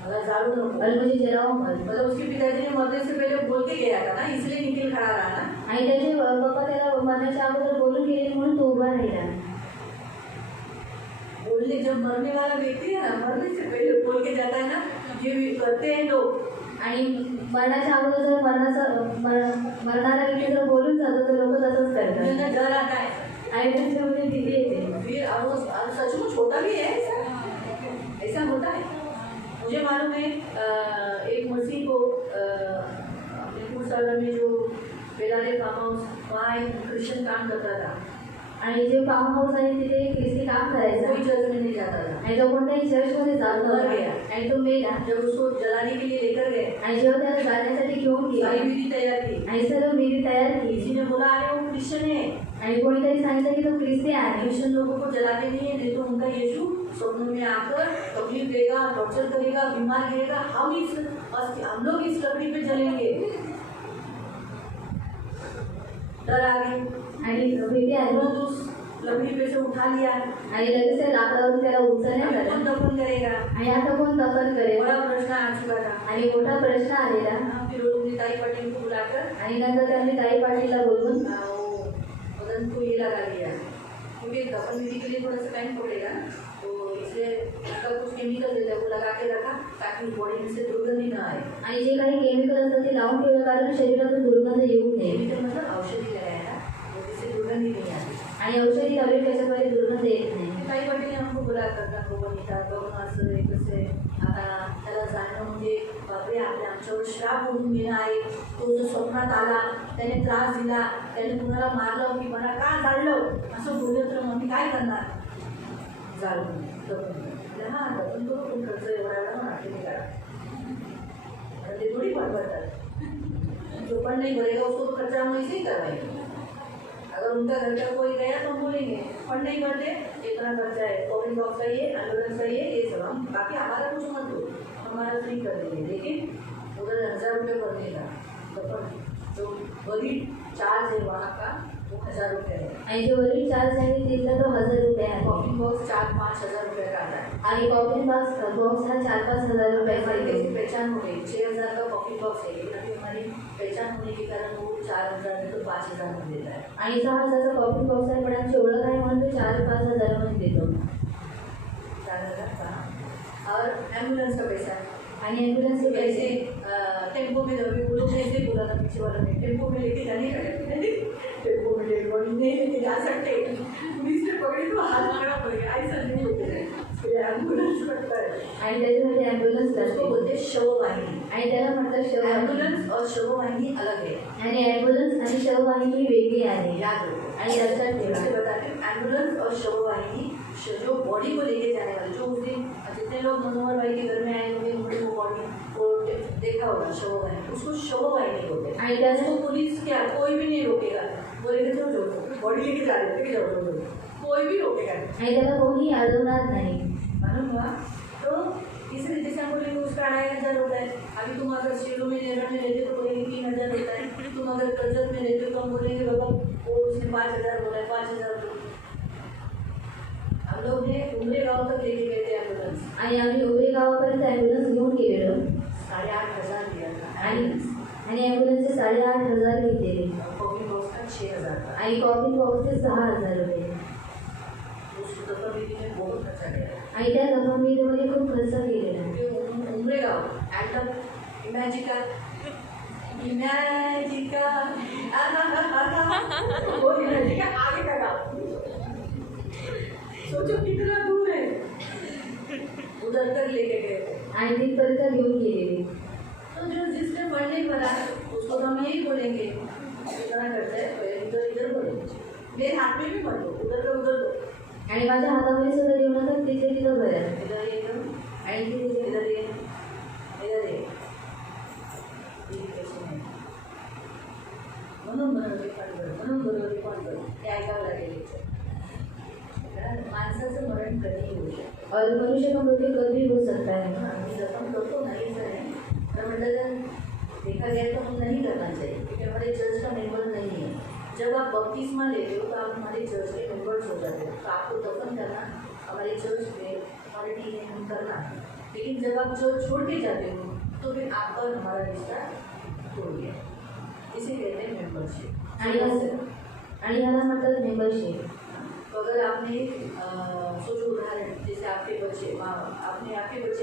अगर झाड़ू नको। और मुझे जलाओ मत. मतलब उसके पिताजी ने मरने से पहले बोल के गया था ना, इसलिए निखिल खड़ा रहा ना। आणि त्याचे पप्पा त्याला मरण्याच्या अगोदर बोलून गेले म्हणून तो उभा राहिला. बोलने जब मरने वाला व्यक्ति है ना, मरने से पहले बोल के जाता है ना, ये भी करते हैं लोग। आणि मरणाच्या अगोदर जर मरणारा व्यक्ती जर बोलून जातो तर लोक तसंच करतात. उन्हें डर आता है, आणि त्यांच्यामध्ये भीती येते. फिर और वो सचमुच होता भी है ऐसा, ऐसा होता है। मुझे मालूम है एक मसीह को अपने कुसागर में जो बेलारे फार्म हाउस, वहाँ एक क्रिश्चियन काम करता था। आणि जे फार्म हाऊस आहे तिथे एक ख्रिस्ती काम करायचा कोई चर्च में नहीं जाता था। आणि तो कोणत्याही चर्चमध्ये जात मर नव्हता. गया। आणि तो मेला. जब उसको जलाने के लिए लेकर गए, आणि जेव्हा त्याला जाण्यासाठी घेऊन सारी गेले विधि तैयार की, आणि सर्व विधी तयार किसी केली ने बोला अरे वो क्रिश्चियन है, आणि कोणीतरी सांगितलं की तो ख्रिस्ती आहे. क्रिश्चियन लोगों को जलाते नहीं है, नहीं तो उनका यीशु स्वप्नों में आकर तकलीफ देगा, टॉर्चर करेगा, बीमार करेगा, हम लोग इस लकड़ी पे जलेंगे। डर आ गई, आणि भीती आली तुरंत उस लकड़ी पे से उठा लिया। आणि लगेच त्या लाकडावरून त्याला उचलण्यात अब आलं. कौन दफन करेगा, आणि आता कोण दफन करेल बड़ा प्रश्न आ चुका था। आणि मोठा प्रश्न आलेला. फिर वो लोग ताई पटेल को बुलाकर आणि नंतर त्यांनी ताई पाटीलला बोलवून वो मदन को ये लगा दिया, क्योंकि दफन विधि के लिए थोड़ा सा टाइम पड़ेगा, तो इसलिए उसका कुछ केमिकल देते हैं, वो लगा के रखा ताकि बॉडी में से दुर्गंध ना आए। आणि जे काही केमिकल असतात ते लावून ठेवलं कारण शरीरातून दुर्गंध येऊ नये. केमिकल मतलब औषधि लगाया था, वो जिससे दुर्गंध ही नहीं आती। आणि औषधी लावले त्याच्यामध्ये दुर्गंध येत नाही. काही वाटेने हमको बोला करतात वनिता बघून असं आहे कसं आहे, आता त्याला जाणं म्हणजे बापरे आपल्या आमच्यावर श्राप होऊन गेला आहे। तो जो स्वप्नात आला, त्याने त्रास दिला, त्याने कुणाला मारलं की मला का जाळलं असं बोललं तर मग मी काय करणार, जाळून दफन हां दफन करू, पण खर्च एवढा एवढा नाटे करा, ते थोडी परवडतात। जो पण नहीं भरेगा उसको तो खर्चा हम ऐसे ही करवाएंगे। अगर उनका घर का कोई गया तो हम बोलेंगे फंड नहीं भरते, इतना खर्चा है, कोविड बॉक्स चाहिए, एम्बुलेंस चाहिए, ये सब हम बाकी हमारा कुछ मत दो, हमारा फ्री कर देंगे, लेकिन उधर 1000 रुपये भरने का तो जो वही चार्ज है वहाँ का वो 1000 रुपये है। आणि जो वरील चार्ज आहे तिथला तो 1000 रुपये आहे. कॉफी बॉक्स 4-5 हज़ार रुपये का आता है। आणि कॉफी बॉक्स हा 4-5 हजार हमारी रुपयाचा कैसी येतो. पहचान हो गई, 6000 का कॉफी बॉक्स है, लेकिन अभी हमारी पहचान होने के कारण वो 4000 में तो 5000 में देता है। आणि 6000चा कॉफी बॉक्स आहे पण आमची ओळख आहे म्हणून तो 4-5 हजारामध्ये देतो. 4000 का और एम्बुलेंस का पैसा है। आणि ॲम्ब्युलन्सचे कैसे पैसे टेम्पो में अभी वो लोग ऐसे बोला था पीछे वाला में, टेम्पो में लेके जाने का टेम्पो में डेड बॉडी नहीं लेके जा सकते, पुलिस ने पकड़ी तो हाथ मारना पड़ेगा, ऐसा नहीं होते हैं, इसलिए एम्बुलेंस लगता है। आणि त्याच्यासाठी ॲम्ब्युलन्स उसको लागते. बोलते हैं शववाहिनी। आणि त्याला म्हणतात शववाहिनी. एम्बुलेंस और शववाहिनी अलग है, आणि ॲम्ब्युलन्स आणि शववाहिनी वेगळी आहे. याद रखो। आणि लक्षात ठेवा. इससे बताते हैं एम्बुलेंस और शववाहिनी, जो बॉडी को लेके जाने वाले, जो उस दिन जितने लोग मनोहर भाई के घर में आए होंगे उन्होंने वो बॉडी को देखा होगा शववाहिनी, उसको शववाहिनी बोलते हैं। आणि त्याचं तो पुलिस क्या कोई भी नहीं रोकेगा, बोलेंगे चलो जो बॉडी लेके जा रहे लेके जाओ लोग, कोई भी रोकेगा नहीं। आणि त्याला कोणी अडवणार नाही. मालूम हुआ? तो इस रीति से हम बोलेंगे उसका 2500 होता है। अभी तुम अगर शेरों में नेहरा में लेते हो तो बोलेंगे 3000 होता है, तुम अगर कर्जत में लेते हो तो हम बोलेंगे बाबा वो उसने 5000 बोला है, 5000। हम लोग ने उमरे गाँव तक लेके गए थे एम्बुलेंस, आणि आम्ही उमरे गावापर्यंत ॲम्ब्युलन्स घेऊन गेलेलो. 8500 दिया था आणि ॲम्ब्युलन्सचे 8500 घेतलेले. कॉफी बॉक्स का 6000 था। आणि कॉफी बॉक्सचे 6000 रुपये. उस दफन विधि में बहुत खर्चा गया। आणि त्या दफनविधीमध्ये खूप खर्च केलेला. उमरे गाँव एट द इमेजिका वो इमेजिका आगे का गाँव, सोचो कितना दूर है, उधर तक लेके गए थे। आणि तिथपर्यंत घेऊन गेलेली. तो जो जिसने फंड नहीं भरा उसको तो हम यही बोलेंगे इतना खर्चा है, पहले इधर इधर बोलो, मेरे हाथ में भी मत दो, उधर का उधर दो, आणि माझ्या हातामध्ये सुद्धा देऊ नका, तिथे तिथं भरा. इधर ये करो, आणि तिथे इधर ये, इधर ये पैसे नाही, म्हणून बनवते फंड भर, म्हणून बनवते फंड भर, हे ऐकावं लागेल। माणसाचं मरण कधीही होऊ शकतं, और मनुष्य का मृत्यू कभी हो सकता है. आम्ही जखम करतो नाही सर है, पर मतलब देखा गया तो हम नहीं करना चाहिए क्योंकि हमारे चर्च का मेंबर नहीं है। जब आप बपतिस्मा लेते हो तो आप हमारे चर्च के मेंबर्स हो जाते हो, तो आपको दफन करना हमारे चर्च में ऑलरेडी है, हम करना है, लेकिन जब आप चर्च छोड़ के जाते हो तो फिर आपका और हमारा रिश्ता तोड़ गया। इसे कहते हैं मेंबरशिप। आणि ह्याला म्हणतात मेंबरशिप। तो अगर आपने सोचो उदाहरण, जैसे आपके बच्चे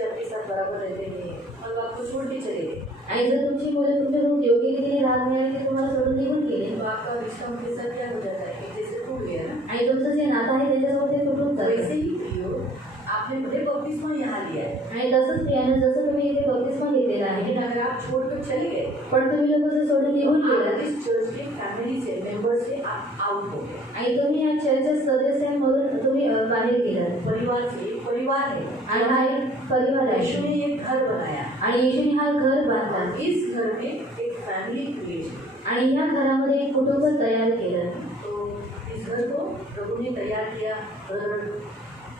आपके साथ बराबर रहते हैं और वो आपको छोड़ के चले गए, आणि जर तुमची मुलं तुमच्यासोबत योग्य रीतीने राहत नाही आणि ते तुम्हाला सोडून निघून गेले तो आपका रिश्ता उनके साथ क्या हो जाता है, एक जैसे टूट गया ना। आणि तुमचं जे नातं आहे त्याच्यासोबत ते तुटून वैसे जातं। ही प्रियो, आपने भले बपतिस्मा यहाँ लिया है, आणि तसंच प्रियानं जसं तुम्ही इथे बपतिस्मा घेतलेला आहे, लेकिन अगर आप छोड़कर चले गए पण तुम्ही लोक जर सोडून निघून आप गेलात इस चर्च के फैमिली से, मेंबर से आप आउट हो गए। आणि तुम्ही या चर्चच्या सदस्यांमधून तुम्ही बाहेर गेलात परिवार से एक परिवार है, आणि हा एक परिवार यीशु आहे ने एक घर बनाया, आणि येशूने हा घर बांधला इस घर में एक फैमिली क्रिएशन। आणि या घरामध्ये एक कुटुंब तयार केलं। तो इस घर को प्रभु ने तैयार किया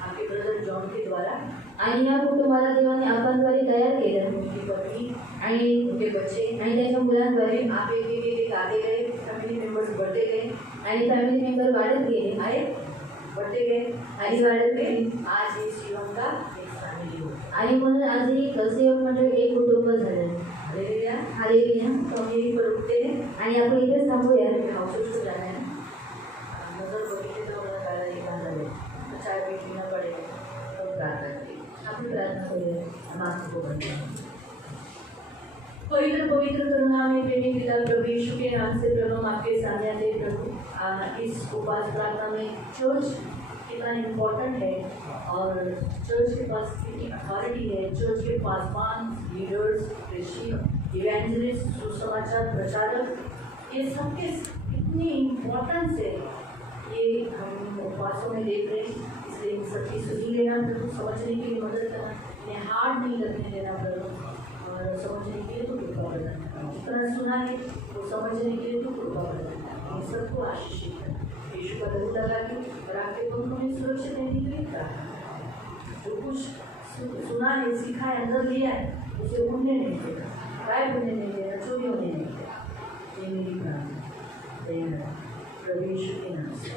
आपके ब्रदर जॉन के द्वारा, आणि या कुटुंबाला देवाने आपणद्वारे तयार केलं उनकी पत्नी, आणि उनके बच्चे, आणि त्याच्या मुलांद्वारे आप एक आते गए, फैमिली मेंबर्स बढ़ते गए, आणि फॅमिली मेंबर वाढत गेले आए बढ़ते गए, आणि वाढत गेले आज ये शिवम का एक फैमिली हो। आणि म्हणून आज ही सेवक मंडळ एक कुटुंब झालं। हालेलुया। हालेलुया। तो हम यहीं पर रुकते हैं, आणि आपण इथेच थांबूया। हाउसेस को जाना है, नजर बगीचे तो हमारा गाड़ा निकाल रहे, तो चाय भी पीना पड़ेगा, तो प्रार्थना करिए। आपण प्रार्थना करूया। हम आंखों को बंद करें। पवित्र पवित्र करुणा में प्रेमी पिता प्रभु यीशु के नाम से प्रभु हम आपके सामने आते हैं प्रभु। इस उपास प्रार्थना में चर्च कितना इम्पोर्टेंट है और चर्च के पास कितनी अथॉरिटी है, चर्च के पासवान, लीडर्स, क्रिश्चियन, इवेंजलिस्ट, सुसमाचार प्रचारक, ये सबके कितनी इम्पोर्टेंस है, ये हम उपवासों में देख रहे हैं। इसलिए इन सबकी सुनी लेना प्रभु, समझने के लिए मदद करना, इन्हें हार्ड नहीं लगने देना प्रभु, और समझने के लिए तो कृपा करना, जिस तरह सुना है वो समझने के लिए तो कृपा करना, इन सबको आशीषित करना, यीशु का लहू लगा के और आपके पंखों में सुरक्षित रहने के लिए प्रार्थना। जो कुछ सुना है, सीखा है, अंदर लिया है, उसे उड़ने नहीं देना, गायब होने नहीं देना, चोरी होने नहीं देना। ये मेरी प्रार्थना प्रभु यीशु के नाम से।